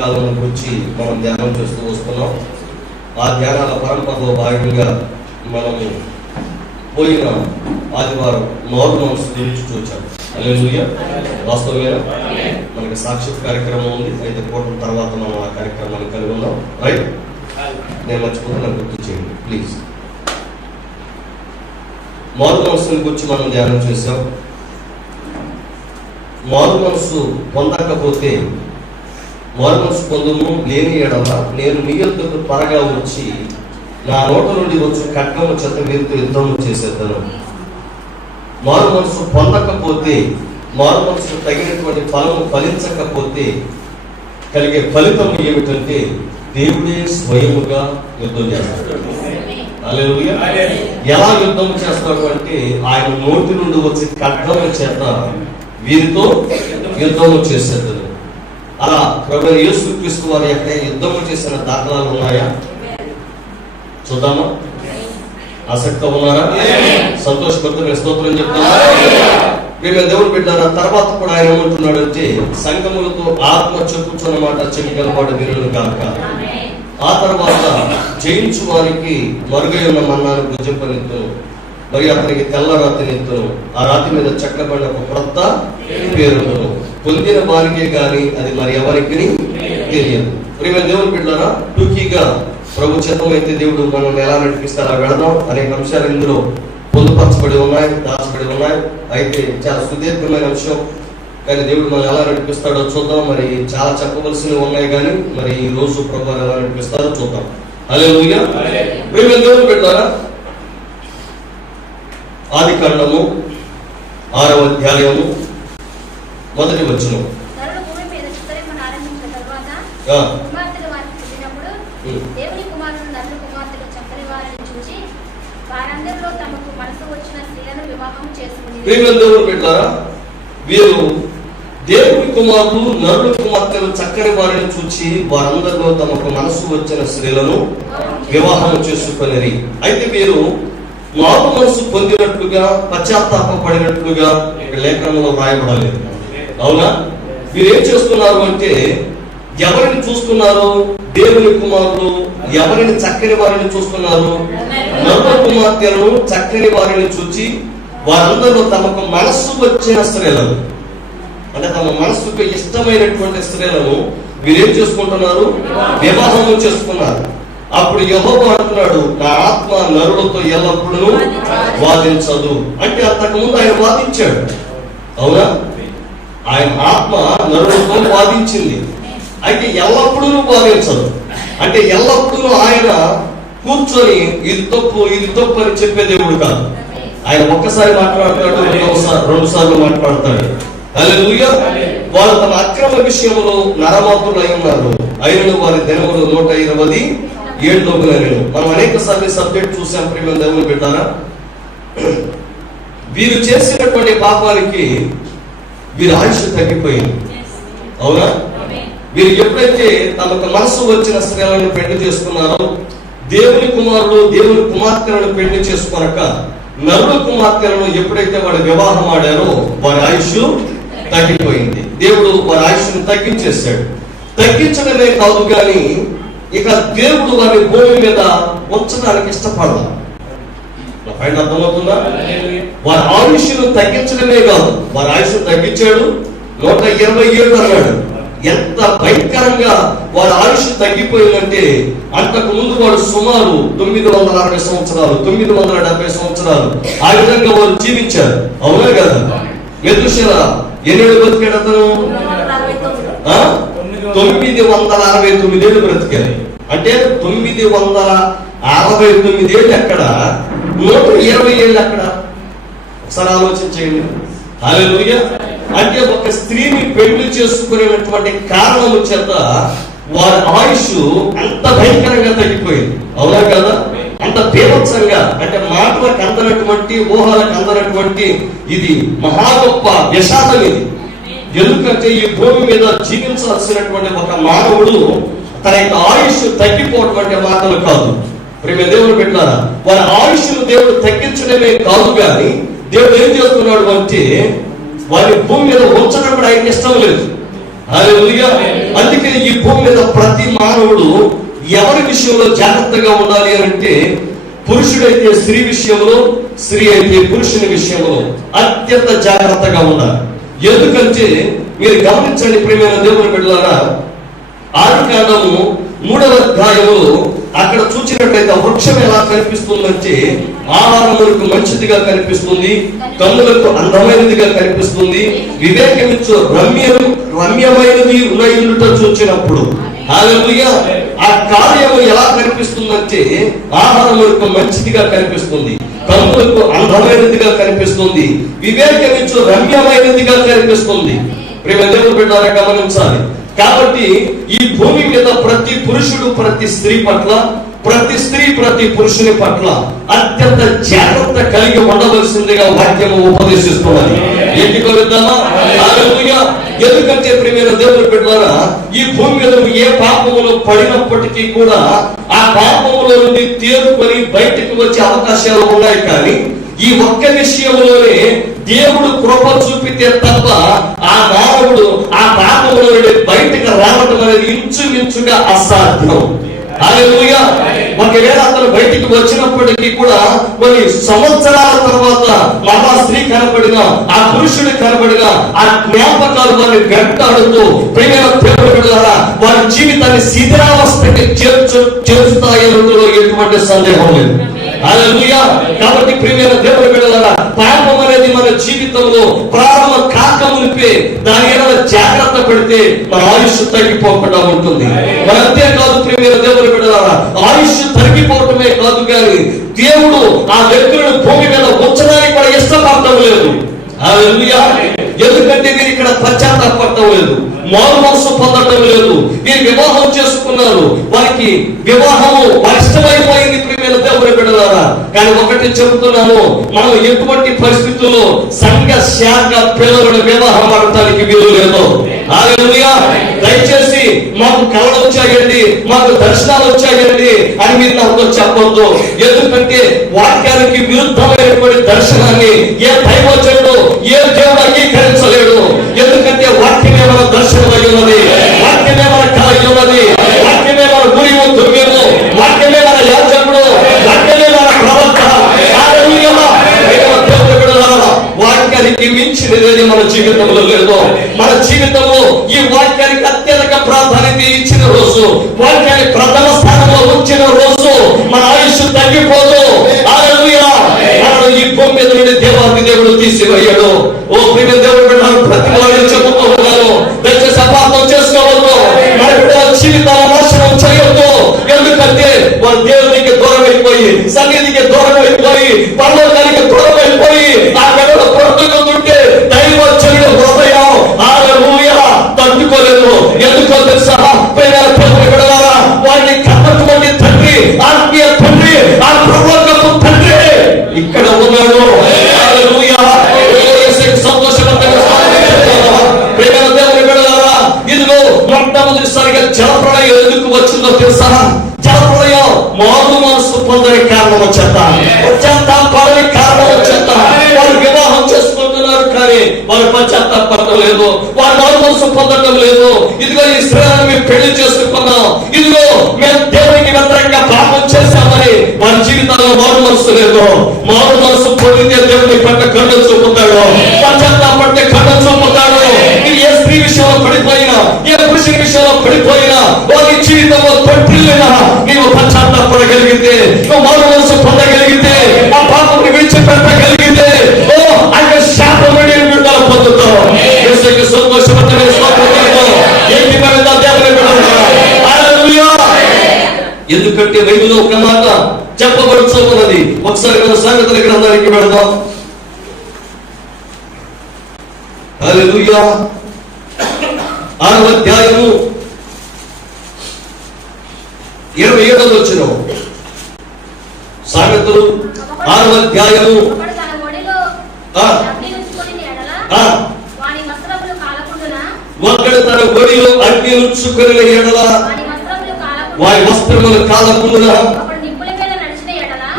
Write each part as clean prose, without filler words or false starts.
కాలం గురించి మనం ధ్యానం చేస్తూ వస్తున్నాం. ఆ ధ్యానాల పరంపరలో భాగంగా మనము పోయిన ఆదివారం మారు మనసు గురించి చూచాం. హల్లెలూయా. వాస్తవమేనా? మనకి సాక్షి కార్యక్రమం ఉంది. అయితే పోవడం తర్వాత మనం ఆ కార్యక్రమాన్ని కలిగి ఉన్నాం. రైట్? నేను మర్చిపోతున్నాను, గుర్తు చేయండి ప్లీజ్. మారు మనసుని గురించి మనం ధ్యానం చేశాం. మారు మనసు పొందకపోతే, మారు మనసు పొందుము లేని ఎడల నేను మీ యొద్దకు త్వరగా వచ్చి నా నోట నుండి వచ్చి ఖడ్గము చేత వీరితో యుద్ధము చేసేద్దాను. మారు మనసు పొందకపోతే, మారు మనసు తగినటువంటి ఫలము ఫలించకపోతే కలిగే ఫలితం ఏమిటంటే దేవుడే స్వయముగా యుద్ధం చేస్తాడు. హల్లెలూయా. ఎలా యుద్ధం చేస్తాడు అంటే ఆయన నోటి నుండి వచ్చి ఖడ్గము చేత వీరితో యుద్ధము చేసేద్దాను. అలా ప్రభువైన యేసుక్రీస్తు వారి యొక్క యుద్ధము చేసిన దాఖలాలు ఉన్నాయా? చూద్దామా? ఆసక్తి ఉన్నారా? సంతోషపడుతున్న స్తోత్రం చెప్తారా? మేము దేవుడు బిడ్డారా. తర్వాత కూడా ఆయన ఏమంటున్నాడు అంటే సంఘములతో ఆత్మ చెప్పుచున్న మాట చెమిగలవాడు వీరులు కాక, ఆ తర్వాత జయించు వారికి మరుగై ఉన్న మన్నాను భుజింపనెత్తును, మరి అతనికి తెల్ల రాతినెత్తును, ఆ రాతి మీద చెక్కబడిన ఒక క్రొత్త పేరును పొందిన వారికే గాని అది మరి ఎవరికి తెలియదు. ప్రియమైన దేవుని బిడ్డలారా, టూకీగా ప్రభు చిత్తం అయితే దేవుడు మనం ఎలా నడిపిస్తారా వెళదాం. అనేక అంశాలు ఇందులో పొందుపరచబడి ఉన్నాయి, దాచబడి ఉన్నాయి. అయితే చాలా సుదీర్ఘమైన అంశం, కానీ దేవుడు మనం ఎలా నడిపిస్తాడో చూద్దాం. మరి చాలా చెప్పవలసినవి ఉన్నాయి, కానీ మరి ఈ రోజు ప్రభు ఎలా నడిపిస్తారో చూద్దాం. హల్లెలూయా. ప్రియమైన దేవుని బిడ్డలారా, ఆదికాండము 6వ అధ్యాయము 1వ వచనం. వీరు దేవుని కుమారులు నరుల కుమార్తెలు చక్కని వారిని చూచి వారందరిలో తమకు మనసు వచ్చిన స్త్రీలను వివాహం చేసుకునేది. అయితే వీరు మారు మనసు పొందినట్లుగా పశ్చాత్తాపడినట్లుగా ఇక్కడ లేఖనంలో రాయబడలేదు. అవునా? వీరు ఏం చేస్తున్నారు అంటే ఎవరిని చూస్తున్నారు? దేవుని కుమారులు ఎవరిని చక్కని వారిని చూస్తున్నారు? నరుల కుమార్తెలను చక్కని వారిని చూచి వారందరూ తమకు మనస్సు వచ్చిన స్త్రీలను, అంటే తమ మనస్సుకు ఇష్టమైనటువంటి స్త్రీలను వీరేం చేసుకుంటున్నారు? వివాహం చేసుకున్నారు. అప్పుడు యెహోవా అంటున్నాడు, నా ఆత్మ నరులతో ఎల్లప్పుడూ వాదించదు. అంటే అంతకుముందు ఆయన వాదించాడు. అవునా? ఆయన ఆత్మ నరులతో వాదించింది. అయితే ఎల్లప్పుడూ వాదించదు. అంటే ఎల్లప్పుడూ ఆయన కూర్చొని ఇది తప్పు ఇది తప్పు అని చెప్పే దేవుడు కాదు. ఆయన ఒక్కసారి మాట్లాడతాడు, రెండు సార్లు మాట్లాడతాడు. హల్లెలూయా. వారు తమ అక్రమ విషయంలో నరమాతులు అయి ఉన్నారు, అయినను వారి దినములు 127 మనం అనేక సార్లు సబ్జెక్ట్ చూసాం. ప్రియమైన దేవుని బిడ్డారా, వీరు చేసినటువంటి పాపానికి వీరి ఆయుష్ తగ్గిపోయింది. అవునా? వీరు ఎప్పుడైతే తమకు మనసు వచ్చిన స్త్రీలను పెళ్లి చేసుకున్నారో, దేవుని కుమారుడు దేవుని కుమార్తెలను పెళ్లి చేసుకొనక నరుల కుమార్తెలను ఎప్పుడైతే వాడు వివాహం ఆడారో వారి ఆయుష్ తగ్గిపోయింది. దేవుడు వారి ఆయుష్ను తగ్గించేశాడు. తగ్గించడమే కాదు కానీ ఇక దేవుడు వారి భూమి మీద ఉంచడానికి ఇష్టపడాలి. పైన అర్థమవుతుందా? వారి ఆయుష్ను తగ్గించడమే కాదు, వారి ఆయుష్ తగ్గించాడు. 127 అన్నాడు. ఎంత భయంకరంగా వారి ఆయుష్ తగ్గిపోయిందంటే అంతకు ముందు వాడు సుమారు 960 సంవత్సరాలు 970 సంవత్సరాలు ఆ విధంగా వారు జీవించారు. అవునా కదా? మెతుషెల ఎన్నేళ్ళు బ్రతికాడు అతను? 969 ఏళ్ళు బ్రతికాడు. అంటే 969 ఏళ్ళు ఎక్కడ, 120 ఏళ్ళు ఎక్కడ? ఒకసారి ఆలోచించేయండి. హల్లెలూయా. అంటే ఒక స్త్రీని పెళ్లి చేసుకునేటువంటి కారణము చేత వారి ఆయుష్ అంత భయంకరంగా తగ్గిపోయింది. అవునా కదా? అంత బీభత్సంగా, అంటే మాటలకు అందనటువంటి, ఊహలకు అందనటువంటి ఇది మహా గొప్ప విషాదం ఇది. ఎందుకంటే ఈ భూమి మీద జీవించాల్సినటువంటి ఒక మానవుడు తన యొక్క ఆయుష్ తగ్గిపోవడం అంటే మాటలు కాదు. ప్రేమ దేవుడు పెట్టారా, వారి ఆయుష్ను దేవుడు తగ్గించడమే కాదు కానీ దేవుడు ఏం చేస్తున్నాడు అంటే వారి భూమి మీద ఉంచడం కూడా ఆయనకి ఇష్టం లేదు. హల్లెలూయా. అందుకే ఈ భూమి మీద ప్రతి మానవుడు ఎవరి విషయంలో జాగ్రత్తగా ఉండాలి అని అంటే, పురుషుడైతే స్త్రీ విషయంలో, స్త్రీ అయితే పురుషుని విషయంలో అత్యంత జాగ్రత్తగా ఉండాలి. ఎందుకంటే మీరు గమనించండి ప్రియమైన దేవుని బిడ్డలారా, ఆదికాండము 3వ అధ్యాయములో అక్కడ చూసినట్లయితే వృక్షం ఎలా కనిపిస్తుందంటే ఆహారములకు మంచిదిగా కనిపిస్తుంది, కన్నులకు అందమైనదిగా కనిపిస్తుంది, వివేకమిచ్చు రమ్యమైనది ఉన్నట్ట చూచినప్పుడు హల్లెలూయా ఆ కార్యము ఎలా కనిపిస్తుందంటే ఆహారములకు మంచిదిగా కనిపిస్తుంది, కన్నులకు అందమైనదిగా కనిపిస్తుంది, వివేకమిచ్చు రమ్యమైనదిగా కనిపిస్తుంది. ప్రియమైన దేవుని బిడ్డలారా గమనించాలి. కాబట్టి ఈ భూమి మీద ప్రతి పురుషుడు ప్రతి స్త్రీ పట్ల, ప్రతి స్త్రీ ప్రతి పురుషుని పట్ల అత్యంత జాగ్రత్త కలిగి ఉండవలసిందిగా వాక్యము ఉపదేశిస్తున్నది. ఎందుకు వెళ్తామా? హల్లెలూయా. ఎందుకంటే ప్రియమైన దేవుని బిడ్డలారా, ఈ భూమి మీద ఏ పాపములో పడినప్పటికీ కూడా ఆ పాపములో నుండి తేరుకొని బయటకు వచ్చే అవకాశాలు ఉన్నాయి. కానీ ఈ ఒక్క విషయంలోనే దేవుడు కృప చూపితే తప్ప ఆ మానవుడు ఆ పాపములో నుండి బయటకు రావడం అనేది ఇంచుమించుగా అసాధ్యం. హల్లెలూయా. ఒకవేళ అతను బయటికి వచ్చినప్పటికీ కూడా కొన్ని సంవత్సరాల తర్వాత మహా స్త్రీ కనబడిన, ఆ పురుషుడు కనబడిన ఆ జ్ఞాపకాలు వారిని వెంటాడుతూ ప్రియమైన దేవుని బిడ్డలారా వారి జీవితాన్ని శిథిలావస్థకి చేర్చుతాయనలో ఎటువంటి సందేహం లేదు. హల్లెలూయా. కాబట్టి ప్రియమైన దేవుని బిడ్డలారా, పాపం అనేది మన జీవితంలో ప్రారంభ కాకమునిపే దాని ఏదైనా జాగ్రత్త పెడితే మన ఆయుష్ తగ్గిపోకుండా ఉంటుంది. మరి అంతేకాదు ప్రియమైన దేవుని బిడ్డలారా, ఆయుష్ తగ్గిపోవటమే కాదు కానీ దేవుడు ఆ వ్యక్తులను భూమి మీద ఉంచడానికి కూడా ఇష్టపడటం లేదు. హల్లెలూయా. ఎందుకంటే మీరు ఇక్కడ పశ్చాత్తాపడటం లేదు, మారు మనసు పొందటం లేదు. మీరు వివాహం చేసుకున్నారు, వారికి వివాహము ఇష్టమైపోయింది ప్రియమైన దేవుని బిడ్డలారా. కానీ ఒకటి చెబుతున్నాను, మనం ఎటువంటి పరిస్థితుల్లో సంఘ శాఖ పిల్లలను వివాహం ఆడటానికి వీలు లేదు. హల్లెలూయా. దయచేసి మాకు కళలు వచ్చాయండి, మాకు దర్శనాలు వచ్చాయండి అని మీరు నాతో చెప్పొద్దు. ఎందుకంటే వాక్యానికి విరుద్ధమైనటువంటి దర్శనాన్ని ఏ దైవజనుడు, ఏ దేవుడు అంగీకరించలేడు. ఎందుకంటే వాక్యమే మన దర్శనమై ఉన్నది, వాక్యమే మన కళ ఉన్నది, వాక్యమే మన గురువు దుర్గము, వాక్యమే మన యాజకుడు, వాక్యమే మన ప్రవక్త. వాక్యానికి మించినది మన జీవితంలో లేదు. మన జీవితంలో ఈ వాక్యానికి అత్యధిక ప్రాధాన్యత ఇచ్చిన రోజు, వాక్యాన్ని ప్రథమ స్థానంలో ఉంచిన రోజు మన ఆయుష్ తగ్గిపోదు. హల్లెలూయా. ఈ భూమి మీద నుండి దేవాది దేవుడు తీసివేయడు. ఓ ప్రియ దేవుడు బిడ్డలు ప్రతి వాడిని చెబుతూ ఉన్నాను, దయచేసి అపార్థం చేసుకోవద్దు. మన బిడ్డల జీవితాల నాశనం చేయొద్దు. ఎందుకంటే వారు దేవునికి దూరం అయిపోయి, సన్నిధికి దూరం అయిపోయి, పరలోకానికి దూరం అయిపోయి ఆ బిడ్డలు బ్రతుకుతుంటే దైవజనుడి హృదయం హల్లెలూయా తట్టుకోలేదు. ఎందుకో తెలుసా? ప్రియమైన దేవుని బిడ్డలారా, వారిని కన్నటువంటి తండ్రి, ఆత్మీయ తండ్రి, ఆ పరలోకపు తండ్రి ఇక్కడ ఉన్నాడు. హల్లెలూయా. ప్రియమైన దేవుని బిడ్డలారా, ఇదిగో మొట్టమొదటిసారిగా జలప్రళయం ఎందుకు వచ్చిందో తెలుసా? జలప్రళయం మారు మనసు పొందని కారణం వచ్చేత, పడని కారణం వచ్చేత వారు వివాహం చేసుకుంటున్నారు కానీ వారు పశ్చాత్తాపడటం లేదు, వారు మారు మనసు పొందటం లేదు. ఇదిగో ఈ స్త్రీలను మేము పెళ్లి చేసుకున్నాం, ఇదిగో మేము దేవునికి వ్యతిరేకంగా పాపం చేశామని వారి జీవితాల్లో మారు మనసు లేదు. మారు మనసు పొందితే దేవుని పట్ల కన్ను చూపుతాడు, పశ్చాత్తాపడితే కన్ను చూపుతాడు. మీరు ఏ స్త్రీ విషయంలో పడిపోయినా, ఏ పురుషుని విషయంలో పడిపోయినా, వారి జీవితంలో తొట్టిల్లినా నీవు పశ్చాత్తాపడగలిగితే, నువ్వు మారు మనసు పొందగలిగితే, ఆ పాపం విడిచిపెట్టగలిగితే, ఓ ఆయన శాపం నుండి విడుదల పొందుతావు. యేసుకి సంతోషపడటమే స్వాతంత్రం. ఏంటి మన దేవుని బిడ్డలారా? హల్లెలూయా. ఎందుకంటే బైబిల్లో ఒక మాట చెప్పబడుతున్నది. ఒకసారి మన సంగతుల గ్రంథానికి వెళదాం. హల్లెలూయా. 6వ అధ్యాయము 27వ వచనం. సామెతలు 6వ అధ్యాయము ఒకడు తన ఒడిలో అగ్ని ఉంచుకుని ఎడల వారి వస్త్రములు కాలకుండున,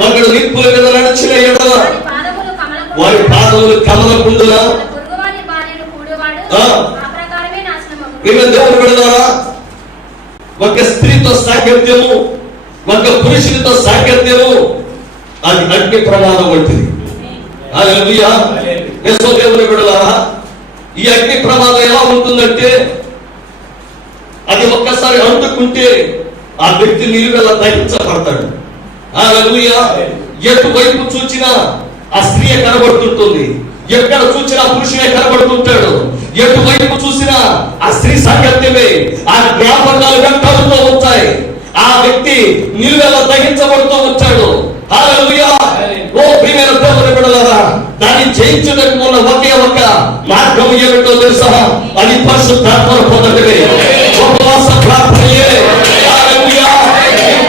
ఒకడు నిప్పుల మీద నడిచిన ఎడల వారి పాదములు కమలకుండున, దేవుని బిడ్డలారా, ఒక స్త్రీతో సాంగత్యము, ఒక పురుషునితో సాంగత్యము అది అగ్ని ప్రమాదం వంటిది. హల్లెలూయా. దేవుని బిడ్డలారా, ఈ అగ్ని ప్రమాదం ఎలా ఉంటుందంటే అది ఒక్కసారి అంటుకుంటే ఆ వ్యక్తి నిలువెల్ల దహించబడతాడు. హల్లెలూయా. ఎటువైపు చూచినా ఆ స్త్రీ కనబడుతుంటుంది, ఎక్కడ చూసినా పురుషునే కనబడుతుంటాడు, ఎటువైపు చూసినా ఆ స్త్రీ సాంగత్యమే, ఆ జ్ఞాపకాలు వెంటాడుతూ ఉంటాయి. ఆ వ్యక్తి నిలువెల్ల దహించబడుతూ వచ్చాడు. హల్లెలూయా. ఓ ప్రియమైన దేవుని బిడ్డలారా, దాన్ని జయించడానికి ఉన్న ఒకే ఒక మార్గం ఏమిటో తెలుసా? అది పరిశుద్ధాత్మను పొందడమే, ఉపవాస ప్రార్థనయే. హల్లెలూయా.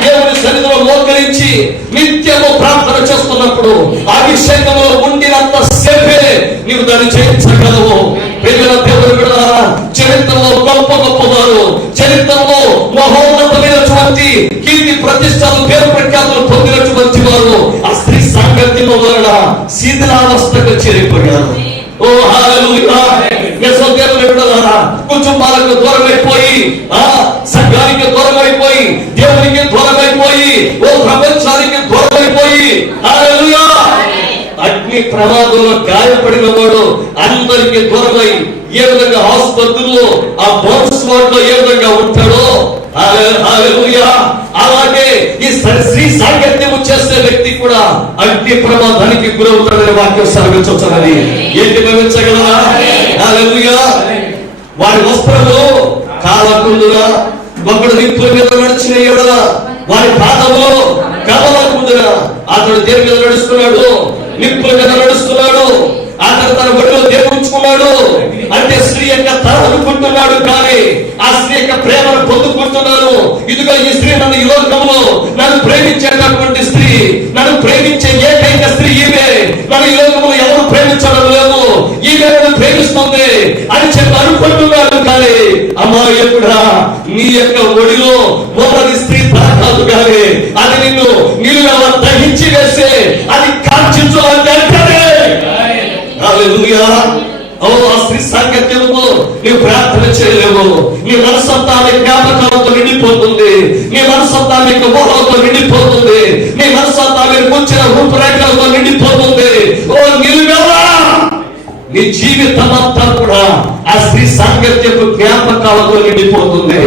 దేవుని సన్నిధిలో మోకరించి నిత్యము ప్రార్థన చేస్తున్నప్పుడు అభిషేకంలో ఉండినంత సేపే నీవు దాన్ని జయించగలవు. ప్రియమైన దేవుని బిడ్డలారా, చరిత్రలో గొప్ప గొప్పవారు, చరిత్రలో మహోన్నతమైనటువంటి కీర్తి ప్రతిష్టలు, పేరు ప్రఖ్యాతులు పొందినటువంటి వారు ఆ స్త్రీ సాంగత్యం వలన శిథిలావస్థకు చేరిపోయారు. ఓ హల్లెలూయా. దేవుని బిడ్డలారా, కుటుంబాలకు దూరమైపోయి, సంఘానికి దూరమైపోయి, దేవునికి దూరమైపోయి, ఓ ప్రపంచానికి దూరమైపోయి, హల్లెలూయా, అగ్ని ప్రమాదంలో గాయపడిన వాడు అందరికి దూరమై ఏ విధంగా ఆసుపత్రుల్లో ఆ బోనస్ వార్డ్ లో ఏ విధంగా ఉంటాడో, హల్లెలూయా, అలాగే ఈ స్త్రీ సాంగత్యము చేసే వ్యక్తి కూడా అగ్ని ప్రమాదానికి గురవుతాడని వాక్యం సెలవించుచున్నది. ఏంటి గమనించగలరా? హల్లెలూయా. వారి వస్త్రము కాలకుండున, ఒకడు నిప్పుల మీద నడిచిన ఎడల వారి పాదములో కమలకుండున. అతడు దేని మీద నడుస్తున్నాడు? నిప్పుల మీద నడుస్తున్నాడు. అతను తన ఒడిలో దేవుంచుకున్నాడు. అంటే స్త్రీ యొక్క తల అనుకుంటున్నాడు, కానీ ఆ స్త్రీ యొక్క ప్రేమను పొందుకుంటున్నాను. ఇదిగో ఈ స్త్రీ నన్ను ఈ లోకంలో నన్ను ప్రేమించేటటువంటి స్త్రీ, నన్ను ప్రేమించే ఏకైక స్త్రీ ఈమె. నన్ను ఈ లోకంలో ఎవరు ప్రేమించడం లేదు, ఈమె నన్ను ప్రేమిస్తుంది అని చెప్పి అనుకుంటున్నాడు. కానీ అమాయకుడా, నీ యొక్క ఒడిలో మొదటి స్త్రీ తల కాదు, కానీ అది నిన్ను నిలువెల్ల దహించి వేసే, అది కాల్చించు అంటే హల్లెలూయా. ఓ ఆ స్త్రీ సాంగత్యముతో నీవు ప్రార్థన చేయలేవు. నీ మనసంతా జ్ఞాపకాలతో నిండిపోతుంది, నీ మనసంతా నీకు ఊహలతో నిండిపోతుంది, నీ మనసంతా మీరు కూర్చిన రూపురేఖలతో నిండిపోతుంది. ఓ నిలువెల్లా నీ జీవితం అంతా కూడా ఆ స్త్రీ సాంగత్యపు జ్ఞాపకాలతో నిండిపోతుంది.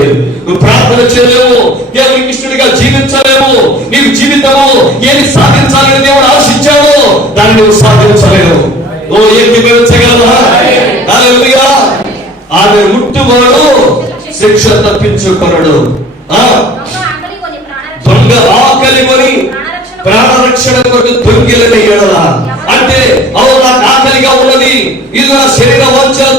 నువ్వు ప్రార్థన చేయలేవు, దేవునికి ఇష్టడిగా జీవించలేవు. నీవు జీవితము ఏది సాధించాలని దేవుడు ఆశించాడో దాన్ని నువ్వు సాధించలేవు. ఓ ఏంటి గమనించగలరా? హల్లెలూయా. ఆమె ముట్టువాడు శిక్ష తప్పించుకొనడు. దొంగ ఆకలి కొని ప్రాణరక్షణ కొరకు దొంగిలని ఎడల, అంటే అవును నాకు ఆకలిగా ఉన్నది, ఇది నా శరీర వాంఛన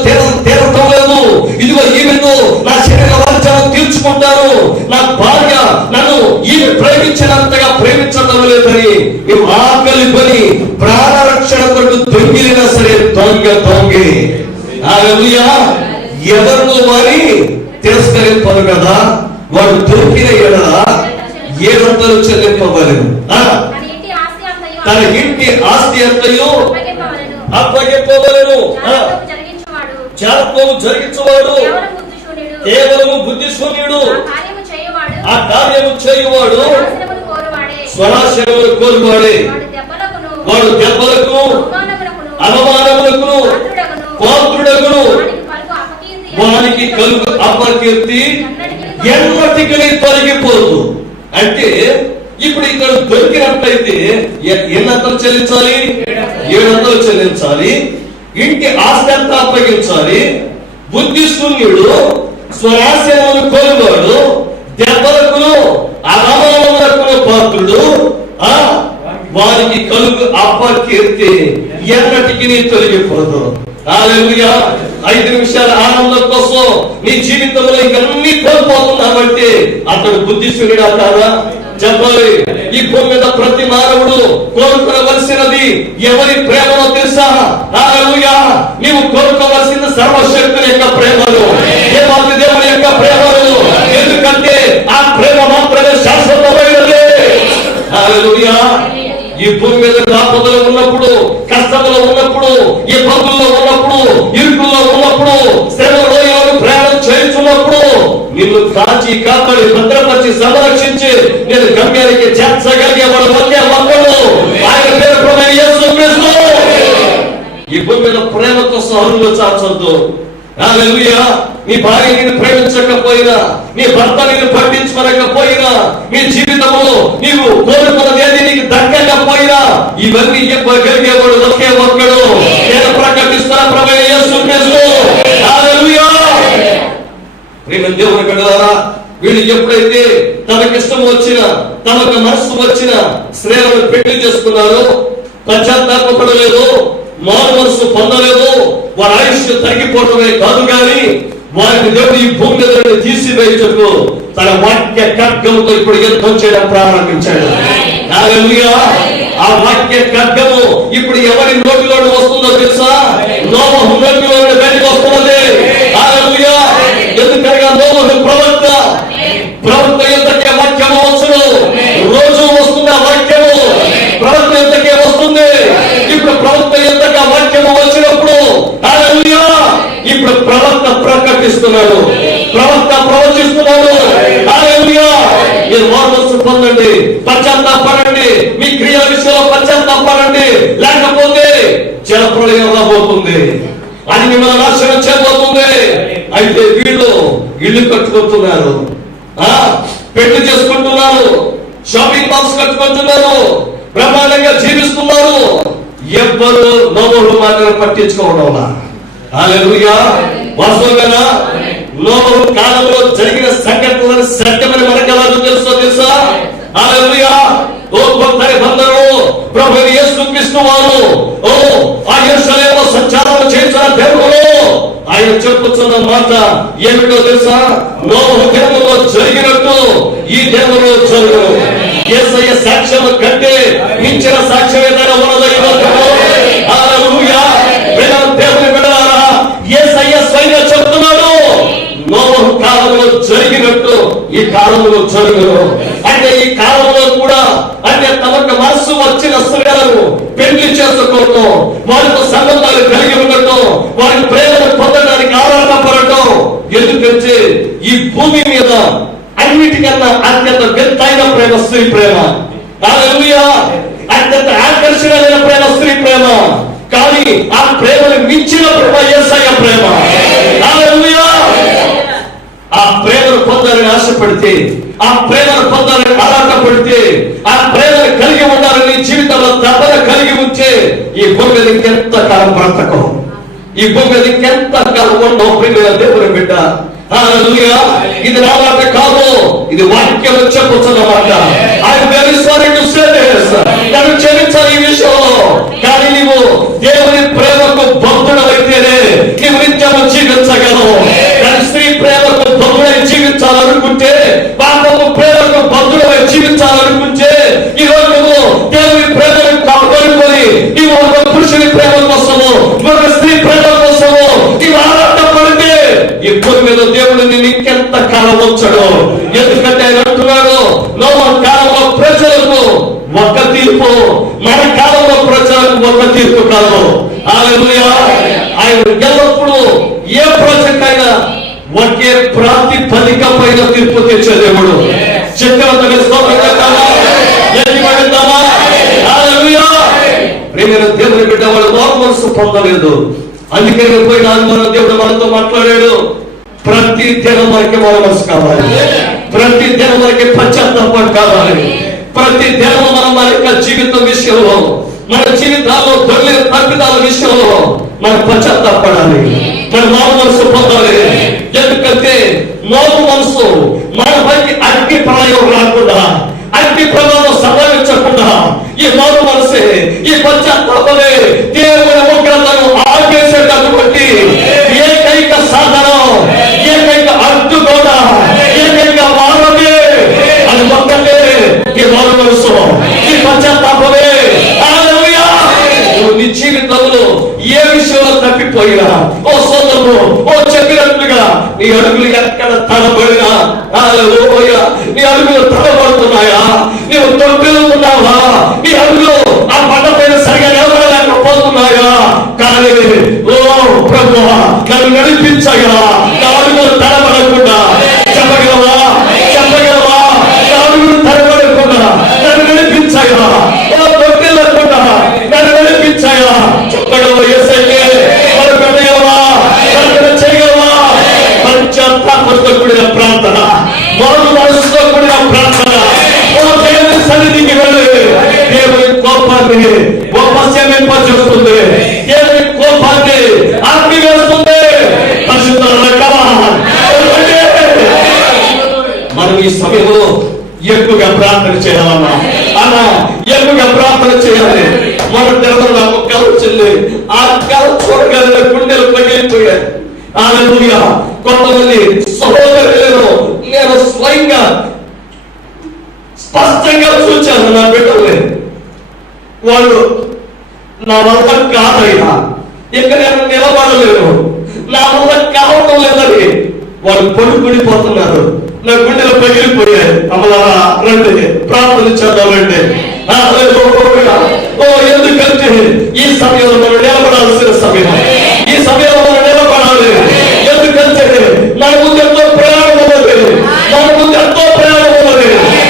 తీరటం లేదు, ఇదిగో ఈమెతో నా శరీర వాంఛన తీర్చుకుంటాను, నా భార్య నన్ను ఈమె ప్రేమించినంతగా ప్రేమించడం లేదని నువ్వు ఆకలి కొని ప్రాణరక్షణ కొరకు దొంగిలినా సరే దొంగే. హల్లెలూయా. ఎవరు వారి తిరస్కరింపరు కదా, వాడు దొరికిన ఎడల 700 చెల్లింపవలెను. తన ఇంటి ఆస్తి అంతయు అప్పగింపవలెను. జాగ్రత్తలు జరిగించువాడు కేవలము బుద్ధిశూన్యుడు, ఆ కార్యము చేయువాడు స్వనాశనములు కోరువాడే. వాడు దెబ్బలకు అవమానములకు పాత్రుడగును, వానికి కలుగు అపకీర్తి ఎన్నటికీ తొలగిపోదు. అంటే ఇప్పుడు ఇక్కడ దొరికినట్లయితే ఎన్నంతలు చెల్లించాలి? 700 చెల్లించాలి. ఇంటి ఆస్తి అంతా అప్పగించాలి. బుద్ధిశూన్యుడు, స్వరాశయములు కోరువాడు, దెబ్బలకును అవమానములకు పాత్రుడు, వారికి కలుగు అపకీర్తి ఎన్నటికీ తొలగిపోదు. హల్లెలూయా. 5 నిమిషాల ఆనందం కోసం నీ జీవితంలో ఇవన్నీ కోల్పోతున్నావంటే అతడు బుద్ధిశూన్యుడా కాదా? చెప్పాలి. ఈ భూమి మీద ప్రతి మానవుడు కోరుకోవలసినది ఎవరి ప్రేమలో తెలుసా? హల్లెలూయా. నీవు కోరుకోవలసిన సర్వశక్తుని యొక్క ప్రేమను, దేవాది దేవుని యొక్క ప్రేమను. ఎందుకంటే ఆ ప్రేమ మాత్రమే శాశ్వతమైనది. హల్లెలూయా. ఈ భూమి మీద ఆపదలు ఉన్నప్పుడు, కష్టములు ఉన్నప్పుడు, ఇబ్బందుల్లో ఉన్నప్పుడు, ఇరుకుల్లో ఉన్నప్పుడు, శ్రమ లోయలను ప్రయాణం చేస్తున్నప్పుడు కాచి కాపాడి భద్రపరిచి సంరక్షించి నేను గమ్యానికి చేర్చగలిగేవాడు ఒకే ఒక్కడు, ఆయన పేరు ప్రభువైన యేసుక్రీస్తు. ఈ భూమి మీద ప్రేమతో సహనంలో చాచొద్దు. హల్లెలూయా. నీ భార్య నిన్ను ప్రేమించకపోయినా, నీ భర్త నిన్ను పట్టించుకోలేకపోయినా, నీ జీవితంలో నీవు కోరుకున్నది నీకు దక్కకపోయినా, ఇవన్నీ ఇవ్వగలిగేవాడు ఒకే ఒక్కడు. నేను ప్రకటిస్తున్న ప్రభువైన యేసుక్రీస్తు. హల్లెలూయా. ప్రియమైన దేవుని బిడ్డలారా, వీళ్ళు ఎప్పుడైతే తనకిష్టం వచ్చిన, తనకు మనసు వచ్చిన స్త్రీలను పెళ్లి చేసుకున్నారో, పశ్చాత్తాపడలేదు, మారు మనసు పొందలేదు, వారి ఆయుష్ తగ్గిపోవడమే కాదు కానీ వారిని దేవుడు ఈ భూమి మీద తీసివేయటకు తన వాక్య ఖడ్గముతో ఇప్పుడు యుద్ధం చేయడం ప్రారంభించాడు. హల్లెలూయా. ఆ వాక్య ఖడ్గము ఇప్పుడు ఎవరి నోటిలో వస్తుందో తెలుసా? నోవహు నోటిలో బయటకు వస్తున్నది. హల్లెలూయా. ఎందుకనగా నోవహు ప్రవక్త యుద్ధకే వాక్యము వచ్చును. రోజు వస్తున్న వాక్యము ప్రవక్త యుద్ధకే వస్తుంది. ఇప్పుడు ప్రవక్త యుద్ధగా వాక్యము వచ్చినప్పుడు హల్లెలూయా, ఇప్పుడు ప్రవక్త ప్రకటిస్తున్నాడు, ప్రవక్త ప్రవచిస్తున్నాడు. హల్లెలూయా. మీరు మానసు పొందండి, పశ్చాత్తాపడండి, మీ క్రియల విషయంలో పశ్చాత్తాపడండి, లేకపోతే జలప్రళయం రాబోతుంది, అది మిమ్మల్ని నాశనం చేయబోతుంది. అయితే వీళ్ళు ఇల్లు కట్టుకుంటున్నారు, పెళ్లి చేసుకుంటున్నారు, షాపింగ్ మాల్స్ కట్టుకుంటున్నారు, బ్రహ్మాండంగా జీవిస్తున్నారు. ఎవ్వరు నోవహు మాత్రం పట్టించుకోవడం. హల్లెలూయా. వాస్తవంగా నోవహు కాలంలో జరిగిన సంఘటనలను సత్యమని మనకు ఎలా తెలుసా? హల్లెలూయా. ఓ భక్తులందరూ ప్రభువైన యేసుక్రీస్తు వారు ఆ యెరూషలేములో సంచారం చేసిన దేవుడు ఆయన చెప్పుతున్న మాట ఏమిటో తెలుసా? నోవహు దినములో జరిగినట్టు ఈ దినములో జరుగును. యేసయ్య సాక్ష్యం కంటే మించిన సాక్ష్యం ఏదైనా ఉన్నదో ఈ లోకంలో? హల్లెలూయా. దేవుని బిడ్డలారా, యేసయ్య స్వయంగా చెప్తున్నాడు, నోవహు కాలంలో జరిగినట్టు ఈ కాలంలో జరుగును. అంటే ఈ కాలంలో కూడా అంటే తమకు మనసు వచ్చిన స్త్రీలను పెళ్లి చేసుకోవటం, వారితో సంబంధాలు కలిగి ఉండటం, వారి ప్రేమను పొందడానికి ఆరాటపడటం. ఎందుకంటే ఈ భూమి మీద అన్నిటికన్నా అత్యంత వింతైన ప్రేమ స్త్రీ ప్రేమ. హల్లెలూయా. అత్యంత ఆకర్షణీయమైన ప్రేమ స్త్రీ ప్రేమ. కానీ ఆ ప్రేమను మించిన ప్రేమ యేసయ్య ప్రేమ. హల్లెలూయా. ఆ ప్రేమను పొందాలని ఆశపడితే, ఆ ప్రేమను పొందాలని ఆరాటపడితే, ఆ ప్రేమను కలిగి ఉండాలని జీవితంలో తపన కలిగి ఉంటే ఈ భూమి మీద ఇంకెంత కాలం బ్రతకం, ఈ భూమి మీద ఇంకెంత కాలం ఉండవు. ప్రియమైన దేవుని బిడ్డ, హల్లెలూయా. ఇది నా మాట కాదు, ఇది వాక్యం చెప్పుతున్నమాట. I'm very sorry to say this. నన్ను క్షమించాలి ఈ విషయంలో. కానీ నీవు దేవుని ప్రేమకు భక్తుడవైతేనే నీవు నిత్యము జీవించగలవు. కానీ స్త్రీ ప్రేమకు భక్తుడై జీవించాలనుకుంటే, పాపము ప్రేమకు భక్తుడై జీవించాలనుకుంటే, ఈ రోజు నువ్వు దేవుని ప్రేమను కోరుకొని నీవు ఒక పురుషుని ప్రేమ కోసము, ఒక స్త్రీ ప్రేమ కోసము నీవు ఆరాటపడితే ఈ భూమి మీద దేవుడు నిన్ను ఇంకెంత కాలం ఉంచడు. ఎందుకంటే ఆయన అంటున్నాడు, నోవహు కాలంలో ప్రజలకు ఒక తీర్పు, మన కాలంలో ప్రజలకు ఒక తీర్పు కాదు. హల్లెలూయా. ఆయన ఎల్లప్పుడూ ఏ ప్రజకైనా ఒకే ప్రాతిపదిక పైన తీర్పు తెచ్చే దేవుడు. చక్రవర్తి హల్లెలూయా. ప్రియమైన దేవుని బిడ్డ, వాళ్ళు మారు మనసు పొందలేదు. అందుకే పోయిన ఆదివారం దేవుడు మనతో మాట్లాడాడు. ప్రతి దినం మనకి మారు మనసు కావాలి, ప్రతి దినం మనకి పశ్చాత్తాపం కావాలి. ప్రతి దినం మనం మన యొక్క జీవితం విషయంలో, మన జీవితాల్లో దొరికిన తప్పిదాల విషయంలో మనం పశ్చాత్తాపడాలి, మన మారు మనసు పొందాలి. ఎందుకంటే మారు మనసు మనపైకి అగ్ని ప్రళయం రాకుండా, అగ్ని ప్రమాదం సంభవించకుండా ఈ మారు మనసే, ఈ పశ్చాత్తాపమే దేవుని ఉగ్రతను ఆపేసేటటువంటి ఏకైక సాధనం, ఏకైక అడ్డుగోడ, ఏకైక మార్గమే. అది ఒక్కటే ఈ మారు మనసు, ఈ పశ్చాత్తాపమే. హల్లెలూయా. నీ జీవితంలో ఏ విషయంలో తప్పిపోయినా, ఓ సోదరుడు ఓ చెప్పినట్లుగా నీ అడుగులు ఎక్కడ తడబడినా, హల్లెలూయా, నీ అడుగులు తడబడుతున్నాయా, నీవు తొట్టిల్లుతున్నావా, నీ అడుగులు ఆ పంట పైన సరిగా నిలబడలేకపోతున్నాయా, కానీ ఓ ప్రభువా నన్ను నడిపించగలవా, నా అడుగులు తడబడకుండా చెప్పగలవా? దేవుని కోపాన్ని ఉపశమింపజేస్తుంది, దేవుని కోపాన్ని ఆపివేస్తుంది. మనం ఈ సమయంలో ఎక్కువగా ప్రార్థన చేయాలన్నా అలా ఎక్కువగా ప్రార్థన చేయాలి. మన దేవుడు నాకు కళ వచ్చింది, ఆ కళ చూడగానే గుండెలు పగిలిపోయాయి. హల్లెలూయా. కొంతమంది సహోదరులను నేను స్వయంగా స్పష్టంగా చూచాను. నా బిడ్డల్ని వాళ్ళు నా వల్ల కాదైనా ఇక నేను నిలబడలేను, నా వల్ల కావటం లేదని వాళ్ళు పడుకుడిపోతున్నారు. నా గుండెలు పగిలిపోయాయి. అమలారా రండి ప్రార్థన చేద్దామండి. ఎందుకంటే ఈ సమయంలో మనం నిలబడాల్సిన సమయం, ఈ సమయంలో మనం నిలబడాలి. ఎందుకంటే మన ముందు ఎంతో ప్రయాణం ఉన్నది, మన ముందు ఎంతో ప్రయాణం ఉన్నది.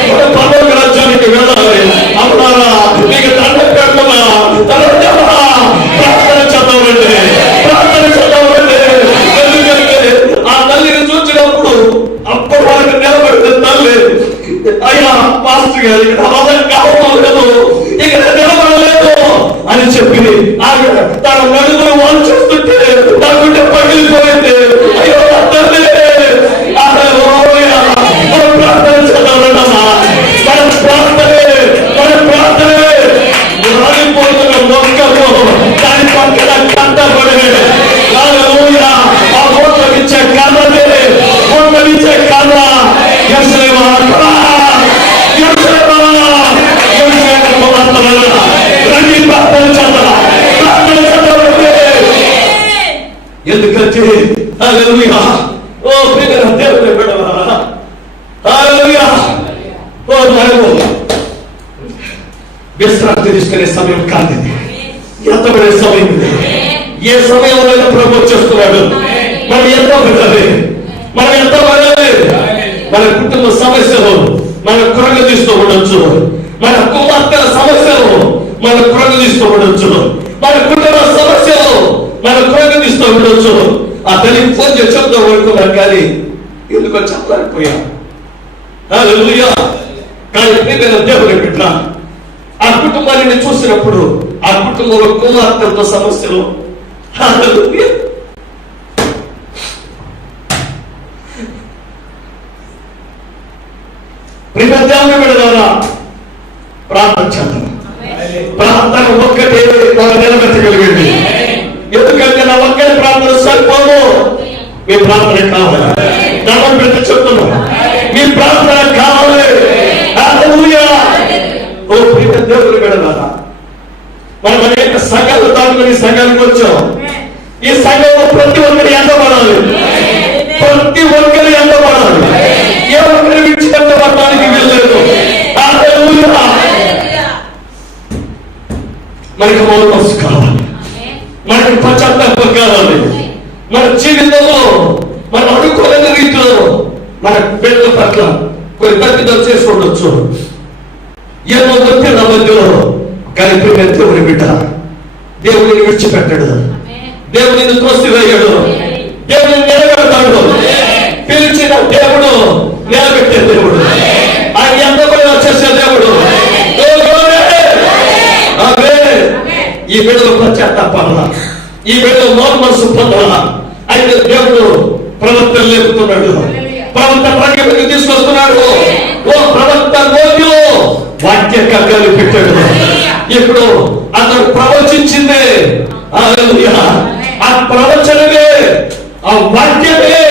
మన పర్లోక రాజ్యానికి వెళ్ళాలి. అమలారా మీకు దండ పెట్టుకున్నా ప్రార్థన చేద్దామండి, ప్రార్థన చేద్దామండి. ఎందుకంటే ఆ తల్లిని చూసినప్పుడు అప్పటి వరకు నిలబడితే తల్లి, అయ్యా పాస్టర్ గారు ఇక్కడ అవసరం కావలేదు, ఇక్కడ నిలబడలేదు అని చెప్పి తన నడుగులు వాళ్ళు చూస్తుంటే నా గుండె పగిలిపోయింది. అయ్యో తల్లి, మనం ప్రార్థన చేద్దామన్నా మన ప్రార్థనే రాలిపోతున్న మొక్కలు దాని పక్కన కట్టబడి ఆ ఓట్లకిచ్చే కర్రదే, ఓట్లకిచ్చే కర్ర ఎందుకంటే హల్లెలూయా. ఓ ప్రియమైన దేవుని బిడ్డలారా, హల్లెలూయా. ఓ మనము విశ్రాంతి తీసుకునే సమయం కాదు ఇది, ఎంతబడే సమయం ఇది. ఏ సమయంలో ప్రభు చేస్తున్నాడు. మనం ఎంతో పెట్టాలి, మనం ఎంతో పడాలి. మన కుటుంబ సమస్యలు మన కురగ తీస్తూ ఉండొచ్చు, మన కుమార్తెల సమస్యలు మన కురగ తీస్తూ ఉండొచ్చు, మన కుటుంబ సమస్యలు మన కురగ తీస్తూ ఉండొచ్చు. ఆ తల్లి ఫోన్ చేసి చెప్తాం అనుకున్నాను, కానీ ఎందుకో చెప్పలేకపోయా. హల్లెలూయా. కానీ ప్రియమైన దేవుని బిడ్డ, ఆ కుటుంబాన్ని చూసినప్పుడు ఆ కుటుంబంలో కుమార్తెలతో సమస్యలు, హల్లెలూయా, ప్రియమైన దేవుని బిడ్డలారా, ప్రార్థన చేద్దాం. ప్రార్థన ఒక్కటే మనం నిలబెట్టగలిగింది. ఎందుకంటే నా ఒక్కటి ప్రార్థన సరిపోదు, మీ ప్రార్థన కావాలి. దండం పెట్టి చెప్తున్నాం, మీ ప్రార్థన కావాలి. హల్లెలూయా. ఓ ప్రియమైన దేవుని బిడ్డలారా, మనం అనేక సంఘాలు దాటుకుని సంఘానికి వచ్చాం. ఈ సంఘంలో ప్రతి ఒక్కరి ఎండబడాలి, ప్రతి ఒక్కరి ఎండబడాలి. ఏ ఒక్కరి విడిచిపెట్టబడటానికి వెళ్ళలేదు. హల్లెలూయా. మనకి మౌన మనసు కావాలి, మనకి పశ్చాత్తాపం కావాలి. మన జీవితంలో మనం అనుకోలేని రీతిలో మన బిడ్డల పట్ల కొన్ని తప్పిదాలు చేసి ఉండొచ్చు, ఏమో ఒత్తిడి నా మధ్యలో. కానీ దేవుని బిడ్డ, దేవుడిని విడిచిపెట్టాడు, దేవుడిని త్రోసివేయాడు, దేవుడిని నిలబెడతాడు. పిలిచిన దేవుడు నిలబెట్టే దేవుడు, ఆయన ఎంత పైన చేసే దేవుడు. ఈ బిడ్డలు పశ్చాత్తాపాల, ఈ బిడ్డలు మౌన మనసు పొందాల. అయితే దేవుడు ప్రవక్తలు లేపుతున్నాడు, ప్రవక్త ప్రజ్ఞకు తీసుకొస్తున్నాడు. ఓ ప్రవక్త నోటిలో వాక్య కగ్గాలు పెట్టాడు. ఇప్పుడు అతను ప్రవచించిందే, ఆ ప్రవచనమే, ఆ వాక్యమే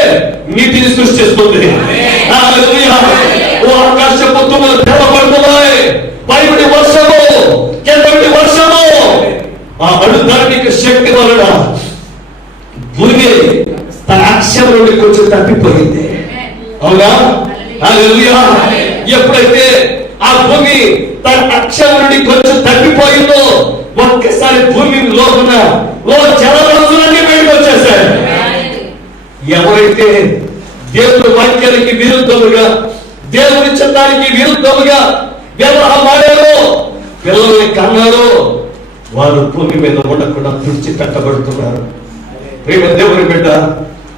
నీతిని సృష్టిస్తుంది. ఓ ఆకాశపు తుమ్మలు తెరవబడుతున్నాయి, పైబడి వర్షము, కిందటి వర్షము. ఆ అడుగుదానికి శక్తి వలన భూమి తన అక్షరం నుండి కొంచెం తప్పిపోయింది. అవునా? హల్లెలూయా. ఎప్పుడైతే ఆ భూమి తన అక్షరం నుండి కొంచెం తప్పిపోయిందో ఒక్కసారి భూమి లోపల జలరాశులన్నీ బయటకు వచ్చేసాయి. ఎవరైతే దేవుని వాక్యానికి విరుద్ధముగా, దేవుని చిత్తానికి విరుద్ధముగా వ్యవహారం ఆడారో, పిల్లల్ని కన్నారో, వారు భూమి మీద ఉండకుండా తుడిచిపెట్టబడుతున్నారు. ప్రేమ దేవుని బిడ్డ,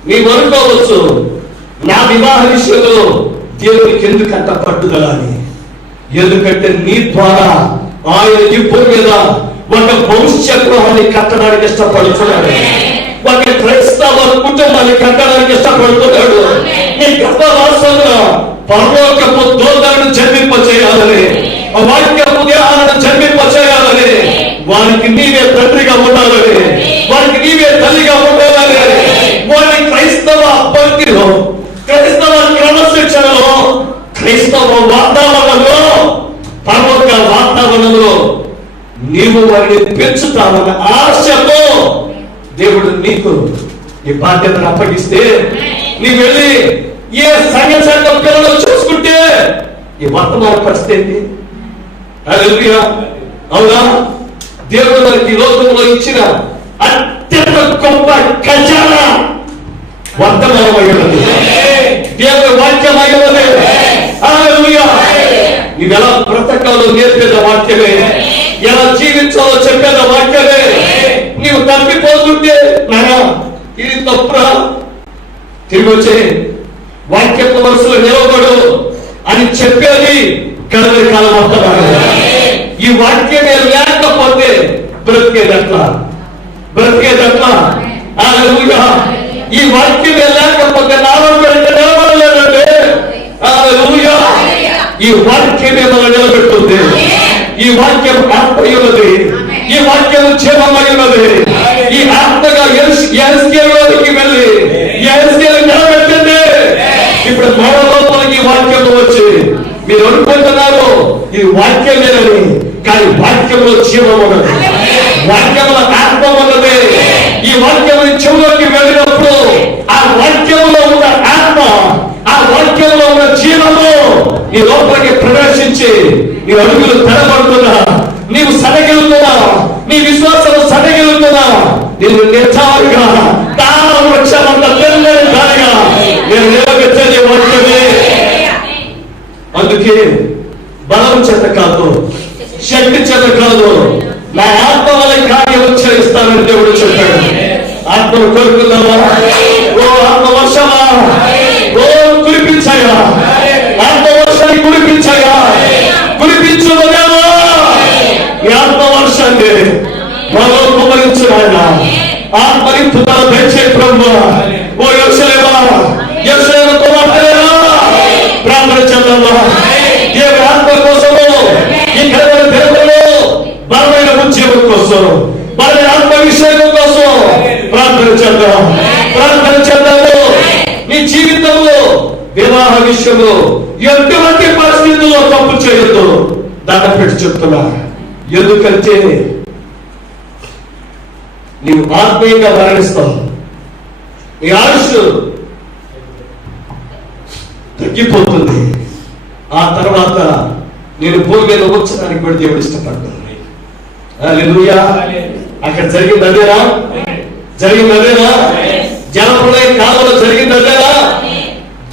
నీవు అనుకోవచ్చు, నా వివాహ విషయంలో దేవునికి ఎందుకంత పట్టుదల అని. ఎందుకంటే నీ ద్వారా ఆయన ఈ భూమి మీద ఒక వంశగృహాన్ని కట్టడానికి ఇష్టపడుతున్నాడు. ఒక క్రైస్తవ కుటుంబాన్ని కట్టడానికి ఇష్టపడుతున్నాడు. నీ గర్భవాసంలో పరలోకపు దూతలను జన్మింప చేయాలని, వాక్యపు జ్ఞానాలను జన్మింప చేయాలని, వారికి నీవే తండ్రిగా ఉండాలని, వారికి నీవే తల్లిగా ఉండాలని, వారి క్రైస్తవ భక్తిలో, క్రైస్తవ క్రమశిక్షణలో, క్రైస్తవ వాతావరణంలో, పరలోక వాతావరణంలో నీవు వారిని పెంచుతావన్న ఆశతో దేవుడు నీకు ఈ బాధ్యతను అప్పగిస్తే నీవు వెళ్ళి ఏ సంఘ పిల్లలు చూసుకుంటే ఈ వర్తమాన పరిస్థితి హల్లెలూయా. అవునా? దేవుడు మనకి లోకంలో ఇచ్చిన అత్యంత గొప్ప ఖజానా వర్తమానమైనది, దేవుడి వాక్యమైనది. హల్లెలూయా. నీవు ఎలా బ్రతకాలో నేర్పేద వాక్యమే, ఎలా జీవించాలో చెప్పేద వాక్యమే. నీవు తప్పిపోతుంటే నానా ఇది తప్పురా, తిరిగి వచ్చే వాక్యపు వరుసలో నిలబడు అని చెప్పేది కడవరి కాలం వర్తమానం. ఈ వాక్యమే లేకపోతే బ్రతికేదట్లా. హల్లెలూయా. ఈ వాక్యమే లేకపోతే నిలబడలేదంటే హల్లెలూయా. ఈ వాక్యమే మనం నిలబెట్టుంది. ఈ వాక్యం ఆత్మయున్నది, ఈ వాక్యం క్షేమమైనది. ఈ ఆత్మగా ఎస్కేలోకి వెళ్ళి ఎస్కేలు నిలబెట్టింది. ఇప్పుడు మన లోపలికి ఈ వాక్యం వచ్చి మీరు అనుకుంటున్నారు ఈ వాక్యం లేదని, కానీ వాక్యంలో జీవం ఉన్నది, వాక్యంలో ఆత్మ ఉన్నది. ఈ వాక్యం చెవులోకి వెళ్ళినప్పుడు ఆ వాక్యంలో ఉన్న ఆత్మ, ఆ వాక్యంలో ఉన్న జీవము నీ లోపలికి ప్రవేశించి నీ అడుగులు తెరబడుతున్నా, నీవు సడగిలుతున్నా, నీ విశ్వాసం సడగిలుతున్నా, నేను నిర్ధారిగా తాళ వృక్షమంత తెల్లని దానిగా నేను నిలబెట్టేది వాక్యమే. అందుకే బలం చేత కాదు, శక్తి చేత కాదు, నా ఆత్మ వల్ల కార్యం ఉచ్చరిస్తానని దేవుడు చెప్పాడు. ఆత్మను కోరుకుందామా? ఓ ఆత్మ వర్షమా, ఓ కురిపించాయా, ఆత్మ వర్షాన్ని కురిపించాయా, కురిపించుదేవా. ఈ ఆత్మ వర్షాన్ని మాలో కుమరించు ఆయన. ఆత్మనింపుదల దయచే ప్రభువా. ఓ యెరూషలేమా, యెరూషలేము కుమార్తెలేనా, ప్రార్థన చేద్దామా? దేవుని ఆత్మ కోసము, ఈ కడవరి దేవుడు బలమైన ఉద్యమం కోసం, బలమైన ఆత్మాభిషేకం కోసం ప్రార్థన చేద్దాం. ప్రార్థన చేద్దాము. నీ జీవితంలో వివాహ విషయంలో ఎటువంటి పరిస్థితుల్లో తప్పు చేయొద్దు. దండ పెట్టి చెప్తున్నా. ఎందుకంటే నీవు ఆత్మీయంగా మరణిస్తావు. నీ ఆయుష్ తగ్గిపోతుంది. ఆ తర్వాత నేను భూమి మీద వచ్చడానికి కూడా దేవుడు ఇష్టపడ్డాను. హల్లెలూయా. అక్కడ జరిగింది అదేనా? జలప్రళయ కాలంలో జరిగింది అదేనా?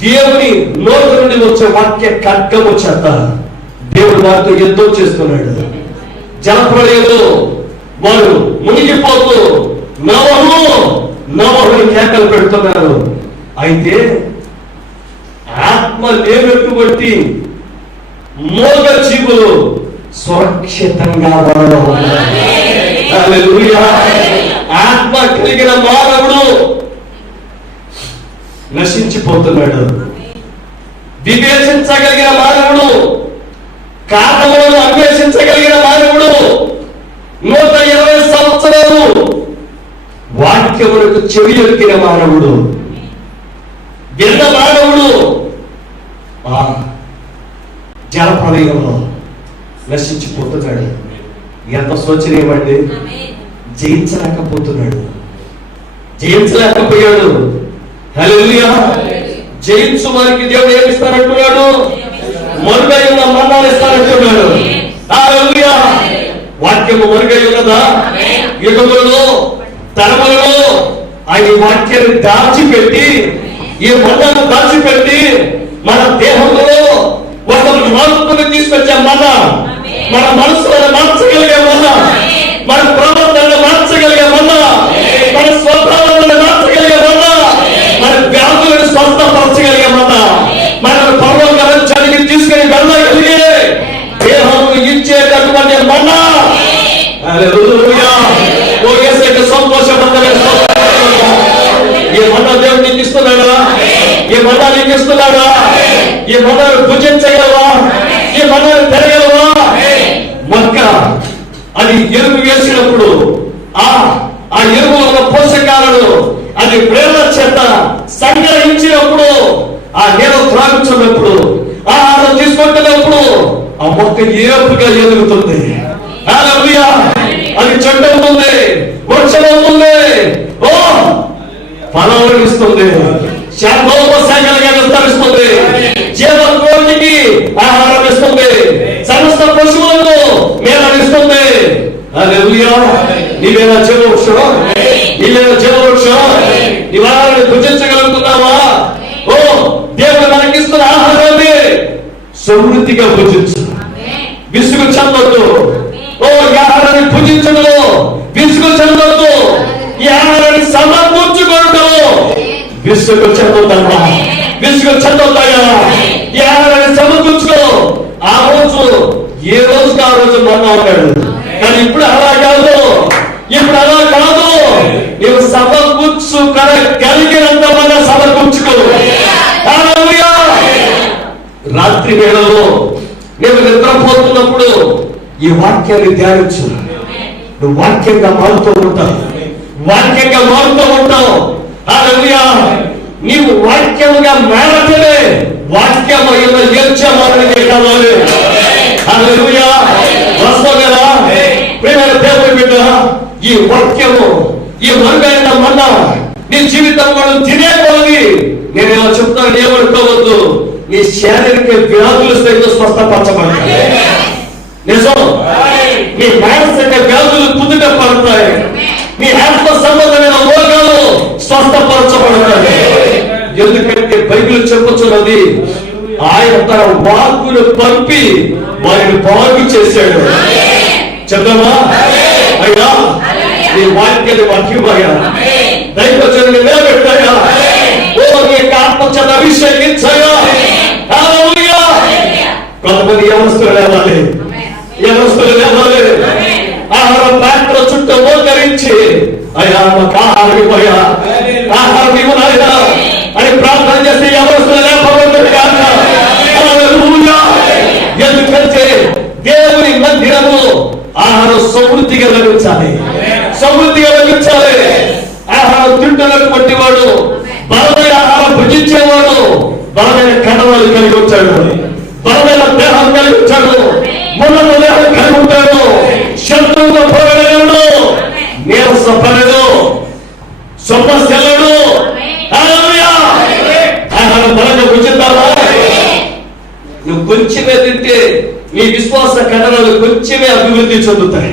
దేవుని నోటి నుండి వచ్చే వాక్య ఖడ్గము చేత దేవుడు వారితో యుద్ధం చేస్తున్నాడు. జలప్రళయంలో వారు మునిగిపోతూ నోవహుని కేకలు పెడుతున్నారు. అయితే ఆత్మ లేనటువంటి మోగ జీవులు సురక్షితంగా ఆత్మ కలిగిన మానవుడు నశించిపోతున్నాడు. వివేచించగలిగిన మానవుడు, కారణములను అన్వేషించగలిగిన మానవుడు, 120 సంవత్సరాలు వాక్యములకు చెవి ఎక్కిన మానవుడు, విన్న మానవుడు జలప్రలయంలో నశించిపోతున్నాడు. ఎంత శోచనీయమండి. జయించలేకపోయాడు. హల్లెలూయా. జయించు వారికి దేవుడు ఏమి ఇస్తానంటున్నాడు? మరుగై ఉన్న మన్నాలు ఇస్తానంటున్నాడు. హల్లెలూయా. వాక్యము మరుగై ఉన్నదా? యుగములలో, తరములలో ఆయన వాక్యాన్ని దాచిపెట్టి, ఈ మన్నాను దాచిపెట్టి మన దేహంలో ఒక మార్పుని తీసుకొచ్చే మన మనసులను మార్చగలిగే మన ప్రవర్తనను మార్చగలిగే మన స్వభావాలను మార్చగలిగే మన వ్యాధులను స్వస్థపరచగలిగే మన పర్వత రాజ్యానికి తీసుకుని వెళ్ళగలిగే దేహం ఇచ్చేటటువంటి మన భుజించగలవా? ఈ మన్నాను తినగలవా? మొక్క అది ఎరువు వేసినప్పుడు ఆ ఎరువులో ఉన్న పోషకాలను అది ప్రేమ చేత సంగ్రహించినప్పుడు, ఆ నీరు త్రాగుతున్నప్పుడు, ఆహారం తీసుకుంటున్నప్పుడు ఆ మొక్క ఏపుగా ఎదుగుతుంది. హల్లెలూయా! అది చెట్టు అవుతుంది, వృక్షం అవుతుంది, ఫలాలను ఇస్తుంది, శాఖలుగా విస్తరిస్తుంది, జీవకోటికి ఆహారం ఇస్తుంది, సమస్త పశువులకు మేళనిస్తుంది. హల్లెలూయా! నీవేనా జీవవృక్షం? నీవేనా జీవవృక్షం? నీవారిని భుజించగలుగుతున్నావా? దేవుడు మనకిస్తున్న ఆహారాన్ని సమృద్ధిగా భుజించు, విసుగు చెందొద్దు. ఈ ఆహారాన్ని భుజించడంలో విసుగు చెందొద్దు. ఈ ఆహారాన్ని సమకూర్చుకోవడంలో విసుగు చెందొద్దమ్మా, విసుగు చెందొద్దయ్యా. ఈ ఆహారాన్ని సమకూర్చుకో. ఆ రోజు ఏ రోజుకి ఆ రోజు మన్నా ఉన్నాడు, కానీ ఇప్పుడు అలా కాదు, ఇప్పుడు అలా కాదు. నీవు సమకూర్చుకోగలిగినంత మన సమకూర్చుకో. రాత్రి వేళలో నేను నిద్రపోతున్నప్పుడు ఈ వాక్యాన్ని ధ్యానించు. నువ్వు వాక్యంగా మారుతూ ఉంటావు, వాక్యంగా మారుతూ ఉంటావు. హల్లెలూయా! నీవు వాక్యముగా మారటమే వాక్యము యజమానునికి కావాలి. హల్లెలూయా! వాస్తవంగా ప్రియమైన దేవుని బిడ్డ, ఈ వాక్యము, ఈ మరుగైన మన్నా నీ జీవితంలో తినేకోవాలి. నేను ఇలా చెప్తాను, ఏమనుకోవద్దు. నీ శారీరక వ్యాధులు సైతం స్వస్థపరచబడతాయి. నిజం. నీ మానసిక వ్యాధులు కుదుట పడతాయి. నీ ఆత్మ సంబంధమైన రోగాలు స్వస్థపరచబడతాయి. ఎందుకంటే బైబిల్ చెప్పుచున్నది, ఆయన తన వాక్కును పంపి వారిని బాగు చేశాడు. చెప్తామా? అయ్యా, నీ వాక్యాన్ని వాక్యమయ్యా, దైవజనుని నిలబెట్టాయా, నీ యొక్క ఆత్మచేత అభిషేకించాయా. హల్లెలూయా! కొంతమంది యవనస్తులు లేవాలి, యవనస్తులు లేవాలి. ఆహారం పాత్ర చుట్టూ మోకరించి, అయ్యా మాకు ఆహారం ఇవ్వయా, ఆహారం ఇవ్వనాయా అని ప్రార్థన చేస్తే యవనస్తులు లేకపోతుంది కాక. హల్లెలూయా! ఎందుకంటే దేవుని మందిరము ఆహారం సమృద్ధిగా లభించాలి, సమృద్ధిగా లభించాలి. ఆహారం తింటున్నటువంటి వాడు, బలమైన ఆహారం భుజించేవాడు బలమైన కండరాలు కలిగి వచ్చాడు, బలమైన దేహం కలిగి వచ్చాడు, ముళ్ళ దేహం కలిగి ఉంటాడు, శత్రువుతో పోగలడు, నీరసపడడు, సొమ్మసెల్లడు. ఆహారం బలంగా భుజిద్దామా? నువ్వు కొంచెమే తింటే నీ విశ్వాస కండరాలు కొంచెమే అభివృద్ధి చెందుతాయి.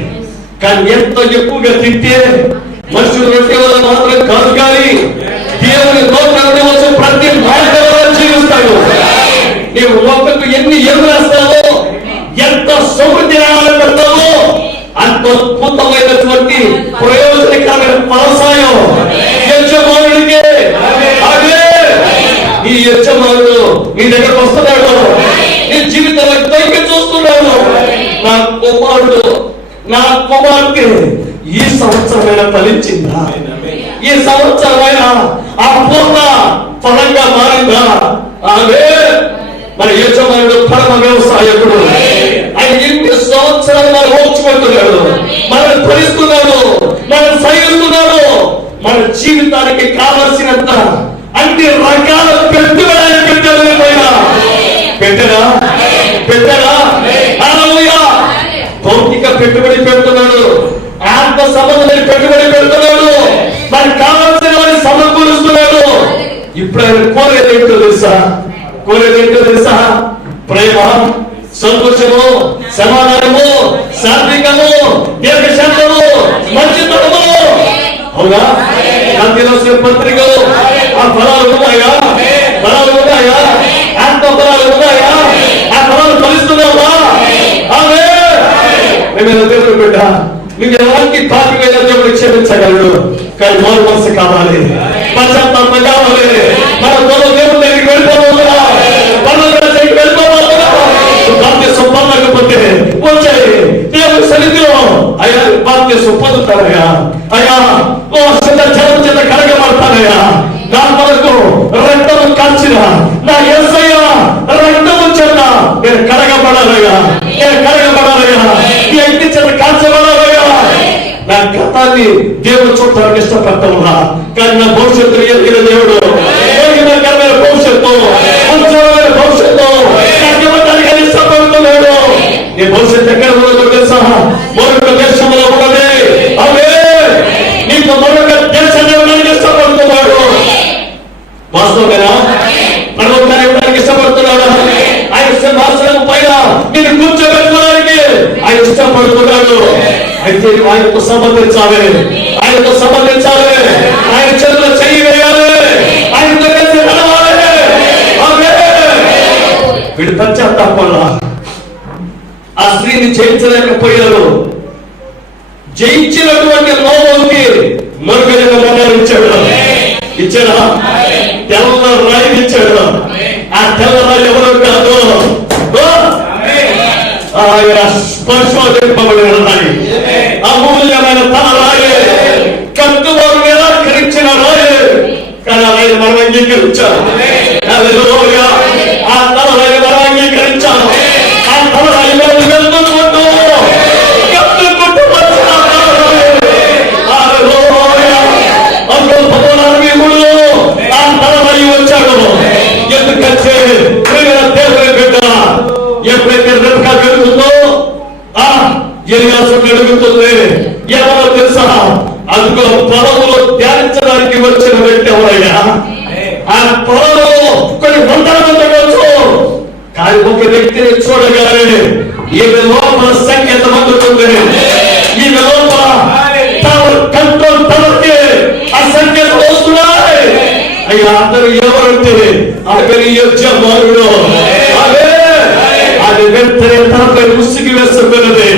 కానీ ఎంత ఎక్కువగా తింటే మనుషులు రొట్టె వల్ల మాత్రం కాదు, కానీ దేవుని నోట్ల నుండి వచ్చే ప్రతి మార్గంలో జీవిస్తాడు. నీవు మొక్కకు ఎన్ని ఎరువులేస్తావో, ఎంత సమృద్ధి పెడతావో, అంత అద్భుతమైనటువంటి ప్రయోజనకరమైన వ్యవసాయం యజమానుడికే. అదే ఈ యజమానుడు నీ దగ్గరకు వస్తున్నాడు, నీ జీవితంలో తగ్గి చూస్తున్నాడు. నా కుమారుడు, నా కుమార్తె ఈ సంవత్సరమైనా ఫలించిందా? ఈ సంవత్సరమైనా ఆ పూర్ణ ఫలంగా మారిందా? అదే మన యజమానుడు పరమ వ్యవసాయకుడు. ఆయన ఎన్ని సంవత్సరాలు మనం ఓర్చుకుంటున్నాడు, మనం భరిస్తున్నాడు, మనం సహిస్తున్నాడు. మన జీవితానికి కావలసినంత అన్ని రకాల పెట్టుబడి ఆయన పెట్టాడు. పెట్టడా? పెట్టడా? హల్లెలూయా! భౌతిక పెట్టుబడి పెడుతున్నాడు, ఆత్మ సంబంధమైన పెట్టుబడి పెడుతున్నాడు, మనకు కావాల్సిన వారిని సమకూరుస్తున్నాడు. ఇప్పుడు ఆయన కోరేదేంటో తెలుసా? కోరేదేంటో తెలుసా? ప్రేమ, సంతోషము, సమాధానము, శాంతికము, దీర్ఘశాంతము, మంచితనము. అవునా? రాసిన పత్రికలు ఆ ఫలాలు ఉన్నాయా? ఫలాలు ఉన్నాయా? ఆత్మ ఫలాలు ఉన్నాయా? ఆ ఫలాలు ఫలిస్తున్నావా? దేవుడు బిడ్డ, మీకు ఎవరికి పాపికైనా దేవుడు క్షమించగలడు, కానీ మారు మనసు కావాలి, పశ్చాత్తాపం కావాలి. మన దేవుడి దగ్గరికి వెళ్ళిపోవాలా, బాప్తిసం పొందకపోతే వచ్చాయి దేవుడి సన్నిధిలో అయ్యా బాప్తిసం పొందుతారయ్యా. అయ్యా ఓ చిన్న జలం చేత కడగబడతానయ్యా. నా కొరకు రక్తము కాల్చిన నా యేసయ్య రక్తము చేత ఇష్టపడతావురా, కానీ నా భవిష్యత్తు ఎదిగిన దేవుడు, మహిమకరమైన భవిష్యత్తు, ఉజ్వలమైన భవిష్యత్తు నాకు ఇవ్వడానికి ఆయన ఇష్టపడుతున్నాడు. నీ భవిష్యత్తు ఎక్కడ ఉన్నదో తెలుసా? మరొక దేశంలో ఉన్నది. అవే నీకు మరొక దేశాన్ని ఇవ్వడానికి ఇష్టపడుతున్నాడు. వాస్తవమేనా? పర్వతాన్ని ఇవ్వడానికి ఇష్టపడుతున్నాడు. ఆయన సింహాసనం పైన నేను కూర్చోబెట్టుకోవడానికి ఆయన ఇష్టపడుతున్నాడు. అయితే ఆయనకు సమర్థించాలి, ఆయనకు సమర్థించాలి, ఆయన చేతిలో చెయ్యి వేయాలి, ఆయనతో కలిసి నడవాలి. వీడు పశ్చాత్తాపంలా ఆ స్త్రీని జయించలేకపోయారు. జయించినటువంటి లోపలికి మరుగైన మరణాలు ఇచ్చాడు. ఇచ్చాడా? తెల్ల రాయి ఇచ్చాడు. ఆ తెల్ల రాయి ఎవరు కాదు, ఆయన స్పర్శింపబడిన రాయి, అమూల్యమైన తల రాయి, కట్టుబాటు నిరాకరించిన రాయి. కానీ ఆ రాయి మనం అంగీకరించాలి. ఆ తల రాయి మనం అంగీకరించాలి. ఆ తల రాయి మనం వెళ్తుకుంటూ ఆ తల రాయి వచ్చాడు. ఎందుకంటే దేవుని బిడ్డ ఎప్పుడైతే రెబెకా వెలుగుతుందో ఎలియాసు వెలుగుతుంది. ఎవరో తెలుసా? అందులో పొలంలో ధ్యానించడానికి వచ్చిన వ్యక్తి ఎవరైనా ఆ పొలంలో కొన్ని వందల మంది వచ్చు, కానీ ఒక వ్యక్తిని చూడగానే ఈమె లోపల సంకేతం అందుతుంది. ఈమె లోపల కంట్రోల్ తనకి ఆ సంకేతం వస్తున్నాయి. అయ్యా అందరూ ఎవరంటే ఆమె యజమానుడు. అది వెంటనే తనపై ముసుగు వేసుకున్నది.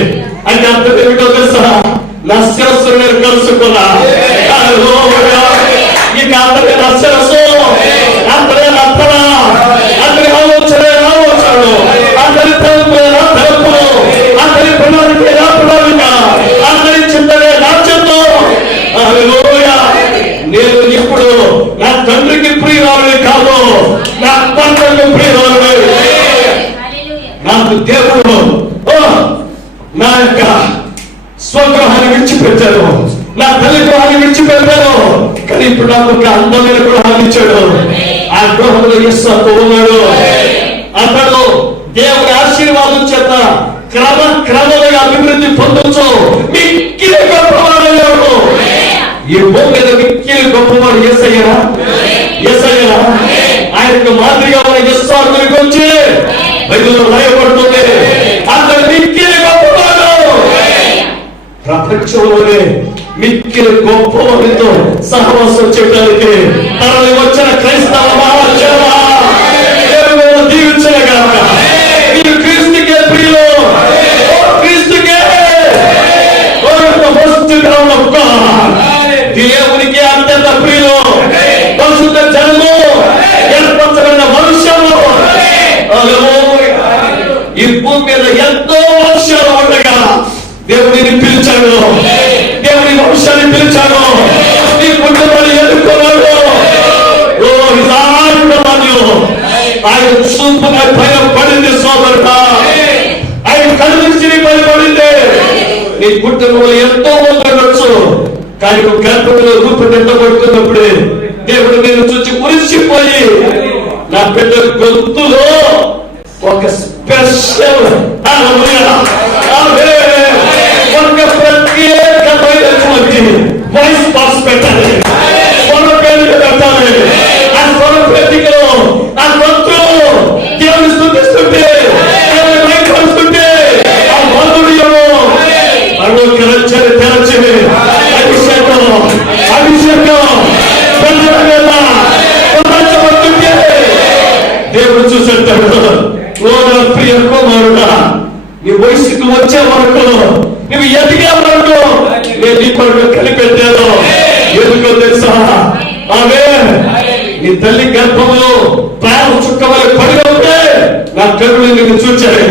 అంటే అర్థం ఏమిటో తెలుసా? నా శిరస్సు నేను కలుసుకున్నా. ఇక అందరి నా శిరస్సు, అందరే నా తల, అందరి ఆలోచనే నా ఆలోచన, అందరి తలుపు నా తలుపు, అందరి ప్రణాళిక నా ప్రణాళిక, అందరి చింతనే నా చింతం. నేను ఇప్పుడు నా తండ్రికి ప్రియురాలు కాదు, నా తండ్రికి ప్రియురాలు. నాకు దేవుడు నా యొక్క స్వగృహాన్ని విడిచిపెట్టాడు, నా తల్లి గృహాన్ని విడిచిపెట్టాడు. కానీ ఇప్పుడు నాకు ఒక అందమైన గృహాన్ని ఇచ్చాడు. ఆ గృహంలో ఇస్సాకు ఉన్నాడు. అతడు దేవుడి ఆశీర్వాదం చేత క్రమంగా అభివృద్ధి పొందొచ్చు. మిక్కిలి గొప్పవాడు. ఈ భూమి మీద మిక్కిలి గొప్పవాడు యేసయ్యనా? యేసయ్యనా? ఆయనకు మాదిరిగా ఉన్న ఇస్సాకు గురించి బైబిల్లో రాయబడుతుంది. అతడు మిక్కిలి గొప్పవాడు. ప్రపంచంలోనే మిక్కిలి గొప్పవాడితో సహవాసం చేయడానికి తరలి వచ్చిన క్రైస్తవ మహాజన దీవించగా మీరు క్రీస్తుకే ప్రియులు, క్రీస్తుకే దేవునికి అత్యంత ప్రియులు, పరిశుద్ధ జన్ము, ఏర్పరచబడిన మనుష్యులు. ఈ భూమి మీద ఎంతో వర్షాలు ఉండగా దేవుడిని పిలిచాడు, దేవుడి వంశాన్ని పిలిచాడు, నీ కుటుంబాన్ని ఎదుర్కొన్నాడు. ఆయన చూపుగా పైన పడింది సోదరుడా, ఆయన కళ్ళు పైన పడింది. నీ కుటుంబంలో ఎంతో మంది ఉండొచ్చు, కానీ గర్భంలో రూపుదిద్దబడుతున్నప్పుడే దేవుడు నేను చూసి మురిసిపోయి నా బిడ్డ గొంతులో ఒక స్పెషల్ ఒక ప్రత్యేకమైనటువంటి వాయిస్ బాక్స్ పెట్టాలి, స్వరపేటిక పెట్టాలి. ఆ స్వరపేటికలో ఆ గొంతు దేవుని స్తుతిస్తుంటే, దేవుని మైపరుస్తుంటే ఆ మాధుర్యము పరలోకరాజ్యాన్ని తెరచి అభిషేకం దేవుడు చూసేటాడు. ఓ నా ప్రియ కుమారుడా, నీ వయసుకు వచ్చే వరకు, నువ్వు ఎదిగే వరకు నేను నీ కొరకు కనిపెట్టాను. ఎందుకో తెలుసా? ఆమె నీ తల్లి గర్భంలో ప్రాణ చుక్క వరకు పడి ఉంటే నా కరుడు నిన్ను చూచాడు,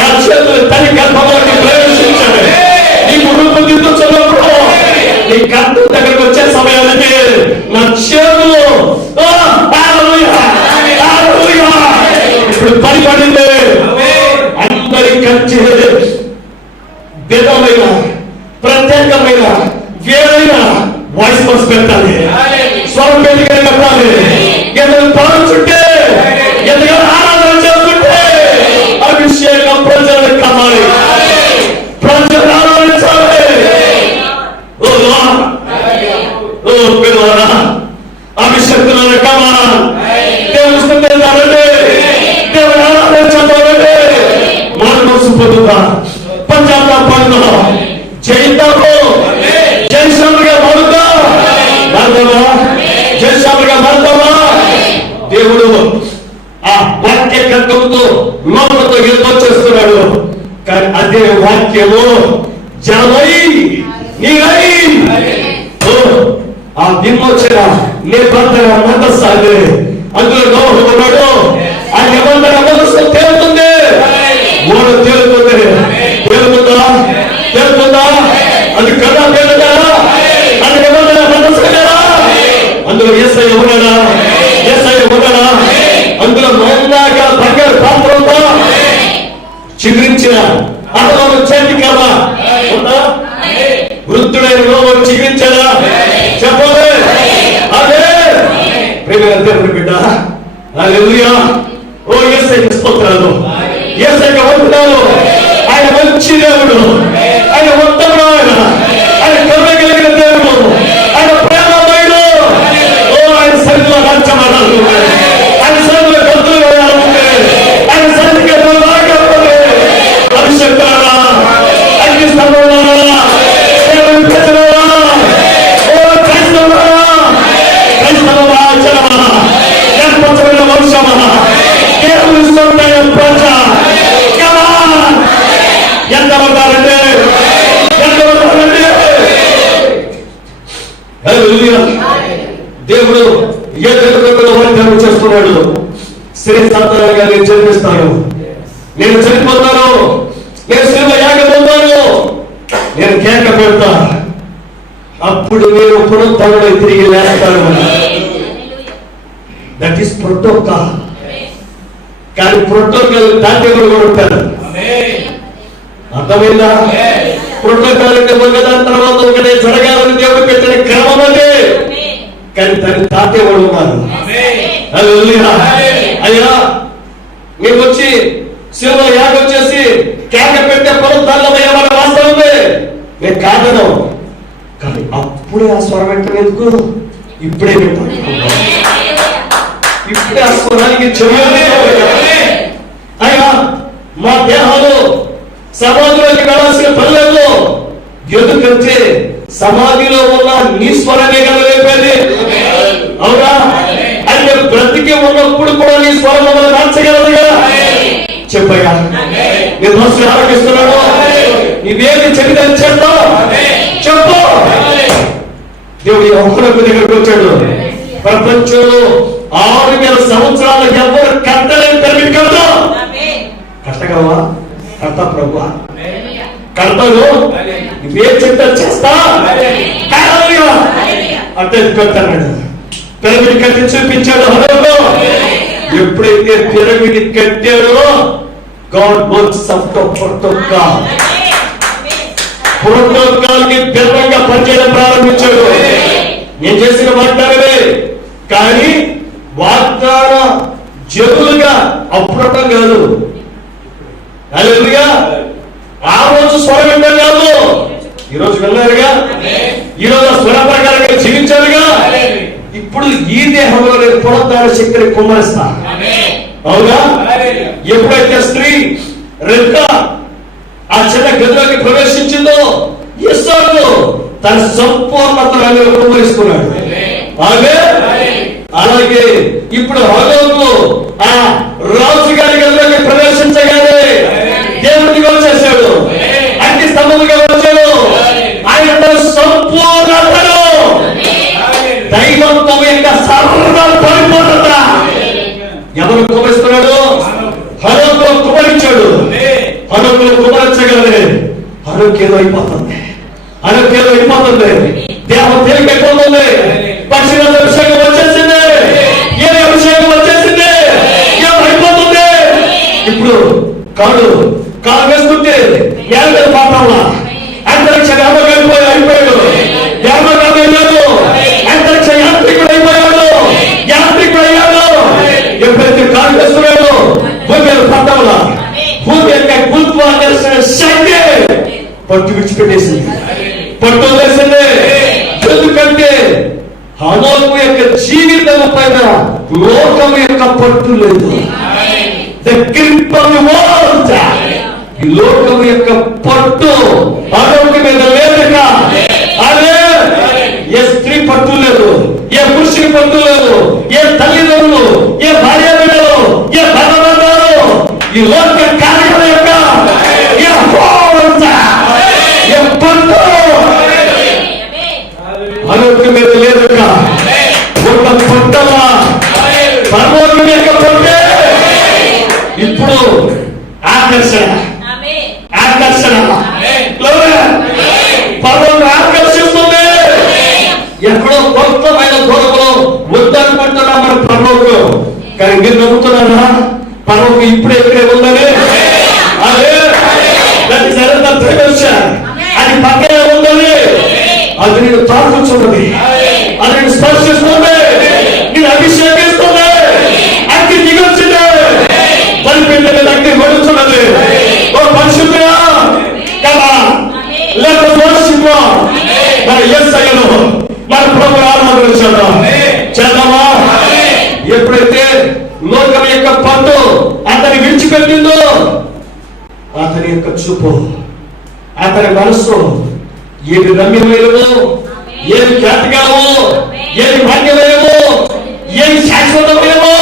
నా చేతులు తల్లి గర్భంలోకి ప్రవేశించాడు. నీకు రూపొందించున్నప్పుడు నీ గర్భం దగ్గరకు వచ్చే సమయానికి నా చేతులు ఇప్పుడు పడిపడింది. అందరికంటే విధమైన ప్రత్యేకమైన వేరైన వాయిస్ లోకంతో యుద్ధం చేస్తున్నాడు. కానీ అదే వాక్యము జలమై నీరై ఆ విమోచన నిబంధన మందసాగే అందులో నోహు ఉన్నాడు. ఆ నిబంధన మనసు తేలుతుంది, ఓడ తేలుతుంది. తేలుతుందా అది కదా తేలుదా? అది నిబంధన మందసాగరా? అందులో యేసయ్య ఉన్నాడా? యేసయ్య ఉన్నాడా? అందులో మౌనంగా బంగారు పాత్ర ఉందా? చిగురించిన అహరోను చేతి కర్ర ఉందా? వృద్ధుడైన నోహు చిగురించాడా? చెప్పలే. అదే ప్రియమైన దేవుని బిడ్డ, హల్లెలూయా. ఓ యేసయ్య స్తోత్రాలు, యేసయ్య వందనాలు. ఆయన మంచి దేవుడు, ఆయన ఉత్తముడు, ఆయన కరుణ కలిగిన దేవుడు, ఆయన ప్రేమమయుడు. ఓ ఆయన సన్నిధిలో రాజ్యమాడాలి, ఆయన సన్నిధిలో గంతులు వేయాలంటే, ఆయన సన్నిధికి రాగాలి. పరిశుద్ధులారా, అగ్ని స్తంభములారా, దేవుని ప్రజలారా, ఓ క్రైస్తవులారా, క్రైస్తవ జనమా, ఏర్పరచబడిన వంశమా, దేవుని సొంతైన ప్రజ, ఎంతమంటారంటే దేవుడు ఏ దేవుడు వాగ్దానం చేస్తున్నాడు? స్త్రీ సంతానంగా నేను జన్మిస్తాను, నేను చనిపోతాను, నేను శిలువ యాగమవుతాను, నేను కేక పెడతా, అప్పుడు నేను పునరుత్థానుడై తిరిగి లేస్తాను. That is protocol. కానీ ప్రోటోకాల్ దాటి కూడా ఉంటారు. అర్థమైందా? ప్రోటోకాల్ అంటే ఒకదాని తర్వాత ఒకటే జరగాలని దేవుడు పెట్టిన క్రమం అంటే, కానీ దాన్ని దాటేవాడు ఉన్నారు. అయ్యా మేము వచ్చి శిలువ యాగం చేసి కేక పెట్టే పునరుత్థానమయ్యే మన వాస్తవమే, నేను కాదను. కానీ అప్పుడే ఆ స్వరం వెంటనే ఎందుకు? ఇప్పుడే పెట్టాను, ఇప్పుడే ఆ స్వరానికి చెవులు. అయ్యా మా దేహాలు సమాధిలోకి వెళ్ళాల్సిన పనులలో, ఎందుకంటే సమాధిలో ఉన్న నీ స్వరమే కదా లేపేది. అవునా? అంటే బ్రతికి ఉన్నప్పుడు కూడా నీ స్వరం మమ్మల్ని మార్చగలదుగా. చెప్పయ్యా, నేను మనసుని ఆరోగిస్తున్నాను, నీవేమి చెబితే చేస్తావు చెప్పు. దేవుడి ఒక్కరికి దగ్గరకు వచ్చాడు. ప్రపంచంలో 6000 సంవత్సరాలు ఎవరు కట్టలేని పిరమిడ్ కడతా. కట్టగలవా? కడతా ప్రభు, కడతాను, నువ్వేం చెప్తా చేస్తా అంటే కట్టాడు. పిరమిడ్ కట్టి చూపించాడు హరోను. ఎప్పుడైతే పిరమిడ్ కట్టాడో God works of the protocol. Protocol కి భిన్నంగా పనిచేయడం ప్రారంభించాడు. నేను చేసిన వాగ్దానమే, కానీ వాగ్దాన జనులుగా అప్రటం కాదు. హల్లెలూయా. ఆ రోజు స్వరం వింటాం కాదు, ఈ రోజు విన్నారుగా, ఈ రోజు స్వర ప్రకారంగా జీవించారుగా. ఇప్పుడు ఈ దేహంలో నేను పునరుద్ధాన శక్తిని కుమ్మరిస్తా. అవునా? ఎప్పుడైతే స్త్రీ రెబ్కా ఆ చిన్న గదిలోకి ప్రవేశించిందో, ఇస్సాకు తన సంపూర్ణతను కుమ్మరిస్తున్నాడు. అలాగే ఇప్పుడు హగోకు ఆ రాజుగారి గదిలోకి ప్రవేశించగానే దేవుడికి వచ్చేసాడు, అగ్ని స్తంభముగా వచ్చాడు. ఆయన తన సంపూర్ణతను, దైవంతో యొక్క సర్వ పరిపూర్ణత ఎవరు కుమరిస్తున్నాడు? హనోకు కుమరించాడు. హనోకు కుమరించగలనే హనోకేదో అయిపోతుంది, హనోకేదో అయిపోతుంది, దేహం తేలికైపోతుంది. పక్షుల అభిషేకం వచ్చేసింది, ఏ అభిషేకం వచ్చేసింది, ఏమైపోతుంది. ఇప్పుడు కాడు వేసుకుంటే ఏళ్ళ పాత్రలా అంతరిక్ష అయిపోయాడు. లేదు, అంతరిక్ష యాంత్రికుడు అయిపోయాడు, యాంత్రికుడు అయ్యాడు. ఎప్పుడైతే కాడు వేస్తున్నాడు, భూమి పట్టవలా, భూమి యొక్క గురుత్వాకర్షణ శక్తి పట్టు విడిచిపెట్టేసింది, పట్టు వేసింది. ఎందుకంటే హనోకు యొక్క జీవితం పైన లోకం యొక్క పట్టు లేదు. ఈ లోకం యొక్క పట్టు హనోకు మీద లేదుక. అదే ఏ స్త్రీ పట్టు లేదు, ఏ పురుషుని పట్టు లేదు, ఏ తల్లిదండ్రులు, ఏ భార్య బిడ్డలు, ఏ భర్త ఈ లోక కానీ మీరు నమ్ముతున్నారా పరలోకం ఇప్పుడే ఇక్కడే ఉందని? అదే అది పక్కనే ఉందని, అది నేను తాకుచున్నది, అది నేను స్పర్శిస్తుంది, నేను అభిషేకిస్తుంది, అగ్ని దిగొచ్చింది, బలిపీఠం మీద అగ్ని పడుతున్నది. ఓ పరిశుద్ధుడా కదా లేక దోషిత్వ మన యేసయ్యను మన ప్రభువును ఆరాధన చేద్దామా? ఎప్పుడైతే లోకం యొక్క పట్టు అతని విడిచిపెట్టిందో, అతని యొక్క చూపు, అతని మనస్సు ఏది రమ్యమైనవో, ఏది ఖ్యాతిగావో, ఏది భాగ్యమైనవో, ఏది శాశ్వతమైనవో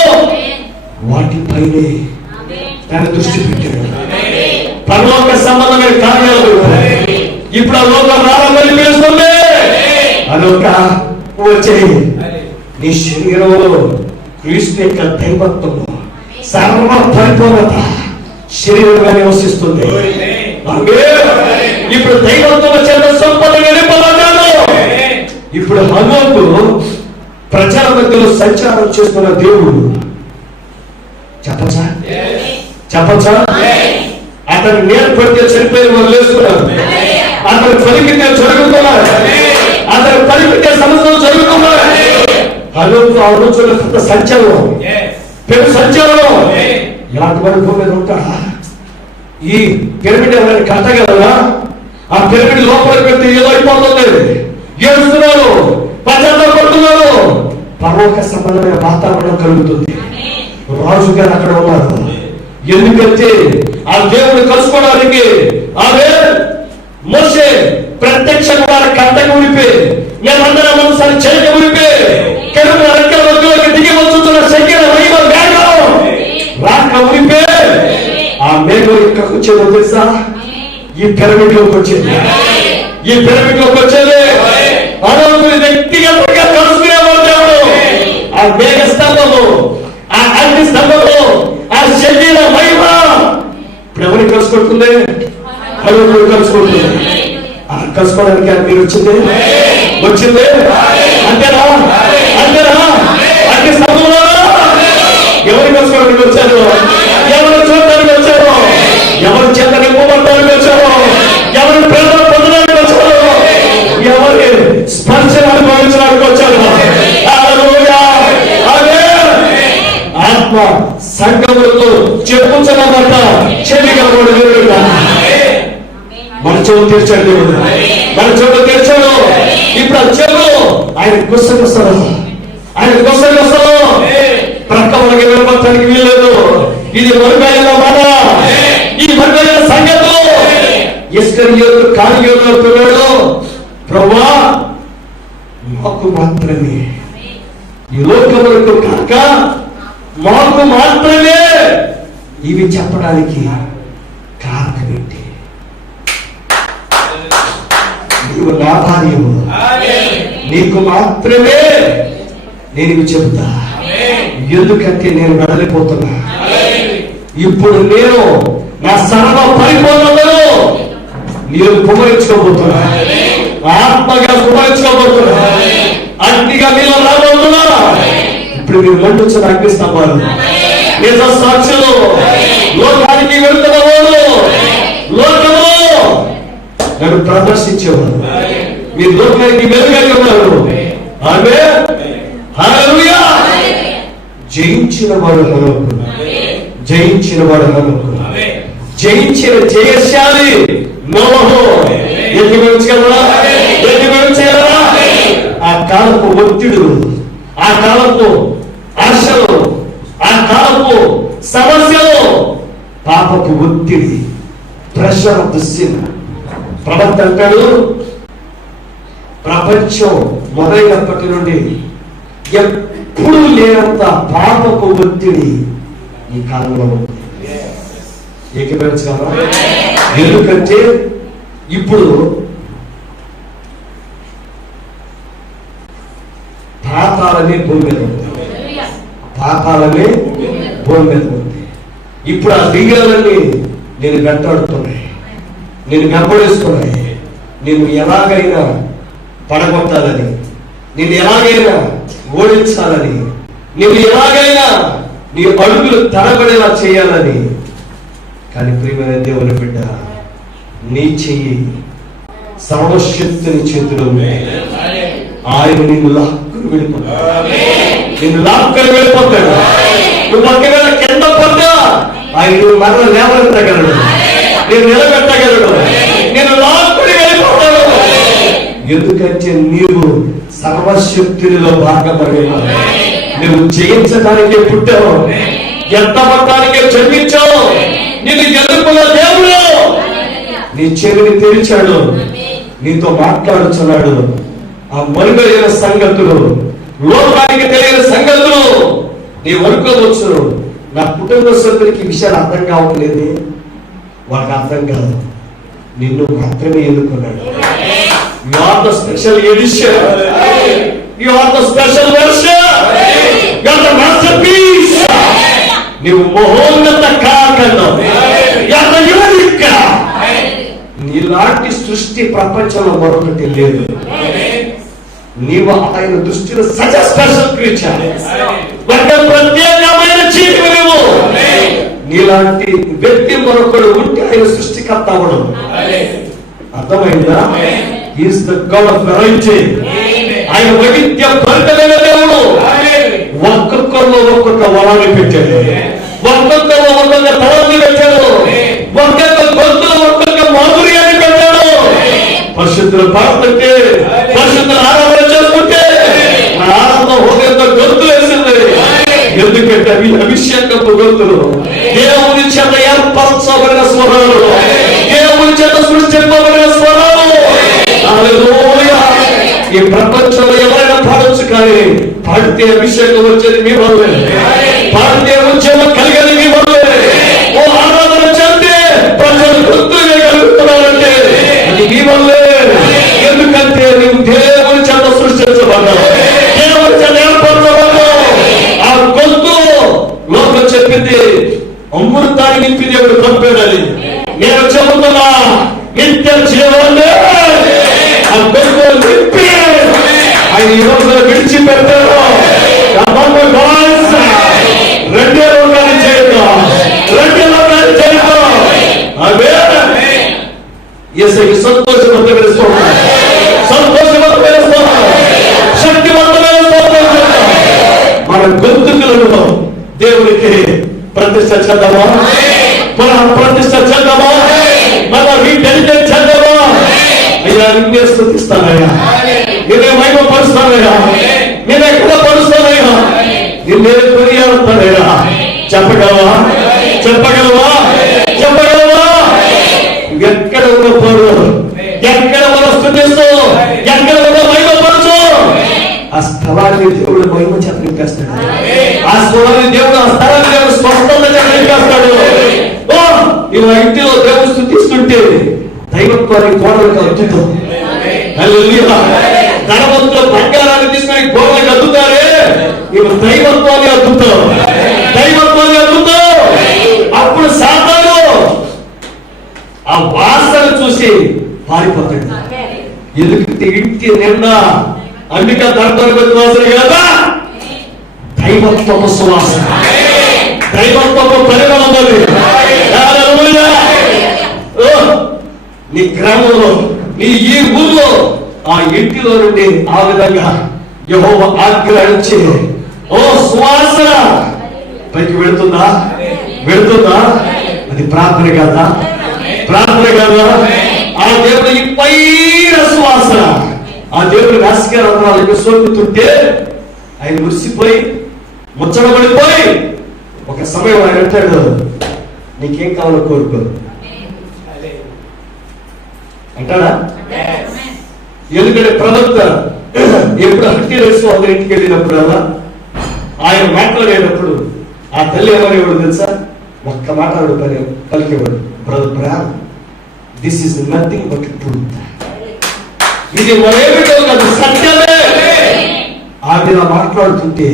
వాటిపైనే తన దృష్టి పెట్టాడు. పరలోక సంబంధమైన కార్యాలు ఇప్పుడు ఆ లోకం రావాలని పిలుస్తుంది. అదొక వచ్చే నీ శరీరంలో క్రీస్తు యొక్క దైవత్వము సర్వ పరిపూర్ణత శరీరంగా నివసిస్తుంది. ఇప్పుడు దైవత్వం చేత సంపదగా నింపబడ్డాడు. ఇప్పుడు హనోకు ప్రజల మధ్యలో సంచారం చేస్తున్న దేవుడు. చెప్పచ్చా? అతను నేర్పడితే చనిపోయిన వాళ్ళు లేస్తున్నారు, అతను పలికితే జరుగుతున్నారు, అతను పలికితే సమస్యలు జరుగుతున్నారు. హనోకు ఆ రోజుల్లో పెద్ద సంచలనం, పెద్ద సంచలనం. ఇలాంటి వారి భూమి మీద ఉంటాడా? ఈ పిరమిడ్ ఎవరైనా కట్టగలరా? ఆ పిరమిడ్ లోపలికి పెడితే ఏదో అయిపోతుంది, ఏడుస్తున్నారు, పడుతున్నారు. పరలోక సంబంధమైన వాతావరణం కలుగుతుంది. రాజు గారు అక్కడ ఉన్నారు. ఎందుకంటే ఆ దేవుడు కలుసుకోవడానికి ఆమె మోషే ప్రత్యక్షంగా వారి కంటకు ఉడిపి, మేమందరం ఒకసారి చేయక ఉడిపి, కెరువు రెక్కల మధ్యలోకి దిగి వచ్చుతున్న శక్తిని మహిమ మేఘం రాక ఉడిపి, ఆ మేఘం ఇక్కడికి వచ్చేదో తెలుసా? ఈ పిరమిడ్ లోకి వచ్చేది. ఈ పిరమిడ్ లోకి వచ్చేది మనోని వ్యక్తిగతంగా కలుసుకునేవాడు దేవుడు. ఆ మేఘ స్తంభము, ఆ అగ్ని స్తంభము, ఆ శరీర మహిమ ఇప్పుడు ఎవరికి కలుసుకుంటుంది? మనోడు కలుసుకుంటుంది. కలుసుకోవడానికి మీరు వచ్చింది అంతేనా? అగ్ని స్తంభంలో ఎవరు కలుసుకోవడానికి వచ్చారు? ఎవరు చూడడానికి వచ్చారు? ఎవరు చేత నింపబడడానికి వచ్చారు? ఎవరు ప్రేమ పొందడానికి వచ్చారు? ఎవరి స్పర్శను అనుభవించడానికి వచ్చారు? ఆత్మ సంఘములతో చెప్పుతున్నమాట చెల్లిగలవాడు దేవుడు. మన చెవులు తెరిచాడు దేవుడు, మన చెవులు తెరిచాడు. ఇప్పుడు ఆ చెవులు ఆయన గుసగుసలు, ప్రక్క మనకి వినపడటానికి వీల్లేదు. ఇది మరుగైన మాట, ఈ మరుగైన సంగతి. ఇస్కరియోతు కార్యంలో అవుతున్నాడు. ప్రభువా మాకు మాత్రమే, ఈ లోకములకు కాక మాకు మాత్రమే ఇవి చెప్పడానికి కారణం ఏంటి? నీవు నా భార్యవు, నీకు మాత్రమే నేను ఇవి చెబుతా. ఎందుకంటే నేను వెడలిపోతున్నా. ఇప్పుడు నేను నా సర్వ పరిపూర్ణతను నేను కుమరించుకోబోతున్నా, ఆత్మగా కుమరించుకోబోతున్నా, అగ్నిగా మీలో రాబోతున్నా. ఇప్పుడు మీరు మండుచున్న అగ్ని స్తంభాలు, నిజ సాక్షులు, లోకానికి వెళ్తున్న వాళ్ళు, లోకము నన్ను ప్రదర్శించేవారు. మీరు లోకానికి వెలుగుగా ఉన్నారు. ఆమేన్, హల్లెలూయా. జయించిన వాడు హనోకు, జయించిన జయశాలి నోహు. ఎత్తిమరించగలరా? ఆ కాలపు ఒత్తిడులు, ఆ కాలపు ఆశలు, ఆ కాలపు సమస్యలు, పాపపు ఒత్తిడి, ప్రెషర్ ఆఫ్ ద సిన్. ప్రవక్త అంటాడు, ప్రపంచం మొదలైనప్పటి నుండి ఎప్పుడు లేనంత పాపపు ఒత్తిడి ఈ కాలంలో ఉంది. ఏకీభవించగలరా? ఎందుకంటే ఇప్పుడు పాతాలనే భూమి మీద ఉంది, ఇప్పుడు ఆ దివ్యాలన్నీ నేను వెంటాడుతున్నాయి, నేను వెంబడిస్తున్నాయి. నేను ఎలాగైనా పడగొట్టాలని, నేను ఎలాగైనా ఓడించాలని, నేను ఎలాగైనా నీ అడుగులు తడబడేలా చేయాలని. కానీ ప్రియమైన దేవుని బిడ్డ, నీ చెయ్యి సర్వశక్తిని చేతిలో ఉంది. ఆయన నిన్ను లాక్కుని వెళ్ళిపోతాడు. నిన్ను లాక్కుని వెళ్ళిపోతాడు. నువ్వు ఒకవేళ కింద పడ్డా ఆయన నువ్వు మరల లేవనెత్తగలడు, నేను నిలబెట్టగలడు, నేను లాక్కుని వెళ్ళిపోతాడు. ఎందుకంటే నీవు సర్వశక్తునిలో భాగపడేలా, నువ్వు జయించడానికే పుట్టావు, ఎత్తపడటానికే జన్మించావు. నిన్ను ఎదుర్కొన్న దేవుడు నీ చెవిని తెరిచాడు, నీతో మాట్లాడుచున్నాడు. ఆ మరుగైన సంగతులు, లోకానికి తెలియని సంగతులు నీ వరుకోవచ్చు. నా కుటుంబ సభ్యులకి విషయాలు అర్థం కావట్లేదు, వాళ్ళకి అర్థం కాదు. నిన్ను మాత్రమే ఎన్నుకున్నాడు. You are the special edition. You are the special version. You are the masterpiece. నీవు మహోన్నత కారణం. You are the unique. నీలాంటి సృష్టి ప్రపంచంలో మరొకటి లేదు. నీవు ఆయన దృష్టిలో సచ్ స్పెషల్ క్రీచర్. ఒక ప్రత్యేకమైన జీవి నువ్వు. నీలాంటి వ్యక్తి మరొకడు ఉంటే ఆయన సృష్టికర్త అవడం. అర్థమైందా? Is the God of variety. ఆయన వైవిధ్య భరితమైన దేవుడు. ఒక్కొక్కరిలో ఒక్కొక్క వరాన్ని పెట్టాడు, ఒక్కొక్కరిలో ఒక్కొక్క తలాన్ని పెట్టాడు, ఒక్కొక్క గొంతులో ఒక్కొక్క మాధుర్యాన్ని పెట్టాడు. పరిశుద్ధులు పాడుతుంటే, పరిశుద్ధులు ఆరాధన చేసుకుంటే నా ఆనందం హృదయంతో గొంతులు వేసింది. ఎందుకంటే అవి అభిషేకపు గొంతులు, దేవుని చేత ఏర్పరచబడిన స్వరాలు, దేవుని చేత సృష్టింపబడిన స్వరాలు. హల్లెలూయా. ఈ ప్రపంచంలో ఎవరైనా పాడొచ్చు, కానీ పాడితే అభిషేకం వచ్చేది మీ వల్లే, పాడితే ఉద్యమం కలిగేది మీ వల్లే. ఓ ఆరాధన చేస్తే ప్రజలు గొంతులు వేయగలుగుతున్నారంటే అది మీ వల్లే. ఎందుకంటే నీవు దేవుని చేత సృష్టించబడ్డావు, దేవుని చేత ఏర్పరచబడ్డావు. ఆ గొంతు లోకం చెప్పింది అమృతాన్ని నింపి దేవుడు పంపాడని. నేను చెబుతున్నా, నిత్య జీవాన్ని ఆ గొంతు నింపి ఆయన ఈ రోజున విడిచిపెట్టారు. రెండే లోకాన్ని చేయడం, రెండే లోకాన్ని చేయడం. అవే యేసుకి సంతోషవంతమైన స్తోత్రం, సంతోషవంతమైన స్తోత్రం, శక్తివంతమైన స్తోత్రం. మన గొంతుకులను దేవునికి ప్రతిష్ట చేద్దామా? పునః ప్రతిష్ట చేద్దామా? మన రీడెలికేట్ చేద్దామా? అయ్యా నిన్నే స్తుతిస్తానయ్యా, నిన్నే మహిమపరుస్తానయ్యా, నిన్నే ఘనపరుస్తానయ్యా, నిన్నే కొనియాడుతానయ్యా. చెప్పగలవా? చెప్పగలవా? చెప్పగలవా? ఎక్కడ ఉన్నప్పుడు, ఎక్కడ మనం స్తుతిస్తూ, ఎక్కడ మనం మహిమపరచు, ఆ స్థలాన్ని దేవుడు మహిమ చేత నింపేస్తాడు. ఆ స్థలాన్ని దేవుడు, ఆ స్థలాన్ని దేవుడు స్వస్థతగా నింపేస్తాడు. ఓ ఇలా ఇంటిలో దేవుడు స్తుతిస్తుంటే దైవత్వానికి గోడలకు అద్దుతాం. హల్లెలూయా. ధనవంతులు బంగారాన్ని తీసుకొని గోడలకు అద్దుతారే, ఇవి దైవత్వాన్ని అద్దుతాం, దైవత్వాన్ని అద్దుతాం. అప్పుడు సాతాను ఆ వాసన చూసి పారిపోతాడు. ఎందుకంటే ఇంటి నిండా అంబికా దర్శన వాసన కదా, దైవత్వపు సువాసన, దైవత్వపు పరిమళం. హల్లెలూయా. నీ గ్రామంలో, నీ ఈ ఊర్లో, ఆ ఇంటిలో నుండి ఆ విధంగా యెహోవా ఆజ్ఞానించి ఓ సువాసన పైకి వెళుతుందా? వెళుతుందా? అది ప్రార్థన కదా, ప్రార్థన కదా. ఆ దేవుడు ఈ పైన సువాసన, ఆ దేవుడి నాసికారంధ్రాలకు సోకుతుంటే ఆయన మురిసిపోయి ముచ్చటపడిపోయి ఒక సమయం ఆయన అంటాడు, నీకేం కావాలో కోరుకో అంటాడా? ఎందుకంటే ప్రవక్త ఎప్పుడు హట్టిరేసు అందరి ఇంటికి వెళ్ళినప్పుడు అలా ఆయన మాట్లాడేటప్పుడు ఆ తల్లి ఏమనేవాడు తెలుసా? ఒక్క మాట పలికేవాడు, brother Bran, this is nothing but truth. ఇది మరేమిటో కాదు, సత్యమే. ఆమె మాట్లాడుతుంటే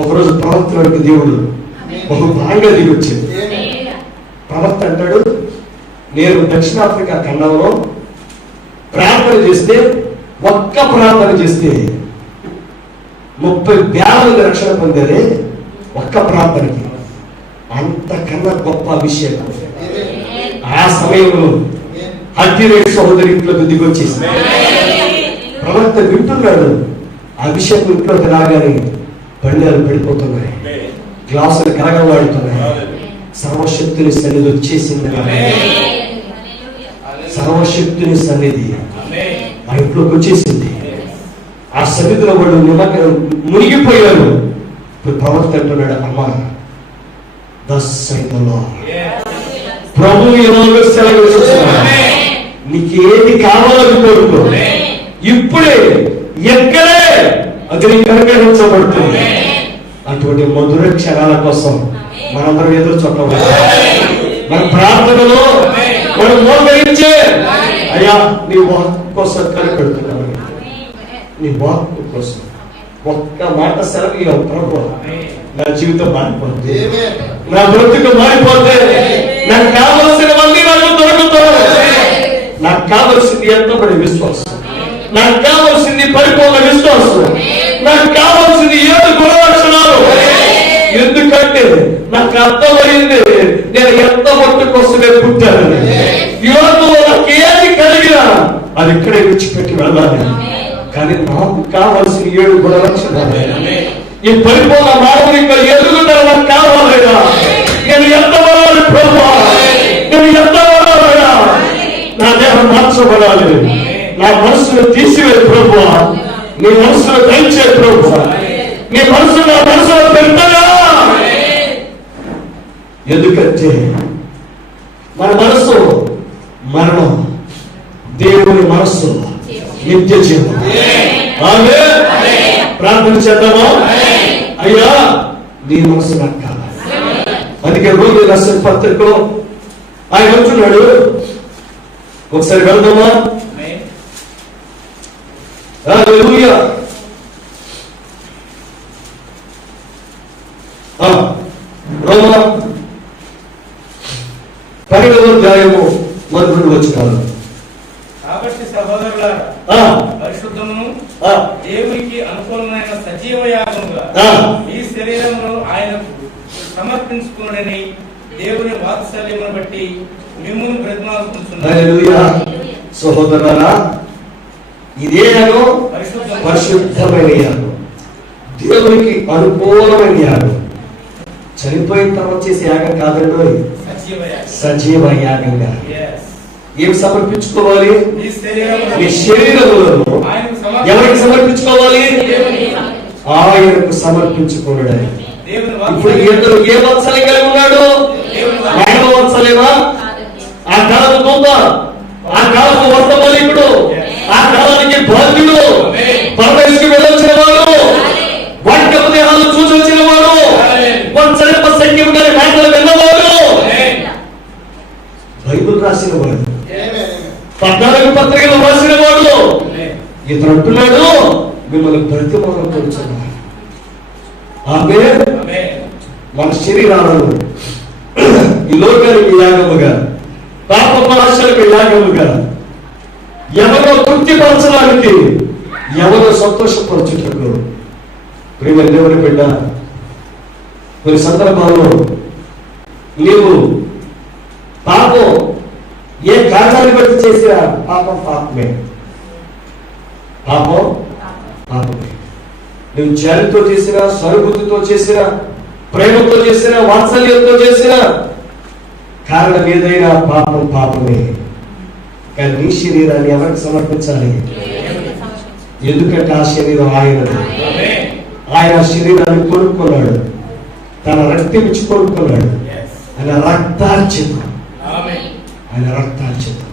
ఒకరోజు ప్రవక్తలకు దేవుడు ఒక భాగంగా దిగి వచ్చింది. ప్రవక్త అంటాడు, నేను దక్షిణాఫ్రికా ఖండంలో ప్రార్థన చేస్తే, ఒక్క ప్రార్థన చేస్తే 30,000 రక్షణ పొందారే, ఒక్క ప్రార్థనకి అంతకన్నా గొప్ప అభిషేకం. ఆ సమయంలో అగ్గిరేట్ సహోదరి ఇంట్లోకి దిగొచ్చేసి ప్రవక్త వింటున్నాడు. అభిషేకం ఇంట్లోకి రాగానే బండిలు పడిపోతున్నాయి, గ్లాసులు కరగవాడుతున్నాయి. సర్వశక్తుని సన్నిధి వచ్చేసింది. సర్వశక్తుని సన్నిధి ఆ ఇంట్లోకి వచ్చేసింది. ఆ సన్నిధిలో వాళ్ళు మునిగిపోయారు. ఇప్పుడు ప్రవక్త అంటున్నాడు, అమ్మా దస్ సైతంలో ప్రభు ఈరోజు సెలవు నీకు ఏది కావాలని కోరుకో, ఇప్పుడే ఎక్కడే అది నీకు అనుగ్రహించబడుతుంది. అటువంటి మధుర క్షణాల కోసం మనందరం ఎదురు చూడాలి. మన ప్రార్థనలో మనం మోకరించే అయ్యా నీ వాక్ కోసం కనిపెడుతున్నాను, నీ వాక్ కోసం ఒక్క మాట సెలవు ప్రభు, నా జీవితం మారిపోతే, నా బ్రతుకు మారిపోతే, నాకు కావలసినవన్నీ నాకు దొరుకుతాయి. నాకు కావలసింది ఎంతబడి విశ్వాసం, నాకు కావలసింది పరిపూర్ణ విశ్వాసం, నాకు కావలసింది 7 గుణలక్షణాలు. ఎందుకంటే నాకు అర్థమైంది నేను ఎంత మట్టు కోసమే పుట్టాను. యువతలో నాకు ఏది కలిగినా అది ఇక్కడే విడిచిపెట్టి వెళ్ళాలి. కానీ నాకు కావలసిన 7 గుణలక్షణాలు, ఈ పరిపూర్ణ మానవునిక ఎదుగుదల నాకు కావాలిగా. నేను ఎంత వరాలి ప్రభు, నేను ఎంత వరాలిగా. నా దేహం మార్చబడాలి, నా మనసును తీసివే ప్రభు, నీ మనసును దయచే ప్రభు, నీ మనసు నా మనసులో పెడతాయా. ఎందుకంటే మన మనసు మరణం, దేవుని మనస్సు నిత్య జీవం. ఆమేన్. ప్రార్థన చేద్దామా? అయ్యా నీ మనసు నాకు కావాలి. అందుకే రోగులు రాసిన పత్రికలో ఆయన అంటున్నాడు, ఒకసారి వెళ్దామా? హల్లెలూయా. రోమా 12వ అధ్యాయము 1-2 వచనాలు. కాబట్టి సహోదరులారా, పరిశుద్ధమును దేవునికి అనుకూలమైన సజీవ యాగముగా ఈ శరీరమును ఆయనకు సమర్పించుకునని దేవుని వాత్సల్యమును బట్టి మిమ్మును బ్రతిమాలుకుంటున్నాను. హల్లెలూయా. సహోదరులారా, ఇదే యాగం పరిశుద్ధమైన యాగం, దేవునికి అనుకూలమైన యాగం. చనిపోయిన తర్వాత చేసే యాగం కాదండి, సజీవ యాగంగా. ఏం సమర్పించుకోవాలి? నీ శరీరములను ఎవరికి సమర్పించుకోవాలి? ఆయనకు సమర్పించుకోవడం. ఇప్పుడు ఇద్దరు ఏ వాత్సల్యం కలిగి ఉన్నాడు? ఆయన వాత్సల్యమా? ఆ కాలపు దూత, ఆ కాలపు వర్తమానికుడు, ఆ కాలానికి బాధ్యుడు, పరమేశ్వరుడు వెళ్ళొచ్చిన వాడు, వాటికపు దేహాలు చూసి వచ్చిన వాడు, వంచరప సంఖ్యం గారి మాటలు విన్నవాడు, బైబిల్ రాసిన వాడు, 14 పత్రికలు రాసిన వాడు. ఇతను అంటున్నాడు, మిమ్మల్ని బ్రతిమాలను కొలుచున్నాడు. ఆమేన్. మన శరీరాలను ఈ లోకానికి యాగముగా, పాపపు ఆశలకు యాగముగా, ఎవరో తృప్తిపరచడానికి, ఎవరో సంతోషపరచుటకు. ప్రియమైన దేవుని బిడ్డ, కొన్ని సందర్భాల్లో నీవు పాపం ఏ కారణాన్ని బట్టి చేసినా పాపం పాపమే, పాపం పాపమే. నువ్వు జాలితో చేసినా, సరుబుద్ధితో చేసినా, ప్రేమతో చేసినా, వాత్సల్యంతో చేసినా, కారణం ఏదైనా పాపం పాపమే. కానీ నీ శరీరాన్ని ఎవరికి సమర్పించాలి? ఎందుకంటే ఆ శరీరం ఆయనది. ఆయన శరీరాన్ని కొనుక్కున్నాడు, తన రక్తం ఇచ్చి కొనుక్కున్నాడు. ఆయన రక్తార్జితం, ఆయన రక్తార్జితం.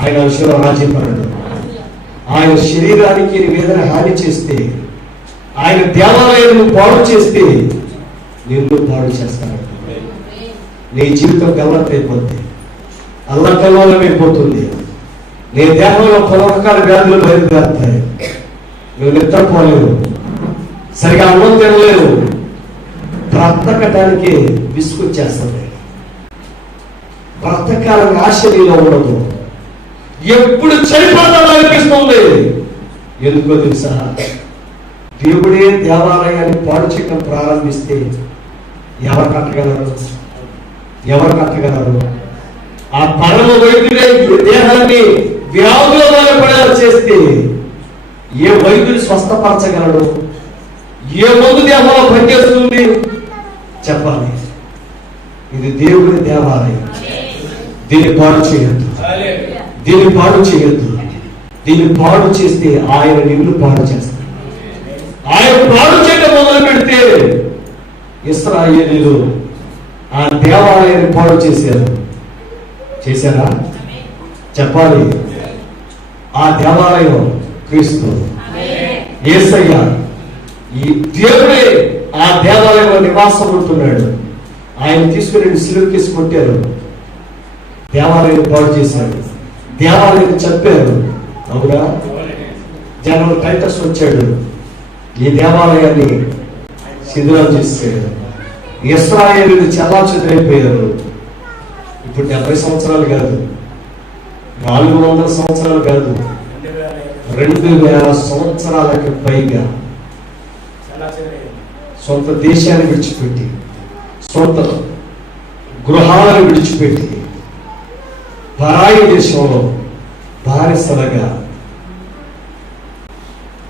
ఆయన విషయంలో రాజీపడడు. ఆయన శరీరానికి వేదన హాని చేస్తే, ఆయన దేవాలయాన్ని పాడు చేస్తే నిన్ను పాడు చేస్తాడు. నీ జీవితం గల్లతైపోతుంది, అల్లకల్లోలమైపోతుంది. నీ దేహంలో పలు రకాల వ్యాధులు బయలుదేరుతాయి. నువ్వు నిద్రపోలేవు, సరిగా అన్నం తినలేవు, బ్రతకటానికి విసుకొచ్చేస్తుంది. బ్రతకాలని ఆశ నీలో ఉండదు, ఎప్పుడు చనిపోతామో అనిపిస్తుంది. ఎందుకో తెలుసా? దేవుడే దేవాలయాన్ని పాడు చేయడం ప్రారంభిస్తే ఎవరు కట్టగలరు? ఎవరు కట్టగలరు? ఆ పరమ వైద్యుడే దేహాన్ని వ్యాధుల వల్ల పడేలా చేస్తే ఏ వైద్యుడు స్వస్థపరచగలడు? ఏ మందు దేహంలో పనిచేస్తుంది? చెప్పాలి. ఇది దేవుడి దేవాలయం. దీన్ని పాడు చేయొద్దు. దీన్ని పాడు చేయొద్దు. దీన్ని పాడు చేస్తే ఆయన నిన్ను పాడు చేస్తాడు. ఆయన పాడు చేయడం మొదలు పెడితే ఇశ్రాయేలీయులు ఆ దేవాలయాన్ని పాడు చేశారు. చేశారా? చెప్పాలి. ఆ దేవాలయం క్రీస్తు యేసయ్య. ఈ దేవుడే ఆ దేవాలయంలో నివాసం ఉంటున్నాడు. ఆయన తీసుకుని సిలువకేసి కొట్టారు. దేవాలయం పాడు చేశాడు. దేవాలయాన్ని చంపారు. అవునా? జనరల్ టైటస్ వచ్చాడు, ఈ దేవాలయాన్ని శిథిలం చేశాడు. ఇశ్రాయేలీయులు చెల్లాచెదురైపోయారు. ఇప్పుడు 70 సంవత్సరాలు కాదు, 400 సంవత్సరాలు కాదు, 2000 సంవత్సరాలకి పైగా సొంత దేశాన్ని విడిచిపెట్టి, సొంత గృహాలను విడిచిపెట్టి పరాయి దేశంలో బానిసలుగా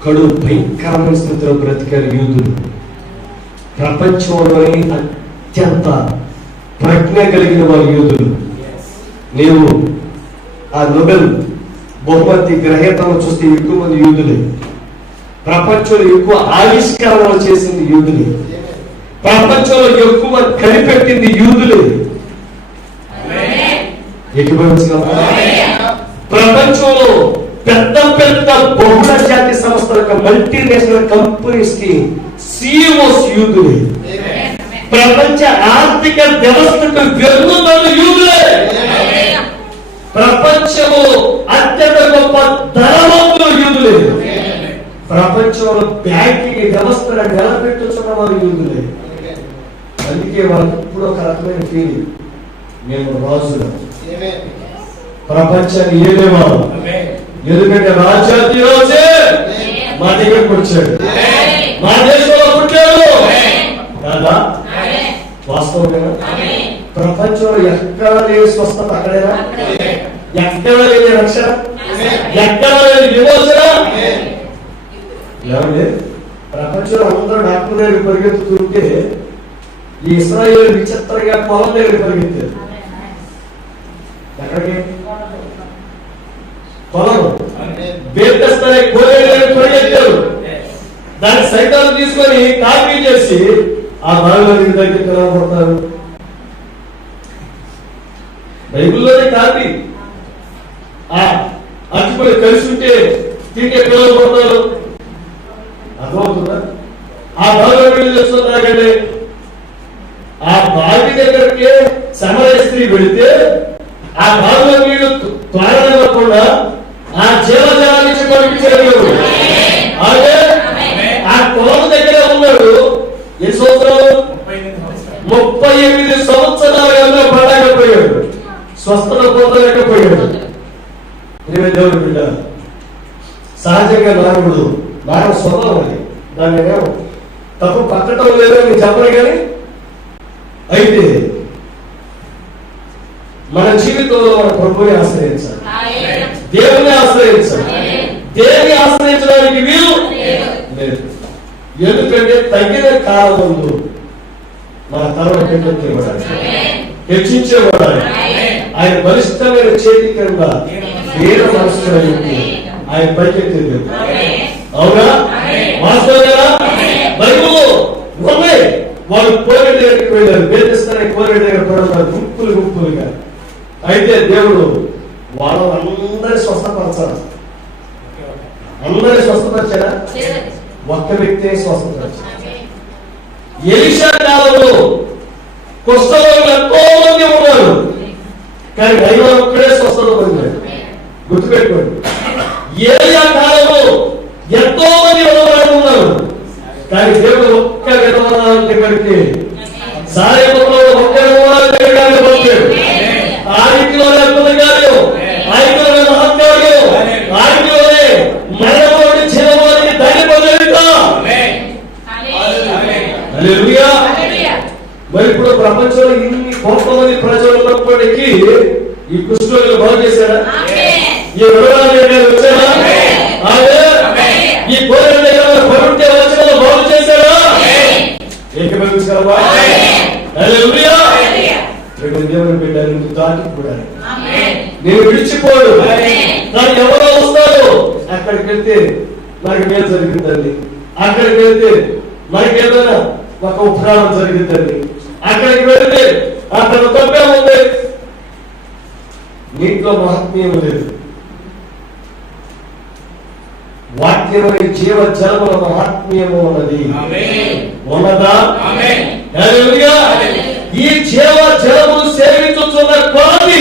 కడు భయంకరమైన స్థితిలో బ్రతికారు యూదులు. ప్రపంచంలోని అత్యంత ప్రజ్ఞ కలిగిన వారు యూదులు. నీవు ఆ నోబెల్ బహుమతి గ్రహీతలను చూస్తే ఎక్కువ మంది యూదులే. ప్రపంచంలో ఎక్కువ ఆవిష్కరణలు చేసింది యూదులే. ప్రపంచంలో ఎక్కువ కనిపెట్టింది యూదులే. ప్రపంచంలో పెద్ద పెద్ద బహుళ జాతి సంస్థలకు, మల్టీనేషనల్ కంపెనీస్ కి సిఇఓస్ యూదులే. ప్రపంచ ఆర్థిక వ్యవస్థకు వెన్నుదన్ను యూదులే. ప్రపంచంలో అత్యంత గొప్ప ధనవంతులు యూదులే. ప్రపంచంలో బ్యాంకింగ్ వ్యవస్థను నిలబెట్టుతున్న వారు యూదులే. అందుకే వాళ్ళకి ఇప్పుడు ఒక రకమైన ఫీలింగ్, మేము రాజులు, ప్రపంచాన్ని ఏలేవారు. ఎందుకంటే రాజ్యాది రోజే మా దగ్గరకు వచ్చాడు, మా దేశంలో పుట్టాడు కదా. వాస్తవం. ప్రపంచంలో ఎక్కడ లేని స్వస్థత అక్కడేనా? ఎక్కడ లేని రక్షణ, ఎక్కడ లేని విమోచన. ఏమండి, ప్రపంచంలో అందరూ డాక్టర్ దగ్గర పరిగెత్తుతుంటే ఈ ఇశ్రాయేలు విచిత్రంగా పొలం దగ్గర పరిగెత్తారు. ఎక్కడికి? పొలం. బేతస్తరే కోరేడు దగ్గర పరిగెత్తారు. దాని సైతాలు తీసుకొని కాపీ చేసి ఆ బావిలో దగ్గర కలవబడతారు. బైబిల్లోనే కాపీ. ఆ అటుపడి కలిసి ఉంటే తింటే పిల్లలు పడతారు. అర్థమవుతుందా? ఆ బావిలో నీళ్ళు తెచ్చుకుంటారండి. ఆ బావి దగ్గరికి సమరయ స్త్రీ వెళితే ఆ బావిలో నీళ్లు త్వరకుండా ఆ జీవజాల నుంచి పంపించారు. అదే ఆ కులం దగ్గర ఉన్నాడు. ఎన్ని సంవత్సరాలు? 38 సంవత్సరాలు పడలేకపోయాడు, స్వస్థత పొందలేకపోయాడు. దేవుడు బిడ్డ, సహజంగా మానవ స్వభావం అది. దాన్ని ఏమో తప్పు పట్టడం లేదో నేను చెప్పను. కానీ అయితే మన జీవితంలో మన ప్రభువుని ఆశ్రయించాలి, దేవుని ఆశ్రయించాలి. దేవుని ఆశ్రయించడానికి వీలు లేదు. ఎందుకంటే తగిన కాలమందు మన తరం హెచ్చించబడాలి. ఆయన బలిష్టమైన చేతి కింద వీర మనస్సు ఆయన పైకెత్తింది. అవునా? వాస్తవంగా బైబిల్లో ఉన్నాయి. వాళ్ళు కోరేడు దగ్గరికి వెళ్ళారు. బేతస్తనే కోరేడు దగ్గర పడుతున్నారు గుంపులు గుంపులుగా. అయితే దేవుడు వాళ్ళందరి స్వస్థపరచాలి. అందరి స్వస్థపరిచాడా? ఒక్క వ్యక్తే స్వస్థపరిచాడు. ఎలీషా కాలంలో కుష్ఠరోగులు ఎంతో మంది ఉన్నారు, కానీ దైవం ఒక్కడే స్వస్థత పొందాడు. గుర్తుపెట్టుకోండి. ఏలియా కాలంలో ఎంతో మంది విధవరాలు ఉన్నారు, కానీ దేవుడు ఒక్క విధవరాల దగ్గరికి, సారేపురంలో ఒక్క విధవరాల దగ్గరికి పంపాడు. ఆదిత్యలోనే అద్భుతంగాను, ఆదిత్యలోనే మహత్కార్యం, ఆదిత్యలోనే మరణంలోని జీవనానికి ధైర్యం పొందేట ఈ కుష్ఠరోగులు బాగు చేశారా? ఈ రోగాలు వచ్చారా? ఈ కోరిక దగ్గర పరుంటే వచ్చిన బాగు చేశారా? ఏకీభవించగలవా? హల్లెలూయా. దేవుని బిడ్డలు దాటిపోయారు. నేను విడిచిపోడు. నాకు ఎవరో వస్తారు, అక్కడికి వెళ్తే నాకు మేలు జరిగిందండి, అక్కడికి వెళ్తే మనకి ఏదైనా ఒక ఉపకారం జరిగిందండి, అక్కడికి వెళ్తే అక్కడ తప్పే ఉంది. నీటిలో మహాత్మ్యం లేదు. వాక్యమని జీవ జలముల మహాత్మ్యము ఉన్నది. ఉన్నదా? హల్లెలూయా. ఈ జీవ జలములు సేవించుతున్న కొలది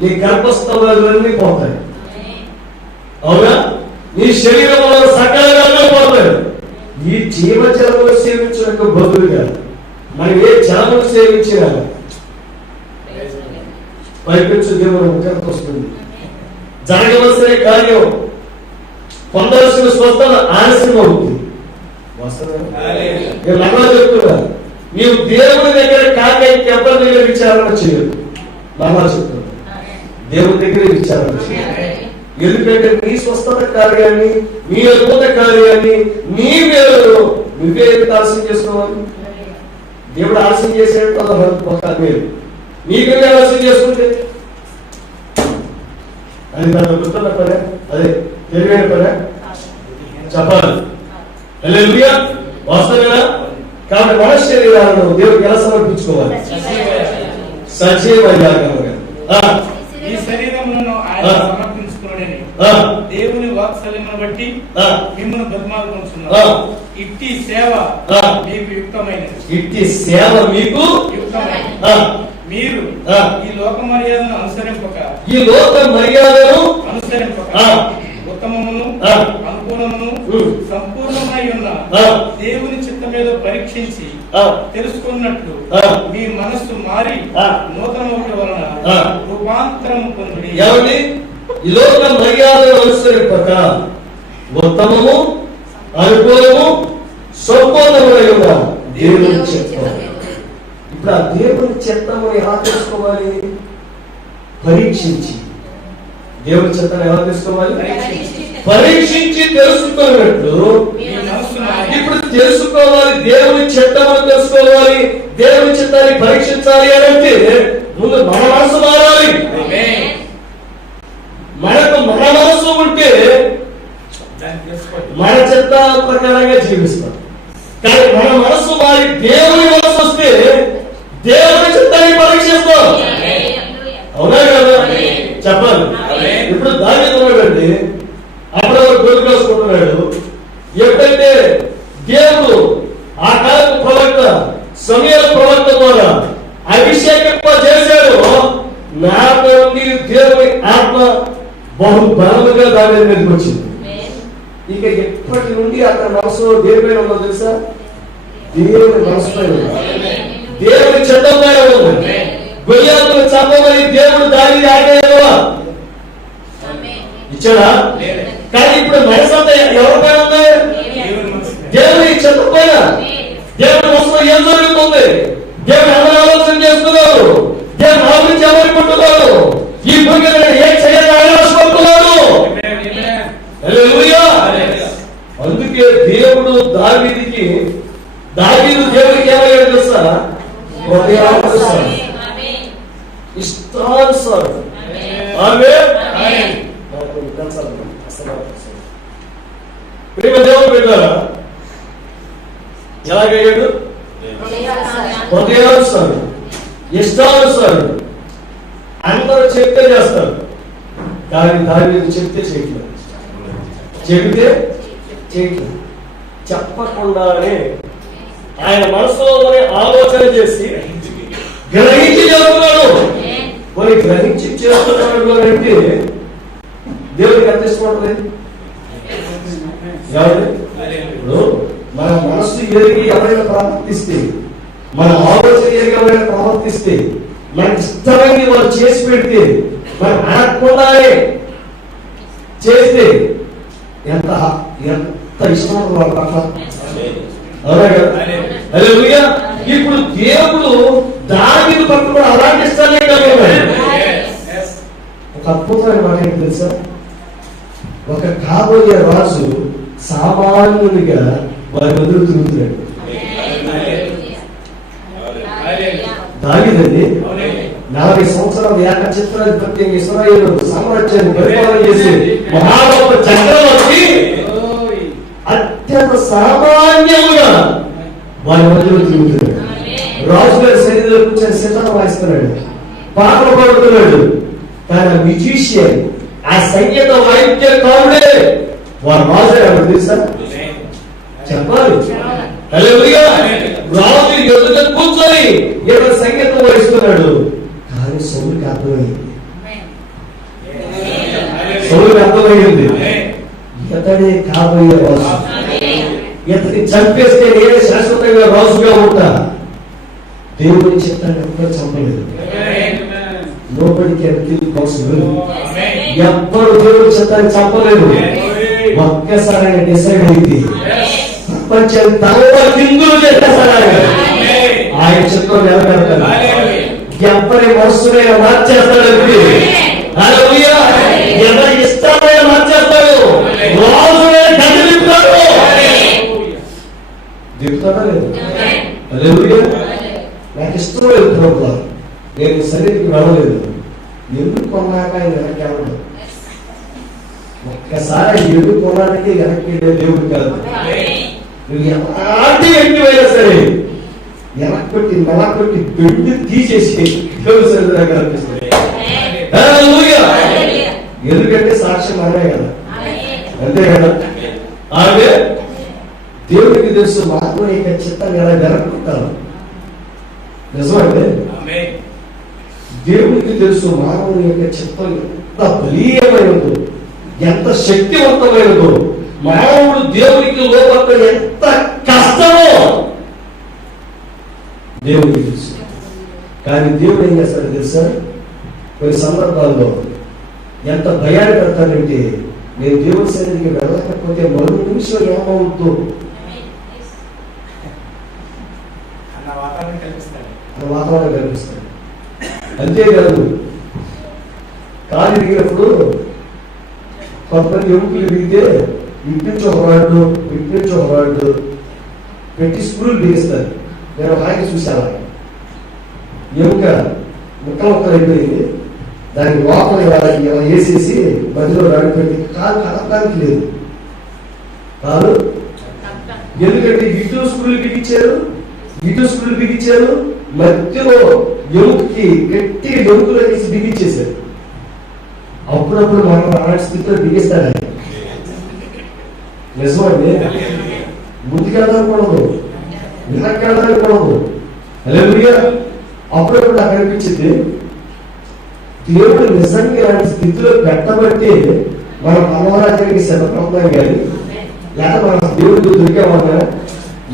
నీ గర్భస్థానాలన్నీ పోతాయి. అవునా? నీ శరీరంలో సకలంగా పోతాయి. ఈ జీవ జలములు సేవించడానికి బదులుగా మనం ఏ జలములు సేవించినా పైపించు దేవుడు ముఖ్యంగా వస్తుంది. జరగవలసిన కార్యం, పొందవలసిన స్వస్థత ఆలస్యం అవుతుంది. నేను నమ్మా చెప్తున్నా, నీవు దేవుని దగ్గర కాక ఇంకెవరి దగ్గర విచారణ చేయదు. నమ్మా చెప్తున్నా, దేవుని దగ్గర విచారణ చేయాలి. ఎందుకంటే నీ స్వస్థత కార్యాన్ని, నీ అద్భుత కార్యాన్ని, నీ మేలు నువ్వే ఆలస్యం చేసుకోవాలి. దేవుడు ఆలస్యం చేసేట మేలు నీకనే ఆలస్యం చేసుకుంటే అది తన గుర్తున్న పనే, అదే తెలివైన పనే చెప్పాలి. హల్లెలూయా. వాస్తవేనా? కాబట్టి మన శరీరాలను దేవుడికి ఎలా సమర్పించుకోవాలి? సజీవ యాగముగా. ఈ శరీరములను ఆయన సమర్పించుకున్నాడని దేవుని వాత్సల్యమును బట్టి మిమ్మల్ని బతిమాలుకొనుచున్నాడు. ఇట్టి సేవ మీకు యుక్తమైనది. ఇట్టి సేవ మీకు యుక్తమైనది. మీరు ఈ లోక మర్యాదను అనుసరింపక, ఈ లోక మర్యాదను అనుసరింపక ఉత్తమమును అనుకూలమును సంపూర్ణమై ఉన్న దేవుని చిత్తమేదో పరీక్షించి తెలుసుకున్నట్లు మీ మనస్సు మారి నూతనమవుట వలన రూపాంతరము పొంది. ఏమండి? ఈ లోక మర్యాదను అనుసరింపక ఉత్తమము అనుకూలము సంపూర్ణమై ఉన్న దేవుని చిత్తం. ఇప్పుడు ఆ దేవుని చిత్తము ఎలా తెలుసుకోవాలి? పరీక్షించి. దేవుని చిత్తాన్ని ఎలా తెలుసుకోవాలి? పరీక్షించి తెలుసుకున్నట్లు. ఇప్పుడు తెలుసుకోవాలి, దేవుని చిత్తమును తెలుసుకోవాలి, దేవుని చిత్తాన్ని పరీక్షించాలి అని అంటే ముందు మన మనసు మారాలి. మనకు మన మనసు ఉంటే మన చిత్త ప్రకారంగా జీవిస్తాం. కానీ మన మనసు మారి దేవుని మనసు వస్తే దేవుని చిత్తాన్ని పరీక్షిస్తాం. అవునా కదా? చెప్పాలి. ఇప్పుడు దావీదు ఉన్నాడండి, అప్పుడు గొలుసు కాసుకుంటున్నాడు. ఎప్పుడైతే దేవుడు ఆ కాలపు ప్రవక్త సమూయేలు ప్రవక్త ద్వారా అభిషేకం చేశాడు, నాతో నుండి దేవుని ఆత్మ బహు బలముగా దావీదు మీదకి వచ్చింది. ఇక ఎప్పటి నుండి అతని మనసు దేవుని ఉందో తెలుసా? దేవుని మనసు పైన దేవుని చిత్తం పైన ఉంది. గొల్లియాతును చంపమని దేవుడు దావీదుకి ఆజ్ఞ ఇచ్చాడా? కానీ ఇప్పుడు మనసు అంతా ఎవరి పైన ఉంది? దేవుని చిత్తం పైన. దేవుని మనసులో ఏం జరుగుతుంది? దేవుడు ఎవరు ఆలోచన చేస్తున్నారు? దేవుడు నా గురించి ఎవరు పుట్టున్నారు? ఈ భూమి ఏం చేయాలని ఆయన ఆశపడుతున్నాడు. హల్లెలూయా. అందుకే దేవుడు దావీదుకి, దావీదు దేవుడికి ఏమయ్యాడు తెలుసా? ఇష్టానుసారం. ప్రేమ దేవుడు పెట్టారా? ఎలాగయ్యాడు? హృదయానుసారం, ఇష్టానుసారం. అందరూ చెప్తే చేస్తారు, కానీ దావీదు చెప్తే చేయట్లేదు. చెబితే చేయట్లేదు. చెప్పకుండానే ఆయన మనసులోనే ఆలోచన చేసి గ్రహించి చేస్తున్నాడు. మరి గ్రహించి చేస్తున్నాడు అంటే దేవుడికి ఎంత ఇష్టం ఉంటుంది? ఇప్పుడు మన మనసు ఎరిగి ఎవరైనా ప్రవర్తిస్తే, మన ఆలోచన ఎరిగి ఎవరైనా ప్రవర్తిస్తే, మనకి ఇష్టమైంది వాళ్ళు చేసి పెడితే, మనం అనకుండానే చేస్తే ఎంత ఎంత ఇష్టం వాళ్ళ పట్ల. అవునా కదా? హల్లెలూయా. ఇప్పుడు దేవుడు దావీదు పట్ల కూడా అలాంటి ఇష్టాలే కలిగి ఉన్నాయి. ఒక అద్భుతమైన మాట ఏంటి తెలుసా? ఒక కాబోయే రాజు సామాన్యునిగా వారి ఎదురు తిరుగుతున్నాడు. దావీదండి 40 సంవత్సరాలు ఏకఛత్రాధిపతి ఇశ్రాయేలు సామ్రాజ్యాన్ని పరిపాలన చేసి మహాగొప్ప చక్రవర్తి అత్యంత సామాన్యముగా వారి మధ్యలో తిరుగుతున్నాడు. రాజుగారి శరీరంలో కూర్చొని సితార వాయిస్తున్నాడు, పాటలు పాడుతున్నాడు. కానీ ఆ మ్యూజిషియన్, ఆ సంగీత వాయిద్యకారుడే వారి రాజు ఎవరు తెలుసా? చెప్పాలి. హల్లెలూయా. రాజు ఎదుట కూర్చొని ఏదో సంగీతం వాయిస్తున్నాడు. కానీ సౌలుకి అర్థమైంది, సౌలుకి అర్థమైంది ఇతడే కాబోయే రాజు. ఇతని చంపేస్తే నేనే శాశ్వతంగా రాజుగా ఉంటా. దేవుని చిత్తాన్ని ఎవ్వరు చంపలేదు. Nobody can kill God's will. ఎవ్వరు దేవుని చిత్తాన్ని చంపలేదు. ఒక్కసారి ఆయన డిసైడ్ అయింది, ప్రపంచాన్ని తల కిందులు చేసేసాడు. ఆయన చిత్రం నెరవేరుతాడు. ఎవరి మనస్సునైనా మార్చేస్తాడు. హల్లెలూయా. ఎవరి ఇష్టాలైనా మార్చేస్తాడు. రాజునే దింపుతాడు. దింపుతాడా లేదు? హల్లెలూయా. నాకు ఇష్టం లేదు ప్రభువా, నేను సన్నిధికి వెళ్ళలేదు. ఎందుకు కొన్నాక ఆయన వెనక్కి వెళ్ళదు. ఒక్కసారి ఎందుకు కొనడానికి వెనక్కి దేవుడు కాదు. నువ్వు ఎలాంటి వ్యక్తివైనా సరే వెనక్కొట్టి మెలకొట్టి పెట్టి తీసేసి దేవుడు సన్నిధిగా కనిపిస్తుంది. ఎందుకంటే సాక్ష్యం అనే కదా, అంతే కదా. ఆమె దేవుడికి తెలుసు మాత్రం ఇక చిత్తాన్ని ఎలా వెనక్కుంటాను. నిజమంటే దేవుడికి తెలుసు మానవుని యొక్క చిత్తం ఎంత బలీయమైనదో, ఎంత శక్తివంతమైనదో, మానవుడు దేవుడికి లోపల ఎంత కష్టమో దేవుడికి తెలుసు. కానీ దేవుడు ఏం చేస్తాడు తెలుసా? కొన్ని సందర్భాల్లో ఎంత భయాన్ని పెడతానంటే, నేను దేవుడి సన్నిధికి వెళ్ళకపోతే మరో నిమిషం ఏమవుతుందో అన్న వాతావరణం కల్పిస్తాడు. అంతేకాదు, కాలు విరిగినప్పుడు కొంతమంది ఎముకలు విరిగితే ఇటు నుంచి ఒక రాడ్డు, ఇటు నుంచి ఒక రాడ్డు పెట్టి స్క్రూలు బిగిస్తారు. నేను ఒక ఆయన చూసాను, ఎముక ముక్కలు అయిపోయింది, దానికి లోపల ఇలా వేసేసి మధ్యలో రాడు పెట్టి కాలు కదపడానికి లేదు. కాదు, ఎందుకంటే ఇటు స్క్రూలు బిగించారు, ఇటు స్క్రూలు బిగించారు, మధ్యలో ఎముకకి గట్టి ఎముకలు వేసి బిగించేశారు. అప్పుడప్పుడు మనం అలాంటి స్థితిలో బిగిస్తాడు ఆయన. నిజమండి. ముందుకెళ్ళకూడదు, వెనక్కెళ్ళకూడదు. హల్లెలూయా. అప్పుడప్పుడు నాకు అనిపించింది, దేవుడు నిజంగా ఇలాంటి స్థితిలో పెట్టబట్టి మనం పరమరాజ్యానికి సిద్ధపడతాం. కానీ లేక మనం దేవుడికి దొరికామన్నా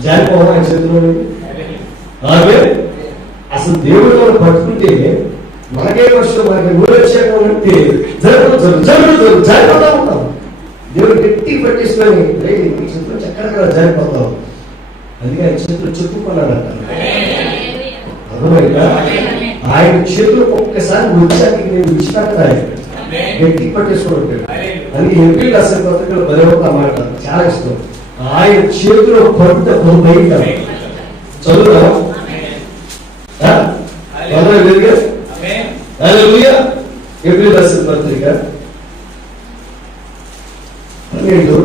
జారిపోవడం ఆయన చేతిలో. అలాగే అసలు దేవుడు మనం పట్టుకుంటే మనకే వర్షం, మనకి ఊరక్షేమం అంటే జారిపోతా ఉంటాం. దేవుడు గట్టి పట్టించుకొని చేతులు చక్కగా జారిపోతాం. అందుకే ఆయన చేతులు చెప్పుకున్నాడంట. అర్థమైందా? ఆయన చేతులు ఒక్కసారి వచ్చాక నేను విడిచిపెట్టదా, గట్టి పట్టేసుకోవడం. అందుకే ఎంపీ అసలు పత్రికలు బలవత మాట చాలా ఇష్టం. ఆయన చేతిలో పడితే బయట చదువుదా ఎంపీ అసలు పత్రిక 12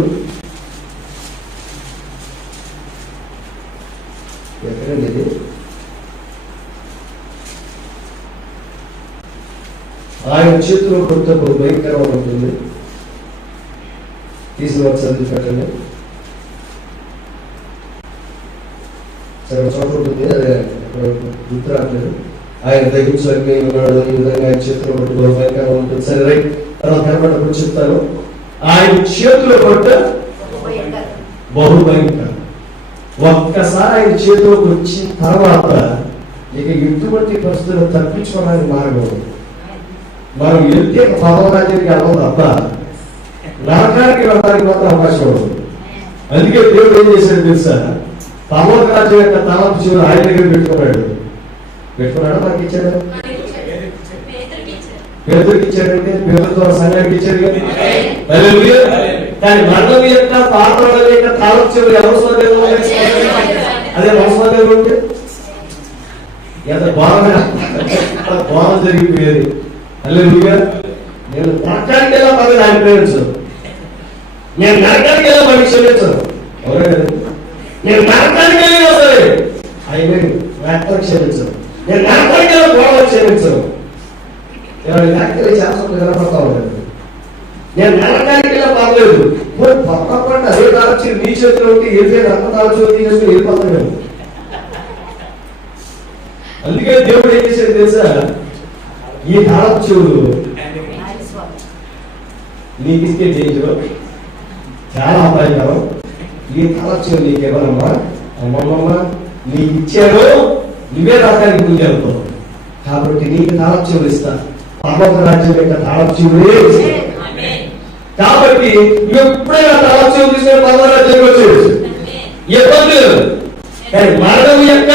ఎక్కడండి? ఆయన చేతిలో కొంత భయంకరంగా ఉంటుంది. తీసిన చదివి పెట్టండి. సరే చోట ఉంటుంది, అదే గుర్తు రావట్లేదు. ఆయన దహించడానికి ఉన్నాడు, ఈ విధంగా ఆయన చేతిలో పట్టు భయంకరంగా ఉంటుంది. సరే రైట్, తర్వాత కనబడ్డప్పుడు చెప్తాను. ఆయన చేతిలో పట్ట బహుభయంకరం. ఒక్కసారి ఆయన చేతిలోకి వచ్చిన తర్వాత ఇక ఎటువంటి పరిస్థితులు తప్పించుకోవడానికి మార్గం. మనం వెళ్తే పదవరాజ్యానికి వెళ్ళదు తప్ప నరకానికి వెళ్ళడానికి మాత్రం అవకాశం ఉండదు. అందుకే దేవుడు ఏం చేశాడు తెలుసా? పర్వత రాజ్యం యొక్క తలపు చివరి ఆయన దగ్గర పెట్టుకున్నాడు. పెట్టుకున్నాడా మనకి ఇచ్చాడు? పేదరికి ఇచ్చాడంటే పేదలతో సంఘానికి ఇచ్చాడు కదా. హల్లెలూయా. కానీ మరణం యొక్క పాత్రల యొక్క తాళం ఎవరు స్వాధీనం? అదే మన స్వాధీనం ఉంటే ఎంత బాగా బాగా జరిగిపోయేది. హల్లెలూయా. నేను నరకానికి వెళ్ళా పర్లేదు ఆయన ప్రేమించు, నేను నరకానికి వెళ్ళా మనకి క్షమించను. ఎవరే కదా, నేను నరకానికి వెళ్ళినా సరే ఆయన వ్యాఖ్యలు క్షమించను, నేను నరకానికి వెళ్ళా గొడవ క్షమించను. వ్యాఖ్యలు శాస్త్రం కనపడతా ఉంటాడు. నేను నరకానికి వెళ్ళా పర్లేదు, పక్కకుండా అదే తాలొచ్చి నీ చేతిలో ఉంటే వెళ్ళిపోయి రక్త తాలొచ్చి తీసుకుని వెళ్ళిపోతాను. అందుకే దేవుడు ఏం చేశాడు తెలుసా, ఈ తాళచువులు నీకు ఇస్తే డేంజర్, చాలా అపాయకరం. ఈ తాళచువులు నీకు ఎవరమ్మా, అమ్మమ్మ నీకు ఇచ్చాడు, నువ్వే రాకానికి ముందుకెళ్తావు. కాబట్టి నీకు తాళచువులు ఇస్తా, పర్వత రాజ్యం యొక్క తాళచువులే ఇస్తా. కాబట్టి నువ్వు ఎప్పుడైనా తాళచువులు తీసుకొని పర్వత రాజ్యానికి వచ్చేది ఇబ్బంది లేదు. కానీ మరణం యొక్క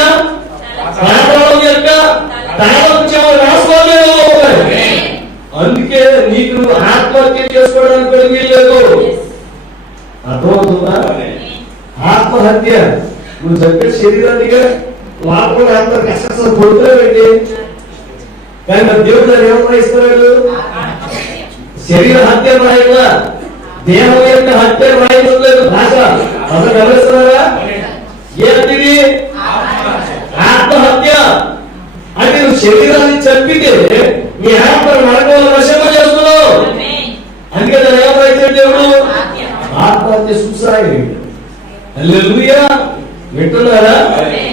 అందుకే నీకు ఆత్మహత్య చేసుకోవడానికి కూడా వీల్లేదు. అర్థమవుతుందా? ఆత్మహత్య నువ్వు చెప్పే శరీరానికి లోపల అంత కష్టం పొడుతున్నావేంటి? కానీ మరి దేవుడు దాన్ని ఏమన్నా ఇస్తున్నాడు? శరీర హత్య రాయట్లా, దేహం యొక్క హత్య రాయట్లేదు. భాష అసలు గమనిస్తున్నారా? ఏంటిది? ఆత్మహత్య అంటే నువ్వు శరీరాన్ని చంపితే నీ ఆత్మ నరకంలో నశింప చేస్తున్నావు. అందుకే దాన్ని ఏమైతే దేవుడు ఆత్మహత్య సూసైడ్. హల్లెలూయా. వింటున్నారా?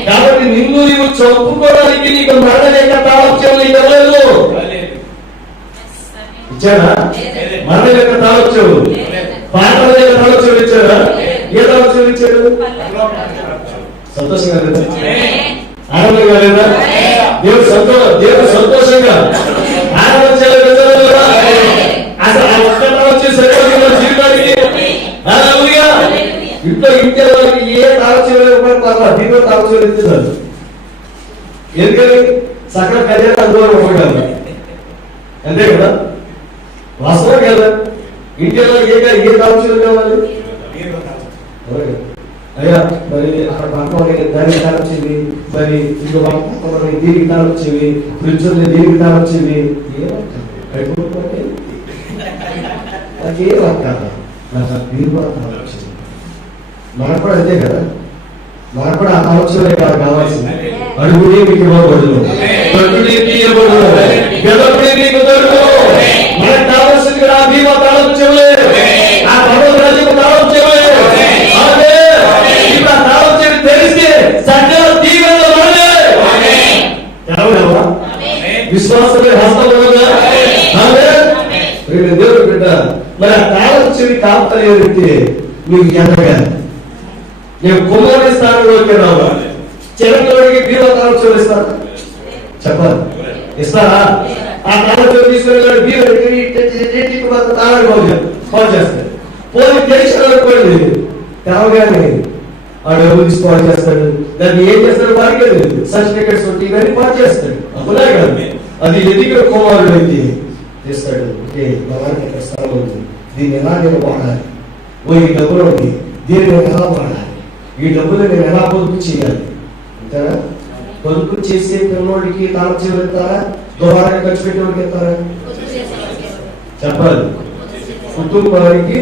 కాబట్టి నిన్ను నీవు చంపుకోవడానికి నీకు మరణ లేక తాళం ఇవ్వలేదు. ఇచ్చాడా? మరణ లేక తాళం పాటల లేక తాళం ఇచ్చాడా? ఏ తాళం ఇచ్చాడు? సంతోషంగా లేదా? ఆనందంగా లేదా? దేవుడు సంతోషంగా ఆనందం చేయాలి. అసలు ఆ ఒక్క వచ్చి సరిపోతుంది జీవితానికి. ఇంట్లో ఇంటి వాళ్ళకి ఏ తాళం దీంట్లో తాళం ఇస్తున్నారు. ఎందుకని సకల కళ్యాణ అనుభవం ఇవ్వగలరు, అంతే కదా? వాస్తవం కదా? ఇంటి వాళ్ళకి ఏ తాళం కావాలి? అయ్యా మరి అక్కడ పక్కన దానికి తాళం వచ్చింది, మరి ఇంకో పక్కన దీనికి తాళం వచ్చింది, ఫ్రిడ్జ్ దీనికి తాళం వచ్చింది. నాకేం కాదు, నాకు ఆ పేరు కూడా తాళం వచ్చింది. మనకు కూడా అంతే కదా, మనకు కూడా ఆ తాళం కావాల్సింది. అడుగునే మీకు ఇవ్వబడును, మనకు కావాల్సింది కూడా ఆ భీమా తాళం చెవులే, ఆ పర్వత రాజ్యం తాళం చెవులే. విశ్వాసమే హస్తముగా దేవుడు బిడ్డ. మరి ఆ తాళం చెవి కాపలేదంటే మీకు ఎనగా నేను కుమారి స్థానంలోకి రావాలి. చిరంతోడికి బీమా తాళం చెవులు ఇస్తారా? చెప్పాలి, ఇస్తారా? ఆ తాళం చెవి తీసుకుని బీమా తాళాన్ని కాల్ చేస్తాడు. పోయి తెలిసిన అనుకోండి, తెలవగానే ఆ డబ్బులు తీసి పాటు చేస్తాడు. దాన్ని ఏం చేస్తాడు వారికే లేదు. సర్టిఫికెట్స్ ఉంటే ఇవన్నీ పాటు చేస్తాడు. అప్పుడే కాదు, అది ఎదిగిన కుమారుడు అయితే చేస్తాడు. ఓకే, భగవానికి ఇక్కడ స్థలం ఉంది, దీన్ని ఎలా నేను వాడాలి? ఈ డబ్బులు ఉంది, దీన్ని నేను ఎలా వాడాలి? ఈ డబ్బులు నేను ఎలా పొదుపు చేయాలి? అంతేనా? పొదుపు చేసే పిల్లవాడికి తాళం చెవులు ఇస్తారా? దూరానికి ఖర్చు పెట్టేవాడికి ఇస్తారా? చెప్పాలి. కుటుంబానికి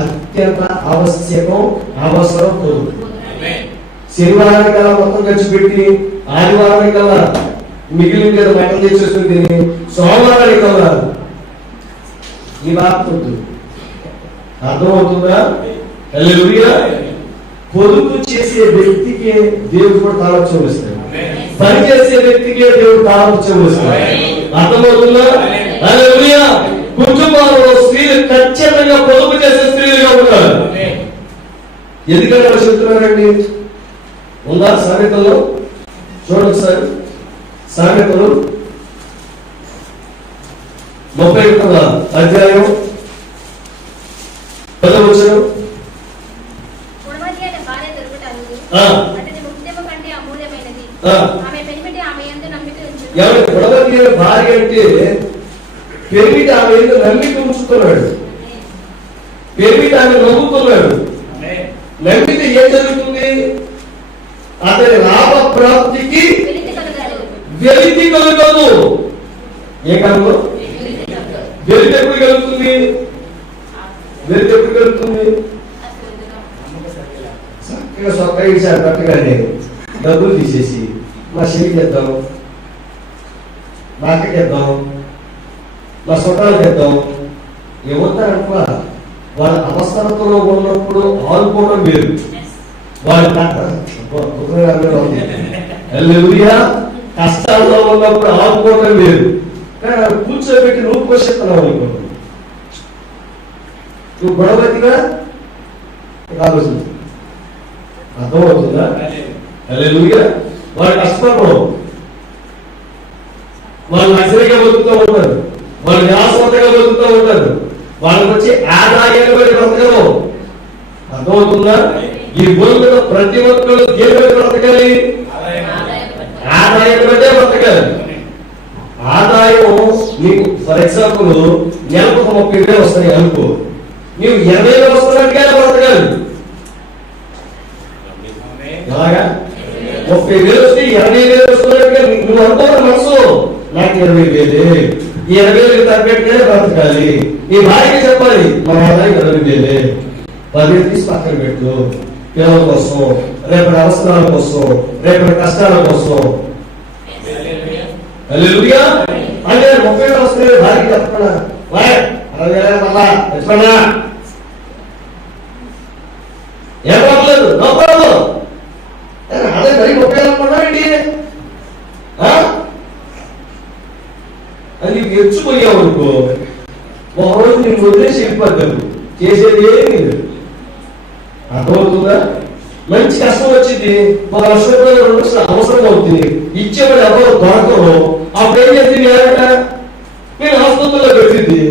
అత్యంత ఆవశ్యకం, అవసరం పొదుపు. శనివారానికల్లా మొత్తం ఖర్చు పెట్టి ఆదివారానికల్లా మిగిలిన కదా మటన్ తెచ్చేస్తుంది, సోమవారానికల్లా ఈ బాగుంటుంది. అర్థమవుతుందా? హల్లెలూయా. పొదుపు చేసే వ్యక్తికే దేవుడు కూడా తాళం చెవులిస్తాడు, పని చేసే వ్యక్తికే దేవుడు తాళం చెవులిస్తాడు. అర్థమవుతుందా? హల్లెలూయా. కుటుంబంలో స్త్రీలు ఖచ్చితంగా పొదుపు చేసే స్త్రీలుగా ఉంటారు. ఎందుకంటే వాళ్ళు చెప్తున్నారండి, ఉందా సామెతల్లో? చూడండి సార్, సామెతలు 31వ అధ్యాయం 10వ వచనం. ఎవరి గుణవతి గారి భార్య అంటే పెరిమిటి ఆమె ఏదో నమ్మిక ఉంచుతున్నాడు, పెరిమిటి ఆమె నమ్ముతున్నాడు. నమ్మితే ఏం జరుగుతుంది? అతని లాభ ప్రాప్తికి వెలితి కలుగదు. ఏ కాలంలో వెలితి ఎప్పుడు కలుగుతుంది? వెలితి ఎప్పుడు కలుగుతుంది? చక్కగా సొక్క ఇచ్చారు కట్టగానే డబ్బులు తీసేసి మా చెల్లికి ఇద్దాం, మా అక్కకి ఇద్దాం, మా చుట్టాలకి ఇద్దాం ఏమవుతారనుకో. వాళ్ళ అవసరతలో ఉన్నప్పుడు ఆడుకోవడం వేరు, వాళ్ళ కష్టాల్లో ఉన్నప్పుడు ఆడుకోవడం వేరు. కానీ కూర్చోబెట్టి నువ్వు పోషిస్తున్నావు అనుకో, నువ్వు గొడవతిగా ఆలోచన అర్థమవుతుందా? హల్లెలూయా. వాళ్ళు కష్టపడరు, వాళ్ళు నచ్చరిగా బతుకుతూ ఉంటారు, వాళ్ళు వ్యాసంతగా బతుకుతూ ఉంటారు, వాళ్ళకి వచ్చి ఆదాయాన్ని బట్టి బ్రతకరు. అర్థమవుతుందా? ఈ భూమి మీద ప్రతి ఒక్కరు దేని బట్టి బ్రతకాలి? ఆదాయాన్ని బట్టే బ్రతకాలి. ఆదాయం నీకు ఫర్ ఎగ్జాంపుల్ నెలకు 30,000 వస్తాయి అనుకో, నీవు 20,000 వస్తున్నట్టుగానే బ్రతకాలి. ఎలాగా? 30,000 వస్తే 20,000 వస్తున్నట్టుగా నువ్వు అనుకోవాలి మనసు, నాకు 20,000, ఈ 20,000 తగ్గట్టుగానే బ్రతకాలి. నీ భార్యకి చెప్పాలి, మా ఆదాయం 20,000, 10,000 తీసి పక్కన పెట్టు, పిల్లల కోసం, రేపటి అవసరాల కోసం, రేపటి కష్టాల కోసం. హల్లెలూయా. అంటే 30,000 వస్తే భార్యకి చెప్పకుండా 60,000 మళ్ళా తెచ్చుకున్నా ఏం పర్లేదు, నో ప్రాబ్లం. అదే మరి 30,000 అనుకున్నానండి అని తెచ్చుకోయావు అనుకో, ఒక రోజు నేను వదిలేసి వెళ్ళిపోతాను, చేసేది ఏమి లేదు. అర్థమవుతుందా? మంచి కష్టం వచ్చింది, 1 లక్ష రూపాయలు 2 లక్షలు అవసరం అవుతుంది, ఇచ్చేవాడు ఎవరు దొరకరు. అప్పుడు ఏం చేసింది? నేను ఆసుపత్రిలో పెట్టింది,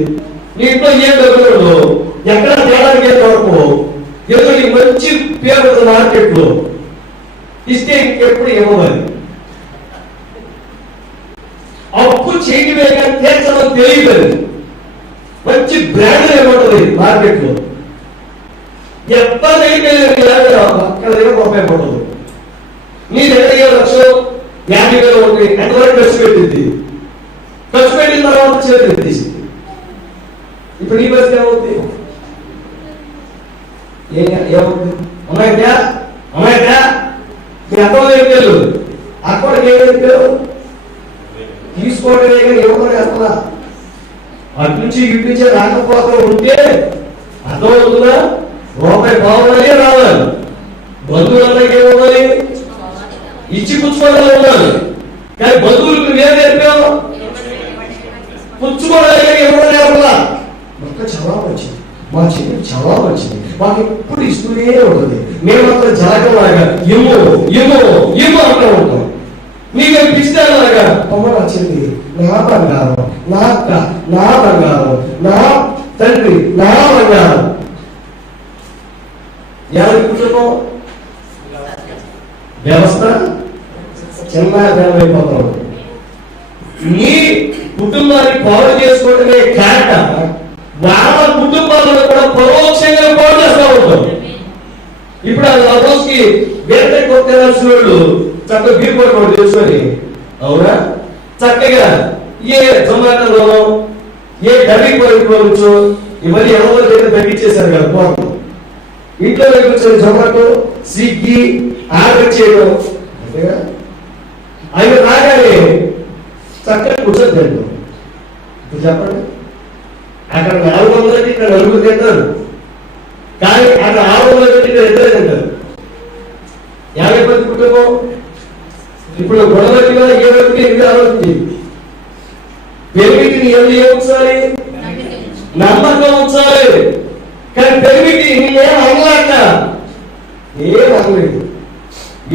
నీ ఇంట్లో ఏం దొరకదు, ఎక్కడ తేడానికి ఏం దొరకవు, ఏదో నీకు మంచి పేరు మార్కెట్ లో ఇస్తే ఇంకెప్పుడు ఇవ్వమని. అప్పు చేయడమే కానీ తీర్చడం తెలియదు. మంచి బ్రాండ్ ఏమంటుంది మార్కెట్ లో, ఎంత అక్కడ దగ్గర ఉపయోగపడదు. నీ దగ్గర 1,50,000 ఉంటుంది, ఎంతవరకు ఖర్చు పెట్టింది, ఖర్చు పెట్టిన తర్వాత చేతి తీసింది. ఇప్పుడు నీ పరిస్థితి ఏమవుతుంది? ఏమవుతుంది? అమ్మాయిదా అమ్మాయిదా మీ అకౌంట్ ఏం అకౌంట్ ఏం తీసుకోవడమే కానీ ఇవ్వమని అసలు అటు నుంచి ఇటు నుంచే రాకపోతే ఉంటే అర్థమవుతుందా? రూపాయి బాగుండాలి, రావాలి, బంధువులందరికీ ఏమవ్వాలి, ఇచ్చి పుచ్చుకోవడం ఉండాలి. కానీ బంధువులకు మేము నేర్పాము, పుచ్చుకోవడానికి ఇవ్వడం నేర్పలా. మొత్తం చాలా వచ్చింది, మా చెల్లి చాలా వచ్చింది, మాకు ఎప్పుడు ఇస్తూనే ఉంటుంది. మేము అక్కడ జరగలాగా ఇమ్ము ఇమ్ము ఇమ్ము అంటూ ఉంటాం. నీకు పిస్తాలాగా అమ్మ వచ్చింది, నా బంగారం, నా అక్క, నా బంగారం, నా తండ్రి, నా బంగారం. ఎవరి కుటుంబం వ్యవస్థ చిన్న అయిపోతాం. నీ కుటుంబాన్ని పాడు చేసుకోవడమే కాక వాళ్ళ కుటుంబాలను కూడా పరోక్షంగా పాడు చేస్తూ ఉంటాం. ఇప్పుడు ఆ రోజుకి వేరే కొట్టాల్సిన వాళ్ళు చక్కగా బీర్పోట్ కూడా చేసుకొని, అవునా, చక్కగా ఏ జొమాటోలో ఏ డబ్బీ పరిపాలించు ఇవన్నీ ఎవరి దగ్గర తగ్గించేశారు కదా. పోతాం ఇంట్లో కూర్చొని జొమాటో, స్విగ్గీ ఆర్డర్ చేయడం, అవి రాగానే చక్కగా కూర్చొని తింటాం. ఇప్పుడు చెప్పండి, అక్కడ 400 పెట్టి ఇక్కడ 4 తింటారు, కానీ అక్కడ 600 పెట్టి ఇక్కడ 2 తింటారు. 50 మంది కుటుంబం. ఇప్పుడు గొడవగా ఏ వ్యక్తి ఇది ఆలోచించి పెరిమిటిని ఏం ఉంచాలి? నమ్మకం ఉంచాలి. కానీ పెరిమిటి ఏం అనలేక ఏం అనలేదు.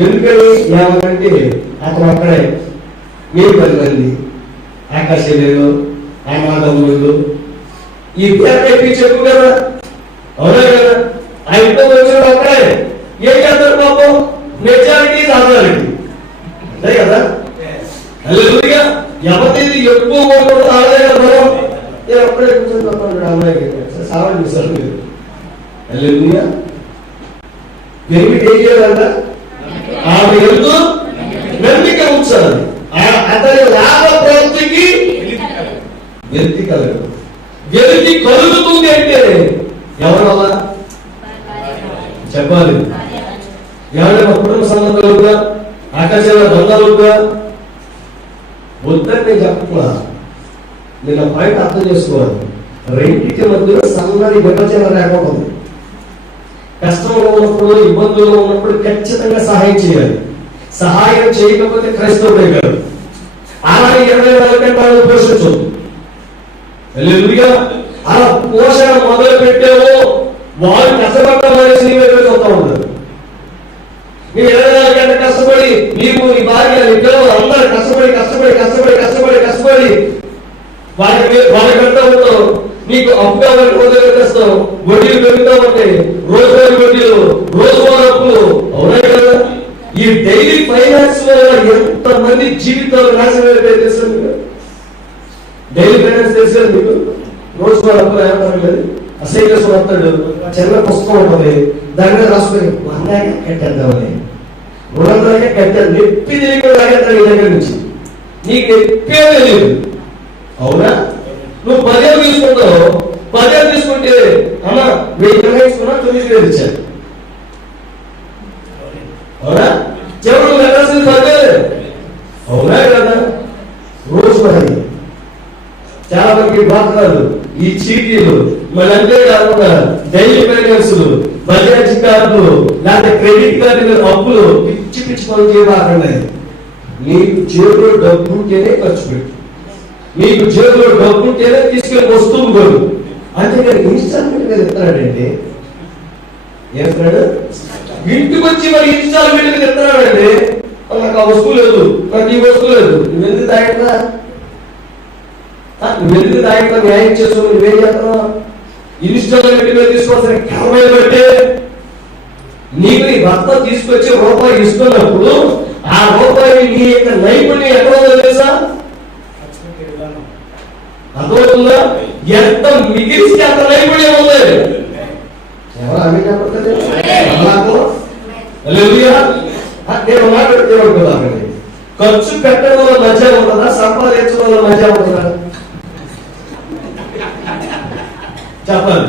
ఎందుకని ఏమంటే అతను అక్కడే మీరు 10 మంది ఆకాశలు అనాథములు ఈ పేరు చెప్పు కదా, అవునా కదా? ఆ ఇంట్లో వచ్చిన అక్కడే ఏం చేస్తారు పాపం? మెజారిటీ అథారిటీ అంతే కదా. హల్లెలూయా. ఎక్కువ కొనుక్కుంటే ఆడే కదా నేను అప్పుడే కూర్చొని అమ్మాయికి సావని చూసారు మీరు హల్లెలూయా. పెరిగి ఏం చేయాలంట? ఆమె ఎందు నమ్మిక ఉంచాలి. అతని లాభ ప్రవృత్తికి వెలితి కలగదు. వెలితి కలుగుతుంది అంటే ఎవరి వల్ల చెప్పాలి? ఎవరైనా కుటుంబ సంబంధాలుగా ఆకాశాల బంధాలుగా వద్దని నేను చెప్పట్లా. నేను ఆ పాయింట్ అర్థం చేసుకోవాలి. రెండింటి మధ్యలో సన్నది విభజన లేకపోతుంది. కష్టంలో ఉన్నప్పుడు, ఇబ్బందుల్లో ఉన్నప్పుడు ఖచ్చితంగా సహాయం చేయాలి. సహాయం చేయకపోతే క్రైస్తవుడే కాదు. అలాగే 24 గంటలు పోషించు. అలా పోషణ మొదలు పెట్టావో వారు కష్టపడమనేసి నీ వైపు చూస్తూ ఉంటారు. నువ్వు 24 గంటలు కష్టపడి నీవు నీ భార్య నీ పిల్లలు అందరూ కష్టపడి కష్టపడి కష్టపడి కష్టపడి కష్టపడి వాళ్ళకి పెడతా ఉంటావు. నీకు అప్పుగా వదిలి తెస్తావు. వడ్డీలు పెరుగుతా ఉంటాయి. రోజువారీ వడ్డీలు, రోజువారీ అప్పులు. అవునా కదా? ఈ డైలీ ఫైనాన్స్ వల్ల ఎంత మంది జీవితాలు నాశనం అయిపోయి తెలుసు మీకు? డైలీ ఫైనాన్స్ తెలిసే మీకు? రోజువారీ అప్పులు ఏమంటారు? అసైన్మెంట్స్ వస్తాడు, చిన్న పుస్తకం ఉంటుంది, దాని మీద రాసుకొని 100 కట్టేద్దామని 200 కట్టారు. నెప్పి తెలియకుండా లాగేస్తాడు ఈ దగ్గర నుంచి. నీకు నెప్పే తెలియదు. అవునా? నువ్వు 10,000 తీసుకుంటావు. 10,000 తీసుకుంటే అమ్మ 1000 తీసుకున్నా 9,000 ఇచ్చారు. అవునా? చివరి కట్టాల్సింది 10,000. అవునా కదా? రోజు మరి చాలా మందికి బాధలు, ఈ చీటీలు, మళ్ళీ అంతే కాకుండా డైలీ ఫైనాన్సులు, బజాజ్ కార్డులు, లేకపోతే క్రెడిట్ కార్డు అప్పులు పిచ్చి పిచ్చి పనులు చేయబాకండి. నీకు జేబులో డబ్బు ఉంటేనే ఖర్చు పెట్టు. నీకు జేబులో డబ్బు ఉంటేనే తీసుకెళ్ళి వస్తువు కొను. అంతేకాని ఇన్స్టాల్మెంట్ మీద ఇస్తున్నాడండి. ఏమన్నాడు? ఇంటికి వచ్చి మరి ఇన్స్టాల్మెంట్ మీద ఇస్తున్నాడండి. నాకు ఆ వస్తువు లేదు, నాకు ఈ వస్తువు లేదు. నువ్వెందుకు తాగినా నువ్వెందుకు తాగినా న్యాయం చేసుకో. నువ్వేం చేస్తున్నావు? ఇన్స్టాల్మెంట్ మీద తీసుకోవాల్సిన కర్మ బట్టే నీకు నీ భర్త తీసుకొచ్చి రూపాయి ఇస్తున్నప్పుడు ఆ రూపాయి నీ యొక్క నైపుణ్యం ఎక్కడ ఉందో తెలుసా? అర్థమవుతుందా? ఎంత మిగిలిస్తే అంత నైపుణ్యం ఉంది. ఎవరు అవి చెప్పట్లేదు? నేను మాట్లాడుతున్నాను. ఖర్చు పెట్టడం వల్ల మధ్య ఉంటుందా? సంపాదించడం వల్ల మధ్య ఉంటుందా? చెప్పాలి.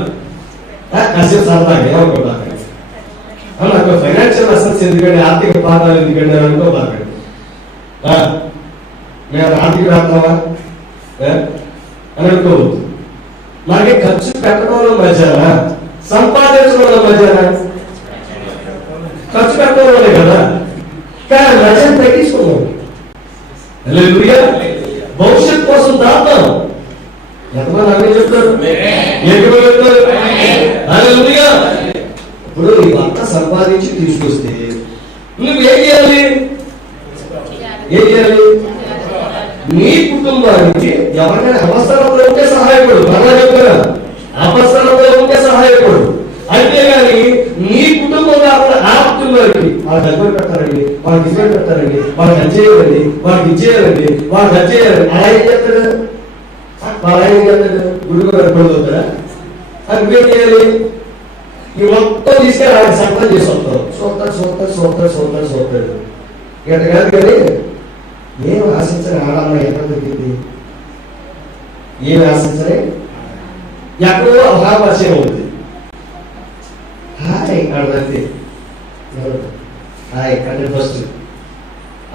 కాసేపు సరదాగా ఏమనుకోబాకండి. నాకు ఫైనాన్షియల్ అసెట్స్ ఎందుకండి, ఆర్థిక పాఠాలు ఎందుకండి అని అనుకోబాకండి. మేము ఆర్థిక రాస్తావా అని అనుకోవద్దు. మనకి ఖర్చు పెట్టడంలో మధ్యాహ్న సంపాదించడంలో మధ్యాహ్న ఖర్చు పెట్టడంలోనే కదా. కానీ మధ్యాహ్నం తగ్గించుకున్నాం. భవిష్యత్ కోసం దాతాం. ఎంతమంది అన్నీ చెప్తారు? ఇప్పుడు ఈ భర్త సంపాదించి తీసుకొస్తే నువ్వు ఏం చేయాలి? ఏం చేయాలి? నీ కుటుంబానికి ఎవరికైనా అవసరంలో ఉంటే సహాయపడు. మరలా చెప్పారా? అవసరంలో ఉంటే సహాయపడు. అంతేగాని నీ కుటుంబం కాకుండా ఆ కుటుంబానికి వాళ్ళ దగ్గర పెట్టారండి, వాళ్ళకి ఇద్దరు పెట్టారండి, వాళ్ళకి అది చేయాలండి, వాళ్ళకి ఇది చేయాలండి, వాళ్ళకి అది చేయాలండి. అలా ఏం చేస్తాడు? వాళ్ళ ఏం చేస్తాడు? గుడికి పడిపోతారా? అది నువ్వేం చేయాలి? ఈ మొత్తం తీసుకెళ్ళి వాళ్ళకి సంపాదన చేసి వస్తావు. చూస్తాడు ఇట్ట కాదు. కానీ ఏం ఆశించని ఆడమ్మ ఎక్కడ దొరికింది? ఏమి ఆశించని ఎక్కడో అభావాశయం ఉంది. హాయ్ అడదంతే. హాయ్ కంటే ఫస్ట్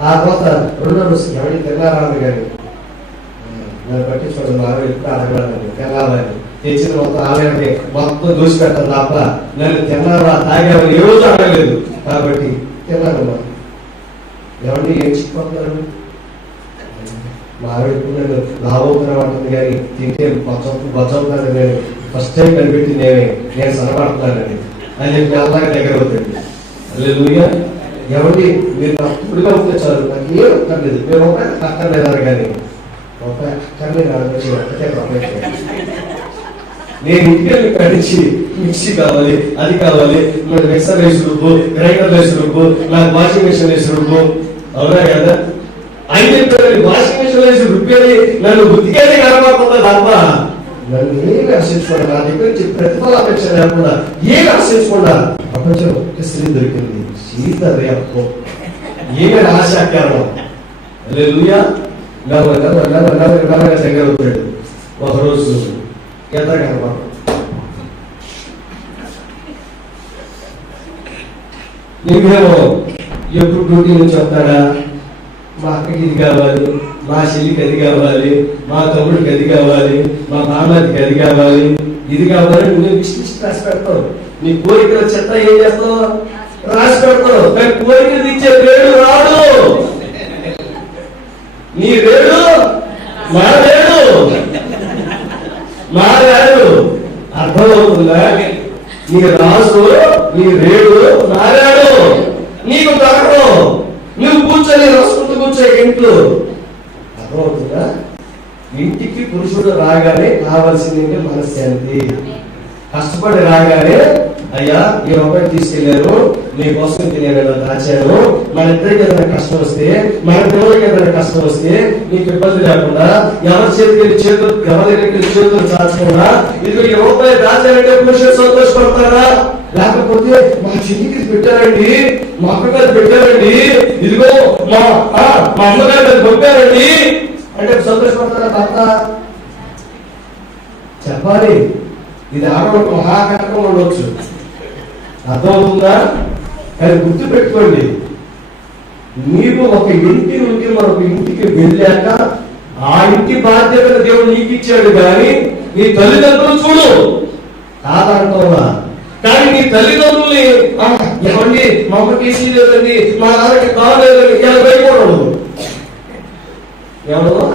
ఆ తర్వాత 2 రోజులు ఎవరికి తెల్లారాలి. కానీ నన్ను పట్టించుకోవడం ఆవిడ ఎప్పుడు అడగడానికి తెల్లాలని తెచ్చిన మొత్తం ఆలయాన్ని మొత్తం దూసి పెట్టాలి తప్ప నన్ను తిన్నారా తాగామని ఏ రోజు అడగలేదు. కాబట్టి తిన్నారమ్మా. ఎవరిని ఏం చిక్కిపోతున్నారు? మా ఆవిడ ఎప్పుడు నన్ను లాభవుతున్నా ఉంటుంది కానీ తింటే బచ్చవుతాను. నేను ఫస్ట్ టైం కనిపెట్టి నేను సనపడుతున్నానండి అని చెప్పి అలాగే దగ్గర అవుతుంది. హల్లెలూయా. ఎవరిని మీరు నాకు పుడిగా ఉంటే చాలు, నాకు ఏం అక్కర్లేదు. మేము అక్కర్లేదారు కానీ నేను ఇంటికి కడిచి మిక్సీ కావాలి, అది కావాలి, మిక్సర్ వేసి రుబ్బు, గ్రైండర్ వేసి రుబ్బు, నాకు వాషింగ్ మెషిన్ వేసి రుబ్బు. అవునా కదా? అయితే వాషింగ్ మెషిన్ అక్షరాలు వేసి రుబ్బేది నన్ను బుద్ధికేది కనబడుతుంది తప్ప నన్ను ఏమి ఆశించుకోండి, నా దగ్గర నుంచి ప్రతిఫలాపేక్ష లేకుండా ఏమి ఆశించకుండా ప్రపంచం ఒక్క స్త్రీ దొరికింది, సీత రేపు ఏమి ఆశాకారణం. హల్లెలూయా. దగ్గర అవుతాడు. ఒకరోజు ఎంత కనపడ నీకేమో ఎప్పుడు డ్యూటీ నుంచి వస్తాడా, మా అక్కకి ఇది కావాలి, మా చెల్లికి అది కావాలి, మా తమ్ముడికి అది కావాలి, మా బామ్మకి అది కావాలి, ఇది కావాలి, నువ్వు విశ్లిష్ట రాసి పెడతావు. నీ కోరికల చెత్త ఏం చేస్తావు, రాసి పెడతావు. కానీ కోరికలు ఇచ్చే రేడు రాడు. నీ రేడు మారాడు, మారాడు. అర్థమవుతుందా? నీ రాసు నీ రేడు మారాడు, నీకు దొరకడు. నువ్వు కూర్చొని రాసుకుంటూ కూర్చో ఇంట్లో. అర్థమవుతుందా? ఇంటికి పురుషుడు రాగానే కావాల్సింది మనశ్శాంతి. కష్టపడి రాగానే అయ్యా ఈ రూపాయలు తీసుకెళ్లారు, మీకోసం నేను దాచాను, మన ఇద్దరికి ఏదైనా కష్టం వస్తే, మన పిల్లలకి ఏదైనా కష్టం వస్తే నీకు ఇబ్బంది లేకుండా, ఎవరి చేతికి చేతులు ఎవరి దగ్గరికి చేతులు చాచకుండా ఇదిగో ఈ రూపాయలు దాచారంటే పురుషుడు సంతోషపడతారా? లేకపోతే మా చెల్లికి పెట్టారండి, మా అక్కగారు పెట్టారండి, ఇదిగో మా అమ్మగారు పంపారండి అంటే సంతోషపడతారా? భర్త చెప్పాలి. ఇది ఆడవాళ్ళకు మహాకటకం ఉండవచ్చు. అర్థమవుతుందా? కానీ గుర్తు పెట్టుకోండి, నీకు ఒక ఇంటి నుండి మరొక ఇంటికి వెళ్ళాక ఆ ఇంటి బాధ్యతను దేవుడు నీకు ఇచ్చాడు. కానీ నీ తల్లిదండ్రులు చూడు కాదంటావా? కానీ నీ తల్లిదండ్రుల్ని ఏమండి మా అమ్మకి ఏసీ లేదండి, మా నాన్నకి కాలేదండి, ఇలా భయపడదు. ఎవరు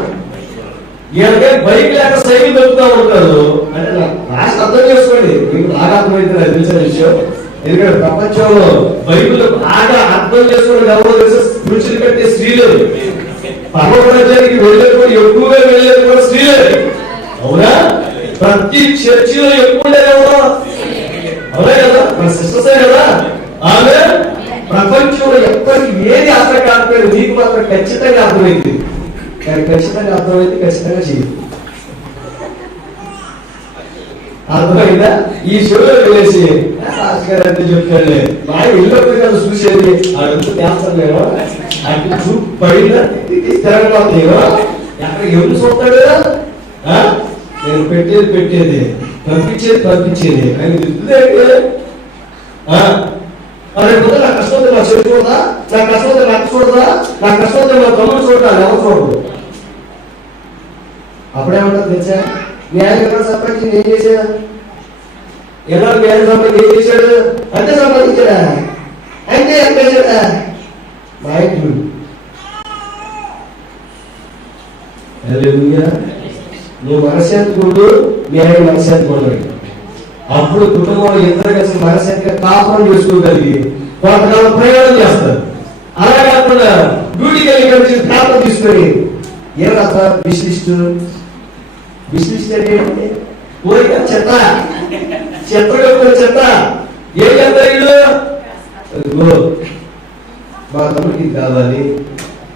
ఈయనకే బైక్ లేక సైకిల్ దొరుకుతా ఉంటారు అంటే రాష్ట్ర అర్థం చేసుకోండి. మీకు బాగా అర్థమైతే నాకు తెలిసిన విషయం. ఎందుకంటే ప్రపంచంలో బైబిల్ బాగా అర్థం చేసుకోవడం ఎవరో తెలిసి పురుషులు కంటే స్త్రీలు, పర్వతానికి వెళ్ళేది ఎక్కువగా వెళ్ళేది కూడా స్త్రీలే. అవునా? ప్రతి చర్చిలో ఎక్కువ ఎవరో అవునా కదా, మన సిస్టర్సే కదా. ఆమె ప్రపంచంలో ఎప్పటికీ ఏది అర్థం కాకపోయినా నీకు మాత్రం ఖచ్చితంగా అర్థమైంది. కానీ ఖచ్చితంగా అర్థమైతే ఖచ్చితంగా చేయదు. అర్థమైందా? ఈ షోలో వెళ్ళేసి రాజుగారు అంటే చెప్తాడు, మా ఇల్లు కదా చూసేది అడుగుతూ చేస్తాను నేను అంటే చూపు పడిందా తిరగబోతున్నాయో ఎక్కడ ఎవరు చూస్తాడు కదా. నేను పెట్టేది పంపించేది ఆయన అదే నా కష్టం నా చెడు చూడదా, నా కష్టం నా అక్క చూడదా, నా కష్టం నా తమ్ముడు చూడాలి, ఎవరు చూడదు. అప్పుడేమంటారు తెలుసా? మీ ఆయన ఎక్కడ సంపాదించి ఏం చేశా, ఎలా మీ ఆయన సంపాదించి ఏం చేశాడు అంటే సంపాదించాడా అంటే ఏం చేశాడా నాయకుడు. నువ్వు మనశ్శాంతి కొడు, మీ ఆయన మనశ్శాంతి కొడతాడు. అప్పుడు కుటుంబంలో ఇద్దరు కలిసి మనశ్శాంతిగా కాపురం చేసుకోగలిగి కొంతకాలం ప్రయాణం చేస్తారు. అలా కాకుండా డ్యూటీకి వెళ్ళి ప్రాంతం తీసుకొని ఏమన్నా విశ్లిష్ట కోరిక చెత్త చెత్త ఏం చేస్తారు వీళ్ళు? మా తమ్ముడికి ఇది కావాలి,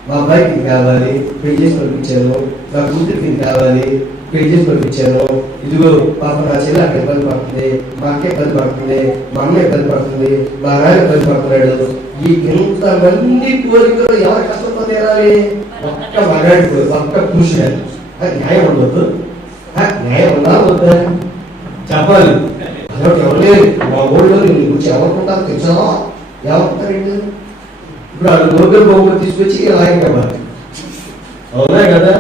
మా అబ్బాయికి ఇది కావాలి, పెళ్లి చేసి పంపించాను, నా కూతురికి ఇది కావాలి, పెళ్లి చేసి పంపించాను, ఇదిగో పాప నా చెల్లి అక్కడ ఇబ్బంది పడుతుంది, మా అక్క ఇబ్బంది పడుతుంది, మా అమ్మ ఇబ్బంది పడుతుంది, మా నాన్న ఇబ్బంది పడుతున్నాడు. ఈ ఇంతమంది కోరికలు ఎవరి కష్టంతో తీరాలి? ఒక్క మగాడి ఒక్క పురుషుడు. న్యాయం ఉండదు. న్యాయం ఉందా వద్దా చెప్పాలి. అదొకటి ఎవరు మా ఊళ్ళో నేను గురించి ఎవరుకుంటారు తెలుసా? ఎవరుకుంటారండి? ఇప్పుడు వాళ్ళు గోగులు బొమ్మలు తీసుకొచ్చి ఆయన ఇవ్వాలి. అవునా కదా?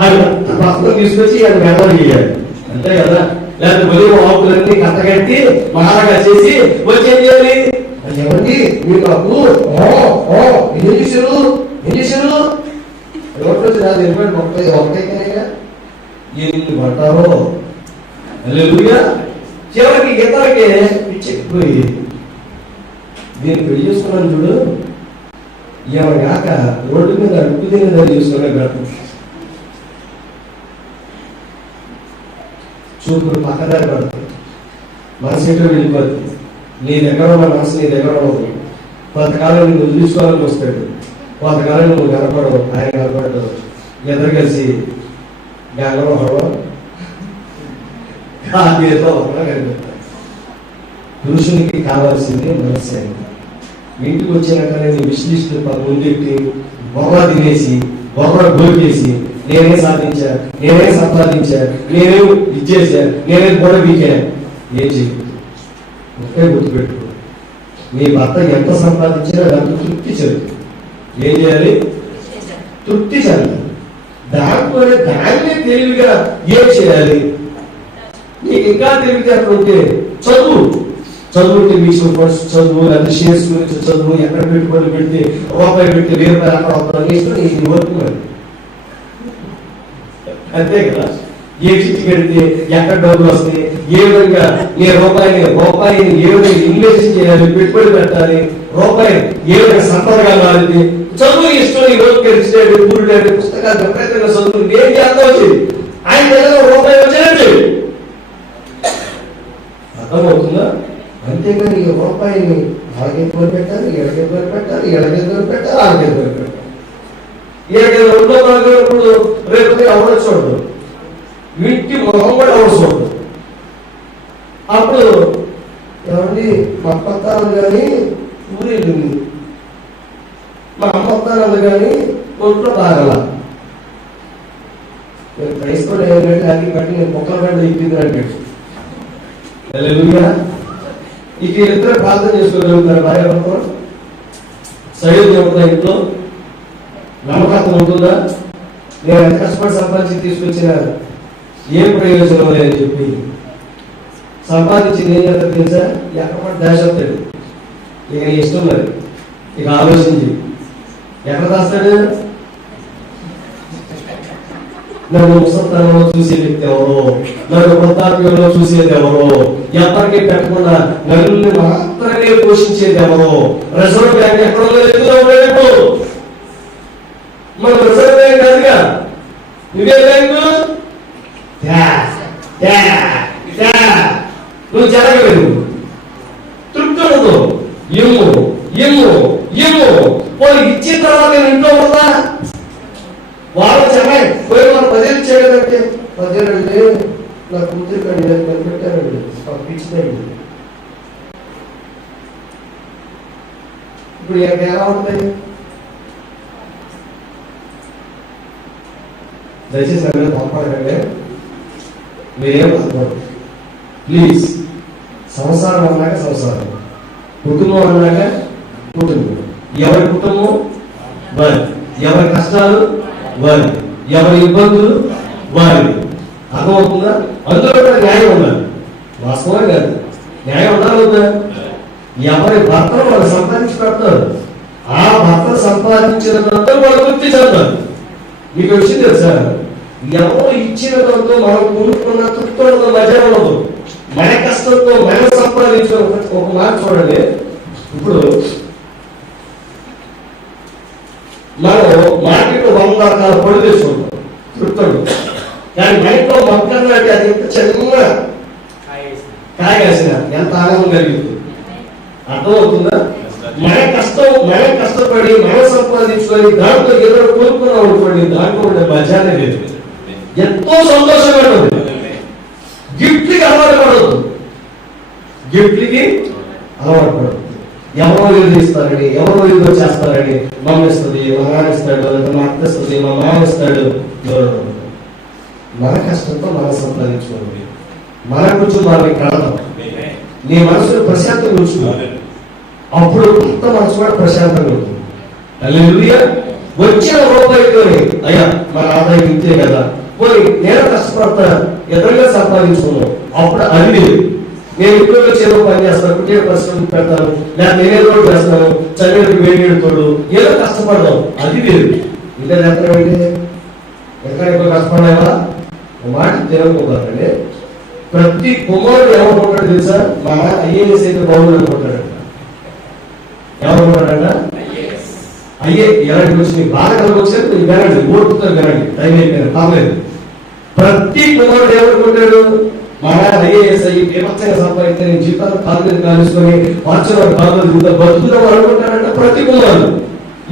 ఆయన పక్కన తీసుకొచ్చి ఆయన మెదలు చేయాలి, అంతే కదా? లేకపోతే బలి ఆకులన్నీ కట్టగట్టి మహారాగా చేసి వచ్చేం చేయాలి? ఏమండి మీరు నాకు ఏం చేశారు రోడ్లు రాదు ఒకటైనా ఎన్ని పడ్డారో. హల్లెలూయా. చివరికి ఇతరులకి పిచ్చెక్కిపోయి నేను పెళ్లి చేసుకున్నాను చూడు, ఏమైనా కాక రోడ్డు మీద అడుగు తినేదాన్ని చూసుకున్నాను కాదు. చూపులు పక్కదారి పడుతుంది, మనసు ఎక్కడ వెళ్ళిపోతుంది. నీ దగ్గర ఉన్న మనసు నీ దగ్గర ఉండదు. కొంతకాలం నువ్వు వదిలించుకోవాలని వస్తాడు, కొంతకాలం నువ్వు కనపడవు, ఆయన కనపడదు. ఇద్దరు కలిసి గంగలో ఒకడు కాదేదో ఒకడు కనిపెడతారు. పురుషునికి కావాల్సింది మనస్సే. ఇంటికి వచ్చినాకనే నీ విశ్లిష్ట ముందెట్టి బొర్ర తినేసి బొర్ర గోకేసి నేనే సాధించా, నేనే సంపాదించా, నేనే ఇచ్చేసా, నేనే గొడవ బీకా, ఏం చేయకూడదు. ఒకే గుర్తుపెట్టుకో, నీ భర్త ఎంత సంపాదించినా దాంతో తృప్తి చెందు. ఏం చేయాలి? తృప్తి చెందాలి. దాంట్లోనే దాన్నే తెలివిగా ఏం చేయాలి? నీకు ఇంకా తెలివితేటలు ఉంటే చదువు. చదువుంటే మ్యూచువల్ ఫండ్స్ చదువు, లేదా షేర్స్ గురించి చదువు. ఎక్కడ పెట్టుబడి పెడితే రూపాయి పెడితే 1000 రూపాయలు అక్కడ వస్తాను ఇష్టం నీకు వర్క్ మరి. అంతే కదా. ఏ చిట్టి పెడితే ఎక్కడ డబ్బులు వస్తాయి, ఏ విధంగా నీ రూపాయిని ఏ విధంగా ఇన్వెస్ట్ చేయాలి, పెట్టుబడి పెట్టాలి, రూపాయి ఏ విధంగా సంపదగా మారింది. చదువు ఇష్టం. ఈ రోజు గెలిచినాడు ఊరుడాడు పుస్తకాలు విపరీతంగా చదువు ఏం చేద్దాం వచ్చింది ఆయన దగ్గర రూపాయి వచ్చినట్టు అర్థమవుతుందా? అంతేగాని ఈ రూపాయిని అలాగే కోరి పెట్టాలి, ఎడగే కోరి పెట్టాలి, ఎడగే కోరి పెట్టాలి, అలాగే కోరి పెట్టాలి. ఇలాగే 2 ఇప్పుడు రేపు ఎవరు చూడదు, ఇంటి మొహం కూడా ఎవరు చూడదు. అప్పుడు ఏమండి మా పత్తాలు కానీ ఊరేళ్ళింది, మా అమ్మ వస్తానది కానీ ఒంట్లో బాగల. నేను క్రైస్తవుడు ఏంటంటే అది బట్టి నేను మొక్కల గంట ఇప్పింది అంటాడు. ఇక ఇద్దరు ప్రార్థన చేసుకోగలుగుతారు. భార్య భర్తలు సైడ్ ఉంటుందా? ఇంట్లో నమ్మకత్వం ఉంటుందా? నేను ఎంత కష్టపడి సంపాదించి తీసుకొచ్చిన ఏం ప్రయోజనం లేదని చెప్పి సంపాదించింది ఏం చేస్తారు తెలుసా? ఎక్కడ దాచేస్తాడు. ఇక నీ ఇష్టం మరి. ఇక ఆలోచించి ఎక్కడ దాస్తాడు? నన్ను ముసల్తానంలో చూసే వ్యక్తి ఎవరో, నన్ను వృద్ధాప్యంలో చూసేది ఎవరో, ఎవరికి పెట్టకుండా నన్ను మాత్రమే పోషించేది ఎవరో. రిజర్వ్ బ్యాంక్ ఎక్కడో లేదు. మన రిజర్వ్ బ్యాంక్ కాదుగా, నువ్వే బ్యాంకు. నువ్వు జరగలేదు, తృప్తి ఉండదు. ఇమ్ము వాళ్ళు ఇచ్చిన తర్వాత నేను ఇంట్లో ఉందా? వాళ్ళు చెప్పాయి పోయి మనం 10 చేయలేదంటే 10 అంటే నా కూతురు కానీ కనిపెట్టారండి పంపించిందండి. ఇప్పుడు ఎలా ఉంటాయి? దయచేసి అక్కడ పంపడంటే మీరేం అనుకోండి ప్లీజ్. సంసారం అన్నాక సంసారం, కుటుంబం అన్నాక కుటుంబం. ఎవరి కుటుంబం వారి, ఎవరి కష్టాలు వారి, ఎవరి ఇబ్బందులు వారి. అర్థమవుతుందా? అందులో కూడా న్యాయం ఉండాలి. వాస్తవం కాదు, న్యాయం ఉండాలి వద్దా? ఎవరి భర్తను వాళ్ళు సంపాదించి పెడతారు. ఆ భర్త సంపాదించిన తర్వాత వాళ్ళు తృప్తి చెందాలి. మీకు వచ్చింది తెలుసా? ఎవరు ఇచ్చిన దాంతో మనం కొనుక్కున్న తృప్తి ఉండదు, మజా ఉండదు. మన కష్టంతో మనం సంపాదించిన ఒక మాట చూడండి. ఇప్పుడు మనం మార్కెట్ 100 రకాల పళ్ళు తెచ్చుకుంటాం తృప్తుడు, కానీ మన ఇంట్లో మొక్కలు అంటే అది ఎంత చిన్న కాయ కాసిన ఎంత ఆనందం కలిగింది. అర్థమవుతుందా? మన కష్టపడి మనం సంపాదించుకొని దాంట్లో ఏదో కోరుకున్నాం అనుకోండి, దాంట్లో ఉండే మజానే లేదు. ఎంతో సంతోషంగా ఉంటుంది. గిఫ్ట్కి అలవాటు పడవద్దు, గిఫ్ట్కి అలవాటు పడదు. ఎవరో ఏదో ఇస్తారని, ఎవరో ఏదో చేస్తారని మమ్మ ఇస్తుంది, మా నాన్న ఇస్తాడు, లేదా మా అత్త ఇస్తుంది, మా మామ ఇస్తాడు. మన కష్టంతో మనం సంపాదించుకోండి. మన కుటుంబాన్ని కడదాం. నీ మనసులో ప్రశాంతంగా ఉంచుకో. అప్పుడు కొత్త మనసు కూడా ప్రశాంతంగా ఉంటుంది. హల్లెలూయా. వచ్చిన రూపాయితోనే అయ్యా మన ఆదాయం ఇంతే కదా, పోయి నేను కష్టపడతా ఎదురుగా సంపాదించుకున్నాను. అప్పుడు అది లేదు. నేను ఇంట్లో చేదో పని చేస్తాను, కుటీర పరిశ్రమ పెడతాను, లేదా నేనేదో చేస్తాను, చదివేది వేడితోడు ఏదో కష్టపడదాం, అది లేదు. ఇంకా చేస్తానంటే ఎక్కడ ఎక్కువ కష్టపడలేవా? మాట తినకపోతారండి. ప్రతి కుమారుడు ఏమనుకుంటాడు తెలుసా? మా IAS అయితే బాగుంది అనుకుంటాడంట. ఏమనుకుంటాడంట? ఎలాంటి వచ్చి బాగా కలిగొచ్చారు వినండి, ఓటుతో వినండి, టైం అయిపోయింది కాలేదు. ప్రతి కుమారుడు ఏమనుకుంటాడు? మా IAS అయ్యి విపక్షంగా సంపాదిస్తే నేను జీవితాలు కాలు మీద కాలుసుకొని మార్చిన కాలు బతుకుదాం అనుకుంటాడంట ప్రతి కుమారుడు.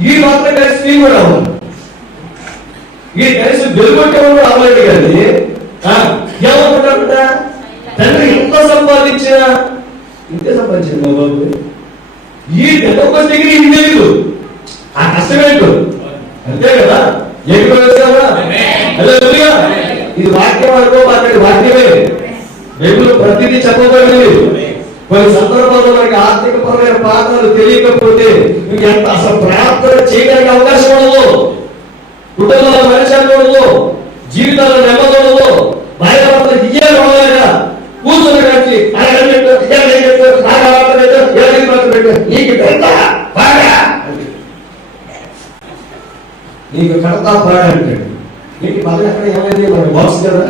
ఈ మాత్రం కలిసి కూడా అవ్వాలి. ఈ కనీసం వెలుగొట్టేవాడు అవ్వలేదు కానీ ఏమనుకుంటారంట, తండ్రి ఎంత సంపాదించినా ఇంతే సంపాదించింది మా బాబు, ఈ ఒక డిగ్రీ ఇది తెలియదు, ఆ కష్టమేంటో అంతే కదా. ఇది వాక్యం అనుకో మాట్లాడి వాక్యమే. బైబిల్ ప్రతిదీ చెప్పబడింది. కొన్ని సందర్భాల్లో మనకి ఆర్థిక పరమైన పాఠాలు తెలియకపోతే ఎంత అసలు ప్రార్థన చేయడానికి అవకాశం ఉండదు, కుటుంబాల మనిషి ఉండదు, జీవితాల్లో నెమ్మది ఉండదు, భార్య భర్తలకు ఇయ్యాలి ఉండలేక కూర్చొని కట్టి నీకు కడతా పాడ అంటాడు. నీకు పదవి ఎక్కడ ఏమైంది మన బాక్స్ కదా,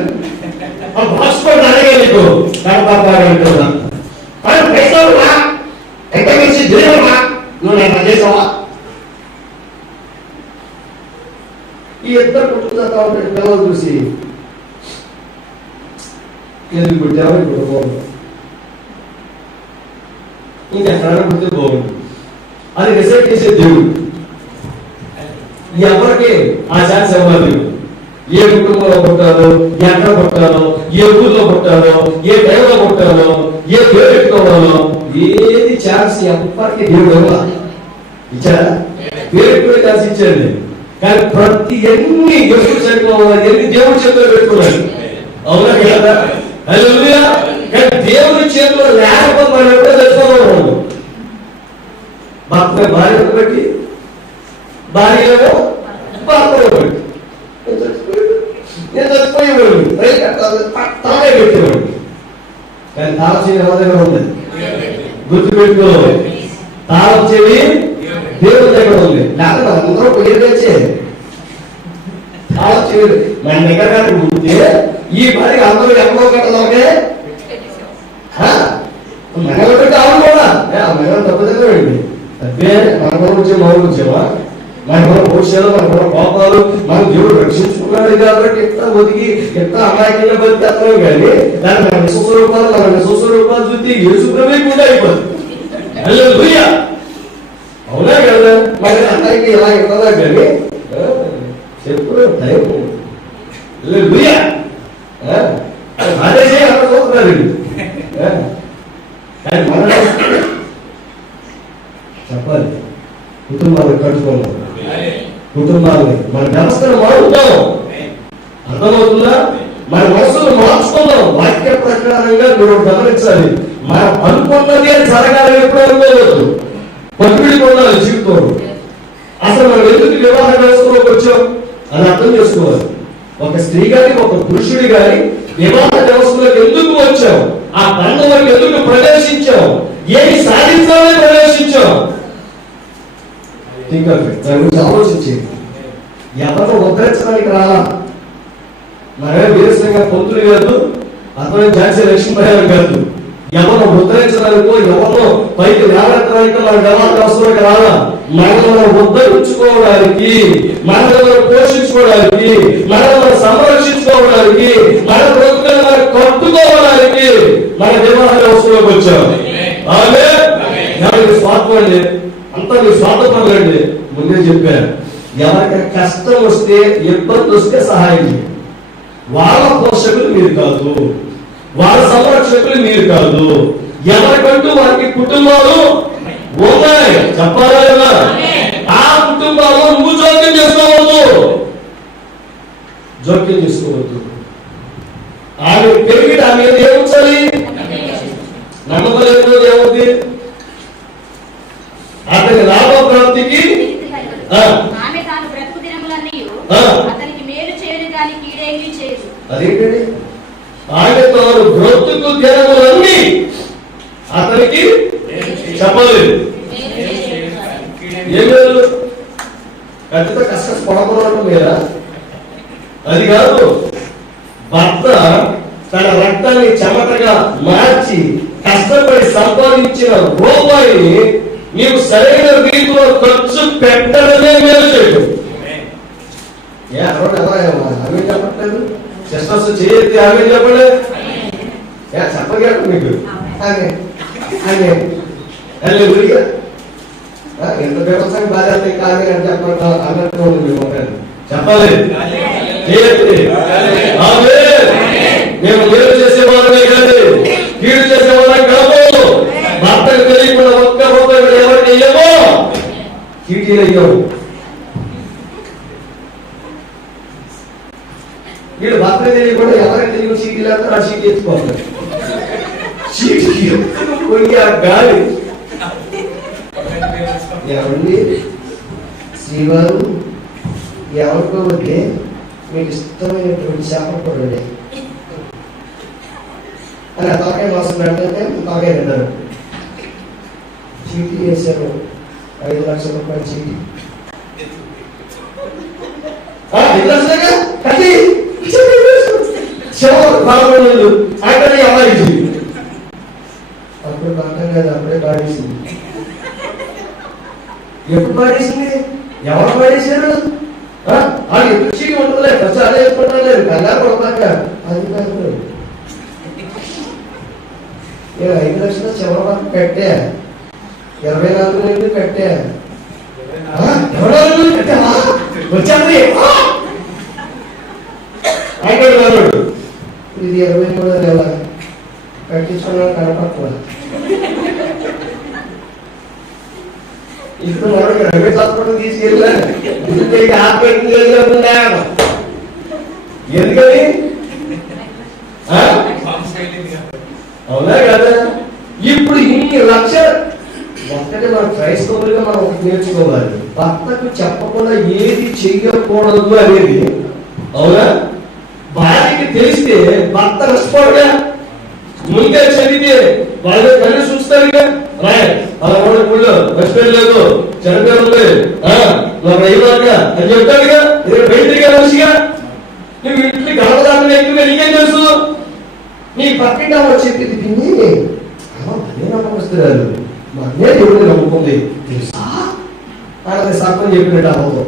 ఆ బాక్స్ కూడా అడిగే నీకు కడతా పాడ అంటున్నా. నువ్వు నేను చేసావా? ఈ ఇద్దరు కుటుంబం ఉంటాడు. పిల్లలు చూసి ఎందుకు పుట్టావు ఇప్పుడు బాగుంది, ఇంకెక్కడ పుట్టితే బాగుంది అది డిసైడ్ చేసే దేవుడు. ఎవరికి ఆ ఛాన్స్ ఇవ్వాలి. ఏ కుటుంబంలో పుట్టాలో, ఎక్కడ పుట్టాలో, ఏ ఊర్లో పుట్టాలో, ఏ టైంలో పుట్టాలో, ఏ పేరు పెట్టుకోవాలో ఏది ఛాన్స్ ఎవరికి దేవుడు ఇవ్వాలి. ఇచ్చారా? పేరు పెట్టుకునే ఛాన్స్ ఇచ్చాడు. కానీ ప్రతి ఎన్ని ఎప్పుడు చనిపోవాలి, ఎన్ని దేవుడి చేతిలో పెట్టుకున్నాడు. అవునా కదా? హల్లెలూయా. కానీ దేవుడి చేతిలో లేకపోతే మనం ఎప్పుడో తెచ్చుకోవాలి. భర్త భార్య బట్టి, భార్యలో భర్తలో బట్టి నేను చచ్చిపోయేవాడు తానే పెట్టేవాడు. కానీ తాళం చెవి ఎవరి దగ్గర ఉంది? గుర్తుపెట్టుకో, తాళం చెవి దేవుడి దగ్గర ఉంది. లేకపోతే అందరూ పోయి తెచ్చే తాళం చెవి మన దగ్గర ఉంటే ఈ పనికి అందరూ ఎక్కడో కట్టదాకే మెగబెట్టి ఆవులు కూడా మెగ తప్పదంగా వెళ్ళి అదే మన వచ్చే మౌలు వచ్చేవా, మన భవిష్యత్తు, మన కోపాలు, మన దేవుడు రక్షించుకున్నాడు కాబట్టి ఎంత ఒదిగి ఎంత అమాయకంగా బతికేస్తాం. కానీ దాన్ని మన విశ్వస్వరూపాలు చూస్తే యేసుప్రభువే కూడా అయిపోతుంది. హల్లెలూయా. అవునా కదా? మరి అన్నయ్యకి ఇలా ఇవ్వదా కానీ చెప్పు టైం. హల్లెలూయా. అదే అక్కడ చూస్తున్నారు. కానీ మన చెప్పాలి, కుటుంబాలను కట్టుకోవాలి, కుటుంబాలని మన వ్యవస్థను మారుతాం. అర్థమవుతుందా? మన మనసును మార్చుకుందాం. వాక్య ప్రకారంగా మీరు గమనించాలి. మనం అనుకున్నది జరగాలని ఎప్పుడూ అనుకోవద్దు. పట్టుబడి పొందాలి జీవితంలో. అసలు మనం ఎందుకు వివాహ వ్యవస్థలోకి వచ్చాం అని అర్థం చేసుకోవాలి. ఒక స్త్రీ గాని ఒక పురుషుడి గాని వివాహ వ్యవస్థలోకి ఎందుకు వచ్చాం, ఆ బంధంలోకి ఎందుకు ప్రవేశించాం, ఏమి సాధించాలని ప్రవేశించాం, దాని గురించి ఆలోచించేది. ఎవరిని ఉద్ధరించడానికి రాలా. మరే వీరసింగ పొంతులు కాదు, అతను ఝాన్సీ లక్ష్మీబాయి కాదు. ఎవరిని ఉద్ధరించడానికో ఎవరినో పైకి లేవనెత్తడానికో మన వ్యవహార వ్యవస్థలోకి రాలా. మనం ఉద్ధరించుకోవడానికి, మనల్ని పోషించుకోవడానికి, మనల్ని సంరక్షించుకోవడానికి, మన బ్రతుకులను మనం కట్టుకోవడానికి మన వ్యవహార వ్యవస్థలోకి వచ్చాం. ఆమె స్వార్థం అండి, అంతా మీ స్వార్థపరులండి. ముందే చెప్పారు, ఎవరికి కష్టం వస్తే, ఇబ్బంది వస్తే సహాయం చేయండి. వాళ్ళ పోషకులు మీరు కాదు, వాళ్ళ సంరక్షకులు మీరు కాదు. ఎవరికంటూ వారికి కుటుంబాలు ఉన్నాయి. చెప్పాలా కదా? ఆ కుటుంబాలు నువ్వు జోక్యం చేసుకోవద్దు. ఆమె పెరిగి ఆమె ఏముంచాలి? నమ్మకలేదు ఏముంది? అతని లాభప్రాప్తికి అదేంటండి? ఆయన తాను బ్రతుకు దినములన్నీ అతనికి చెప్పలేదు. ఏం లేదు, ఖచ్చితంగా కష్టపడకూడదు మీరా? అది కాదు. భర్త తన రక్తాన్ని చెమటగా మార్చి కష్టపడి సంపాదించిన రూపాయిని నీవు సరైన రీతిలో ఖర్చు పెట్టడమే మేలు చేయడం. అవి చెప్పట్లేదు. సిస్టర్స్ చేయొద్దు, ఆమె చెప్పలే చెప్పగలరు మీకు. ఎంత వ్యవసాయం బాధ్యత కానీ అని చెప్పాలి. చెప్పాలి. చేయొద్దు. ఆమేన్. మేము మేలు చేసేవారమే కానీ కీడు చేసేవారం కాదు. భర్తకు తెలియకుండా ఒక్క రూపాయి కూడా ఎవరికి ఇయ్యము, చీటీలు ఇయ్యము. వీడు భర్తకు తెలియకుండా ఎవరికి తెలియదు చీటీలు వేస్తారు, ఆ చీటీ ఎత్తుకోవాలి. చీటీ పోయి ఆ గాలి ఏమండి శ్రీవారు ఎవరికోబట్టి మీకు ఇష్టమైనటువంటి చేపల కూరండి అని తలకాయ మాసం పెడితే తలకాయ తింటారు. చీటీ వేశారు, 5 లక్షల రూపాయలు చీటీ. 5 లక్షలుగా కట్టి బాగుండదు అక్కడ అమ్మాయి అప్పుడు పక్కన కాదు, అప్పుడే పాడేసింది. ఎప్పుడు పాడేసింది? ఎవరు పాడేశారు? వాళ్ళు ఎప్పుడు చీటి ఉంటుందిలే, ఫస్ట్ అదే చెప్పుకుంటారు, కల్లా కొడతాక అది కాదు. 5 లక్షలు చివరి వరకు కట్టే, 24 నెలలు కట్టే, 24 నెలలు కట్టావా వచ్చాది అయిపోయాడు. ఇది 23వ నెల కట్టించుకున్నా కనపట్ల. ఇప్పుడు మనకి రవి హాస్పిటల్ తీసుకెళ్ళాను, ఎందుకని అవునా కదా? ఇప్పుడు ఇన్ని లక్షలు ఒక్కటే మనం క్రైస్తవులుగా మనం ఒకటి నేర్చుకోవాలి, భర్తకు చెప్పకుండా ఏది చెయ్యకూడదు అనేది. అవునా? భార్యకి తెలిస్తే భర్త నష్టపోడుగా, ముందే చదివితే వాళ్ళ కళ్ళు చూస్తారుగా, రాయ్ అలా కూడా మర్చిపోయలేదు, చనిపోయి అయ్యాక అని చెప్తాడుగా, బయటగా మనిషిగా నువ్వు ఇంటికి గడపదాన్ని ఎక్కువగా నీకేం తెలుసు? నీ పక్కింటి అమ్మ చెప్పింది పిన్ని అదే నమ్మకస్తురాలు, మా అన్నే దేవుడిని నమ్ముకుంది తెలుసా అలా సర్పం చెప్పినట్టు అమ్మతో.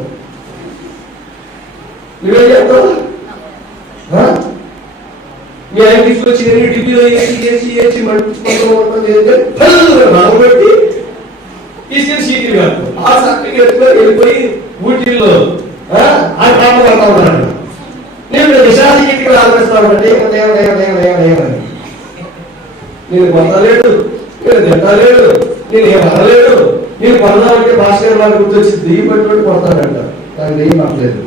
నువ్వేం చెప్తావు? మీ ఆయన తీసుకొచ్చి డిగ్రీలో వేసి బట్టి తీసుకెళ్ళి సీట్లు కాదు, ఆ సర్టిఫికేట్ వెళ్ళిపోయి ఊటీల్లో ఆ కాపం పడతా ఉన్నాడు. నేను విశాఖకి ఆలోచిస్తాను, నేను కొనలేడు, నేను తింటలేడు, నేను ఏం అనలేడు, నేను కొనదామంటే భాస్కర్ వారు గుర్తొచ్చి దెయ్యం పట్టుబడి కొడతాడంట. నాకు దెయ్యం పట్టలేదు,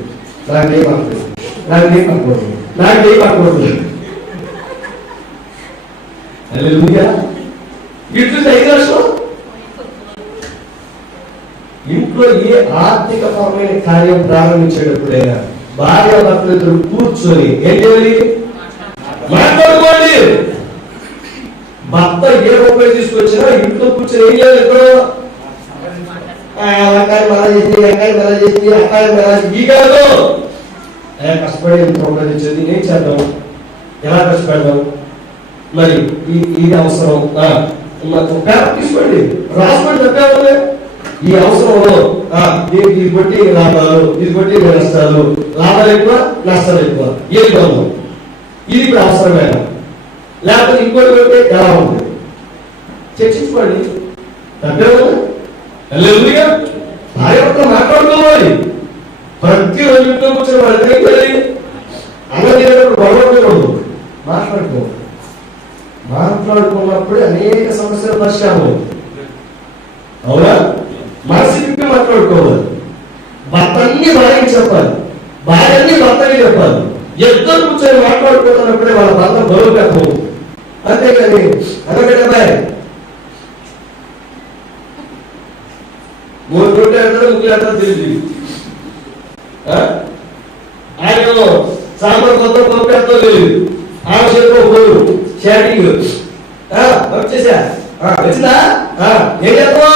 నాకు దెయ్యం పట్టలేదు, నాకు దెయ్యం పట్టకూడదు, నాకు దెయ్యం పట్టకూడదు. ఇంట్లో 5 లక్షలు ఇంట్లో ఏ ఆర్థిక పరమైన కార్యం ప్రారంభించేటప్పుడైనా భార్య భర్తలు ఇద్దరు కూర్చొని ఏం చేయాలి? మాట్లాడుకోండి. భర్త ఏ రూపాయలు తీసుకొచ్చినా ఇంట్లో కూర్చొని ఏం చేయాలి? ఇప్పుడు అక్కాయి మళ్ళా చేసింది, అక్కాయి మళ్ళా చేసింది, అక్కాయి మళ్ళా ఈ కాదు. కష్టపడి ఎంత రూపాయలు ఇచ్చేది, ఏం చేద్దాం, ఎలా కష్టపడదాం, మరి ఇది అవసరం, పేపర్ తీసుకోండి, రాసుకోండి. చెప్పేవాళ్ళే ఈ అవసరంలో దీనికి ఇది బట్టి లాభాలు, ఇది బట్టి నష్టాలు, లాభాలు ఎక్కువ నష్టాలు ఎక్కువ, ఏది బాగుంది, ఇది ఇప్పుడు అవసరమైన లేకపోతే ఇంకోటి పెడితే ఎలా ఉంది చర్చించుకోండి. తప్పేవాళ్ళ భార్యతో మాట్లాడుకోవాలి. ప్రతి రోజు ఇంట్లో కూర్చొని వాళ్ళు తెలియదు అన్నప్పుడు గొడవకూడదు, మాట్లాడుకోవాలి. మాట్లాడుకున్నప్పుడే అనేక సమస్యలు పరిష్కారం. అవునా? మనసు విప్పి మాట్లాడుకోవాలి. భర్త అన్ని భార్యకి చెప్పాలి, భార్య అన్ని భర్తకి చెప్పాలి. ఇద్దరు కూర్చొని మాట్లాడుకుంటున్నప్పుడే వాళ్ళ భర్త బరువుకత్వం. అంతేకాని అనబెట్టాయి 3 కోట్లు ఎడతారు, 3 ఎడతారు తెలియదు. ఆయన సాంబార్ కొత్త పప్పు ఎడతా తెలియదు, ఆమె చెప్పు పోరు షాటింగ్ వచ్చేసా వచ్చిందా ఏం చేస్తావా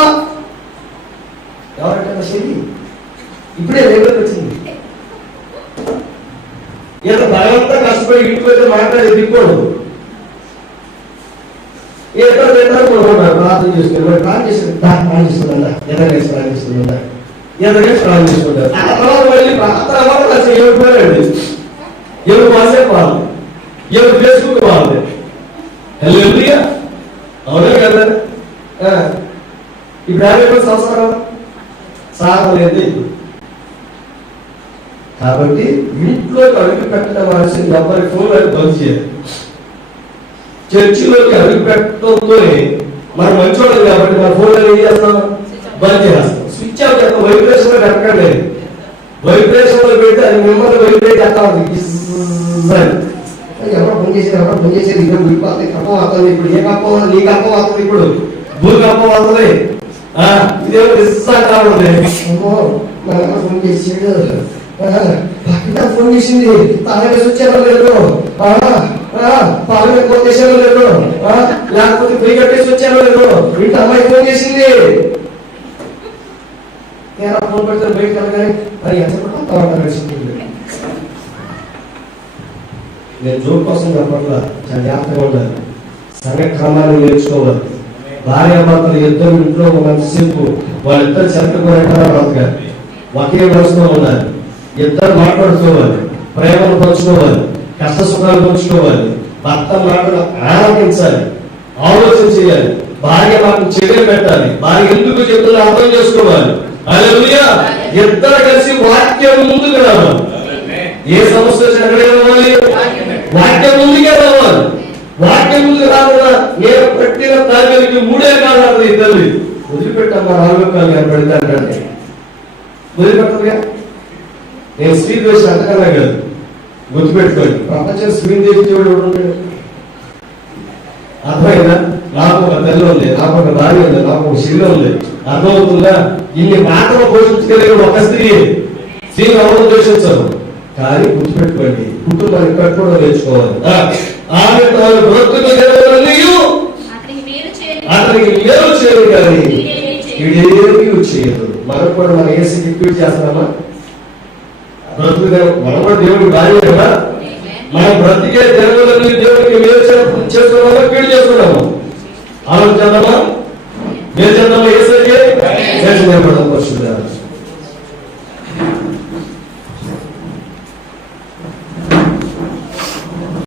ఎవరంటే శని ఇప్పుడే రేపటికి వచ్చింది. ఇంత బలవంతా కష్టపడి ఇంటికి అయితే మాట్లాడి దిక్కోడు. ఏదో ప్రార్థన చేసుకున్నాడు, ప్రార్థన చేసుకుందా ఎదగేసి ప్రార్థన చేసుకుందా ఎదగేసి ప్రార్థన చేసుకుంటారు. ఆ తర్వాత మళ్ళీ ఆ తర్వాత అసలు ఎవరు పోయాడు, ఎవరు వాట్సాప్ వాళ్ళు, ఎవరు ఫేస్బుక్ వాళ్ళు. హల్లెలూయా. అవునా కదా? ఇప్పుడు 50 సంవత్సరాలు సాగలేదు. కాబట్టి ఇంట్లో అడుగు పెట్టడం అనేసి ఎవరి ఫోన్ అది బంద్ చేయాలి. చర్చిలోకి అడుగు పెట్టడంతోనే మనం మంచోళ్ళం కాబట్టి మన ఫోన్ ఏం చేస్తాం, బంద్ చేస్తాం. స్విచ్ ఆఫ్ చేస్తాం. వైబ్రేషన్ లో పెట్టకండి. వైబ్రేషన్ లో పెడితే అది మిమ్మల్ని వైబ్రేట్ చేస్తా ఉంది. ఎవరో ఫోన్ చేసేది ఇంకా ఉడిపోతుంది, కప్పం అవుతుంది. ఇప్పుడు ఏ కప్పం, నీ కప్పం అవుతుంది, ఇప్పుడు భూమి కప్పం అవుతుంది. ఇదేమో నిస్సాగా ఉంది. ఫోన్ చేసాడు, పక్కన ఫోన్ చేసింది, తాగేసి వచ్చారో లేదు, పాలన ఫోన్ చేశారో లేదు, లేకపోతే ఫ్రీ కట్టేసి వచ్చారో లేదు, ఇంటి అమ్మాయి ఫోన్ చేసింది. ఫోన్ పెడితే బయటకు వెళ్ళగానే అది ఎంత పట్టాలి. నేను జోక్ కోసం చెప్పట్లా, చాలా జాగ్రత్తగా ఉండాలి. సంఘ క్రమాన్ని నేర్చుకోవాలి. భార్యాభర్తలు ఇద్దరు ఇంట్లో ఉన్నంతసేపు వాళ్ళిద్దరు చెత్తగా బ్రతకాలి. ఒకే మనసులో ఉండాలి. ఇద్దరు మాట్లాడుకోవాలి, ప్రేమను పంచుకోవాలి, కష్ట సుఖాలు పంచుకోవాలి. భర్త మాటలు ఆలోచించాలి, ఆలోచన చేయాలి. భార్య మాటలు చెయ్యి పెట్టాలి. భార్య ఎందుకు చెప్తుందో అర్థం చేసుకోవాలి. హల్లెలూయా. ఇద్దరు కలిసి వాక్యం ముందుకు రావాలి. ఏ సమస్య ఎక్కడే రావాలి, వాక్యం ముందుకే రావాలి. వాక్యం ముందుకు రాకుండా నేను పెట్టిన తాగలికి 3 కాలాలు ఈ తల్లి వదిలిపెట్టమ్మా, 4 కాలు కనపడతానంటే వదిలిపెట్టదుగా. నేను స్త్రీ ద్వేషం అంతకన్నా కాదు, గుర్తుపెట్టుకోండి. ప్రపంచం స్త్రీ దేశించేవాడు ఉంటాడు. అర్థమైందా? నాకు ఒక తల్లి ఉంది, నాకు ఒక భార్య ఉంది, నాకు ఒక శిల్లు ఉంది. అర్థమవుతుందా? ఇన్ని మాటలు పోషించగలిగిన ఒక స్త్రీ ఎవరు ద్వేషించరు. కానీ గుర్తుపెట్టుకోండి, కుటుంబాన్ని కట్టుకోవడం నేర్చుకోవాలి. ఆమె తాను బ్రతుకు అతనికి మేలు చేయదు కానీ ఇడేమీ చేయదు. మనం కూడా మన ఏసీ రిపీట్ చేస్తున్నామా? బ్రతుకు మనం కూడా దేవుడికి భార్య కదా. మనం బ్రతికే దేవుడికి మేలు చేసుకున్నామా, కీడు చేసుకున్నామా? ఆలోచించామా?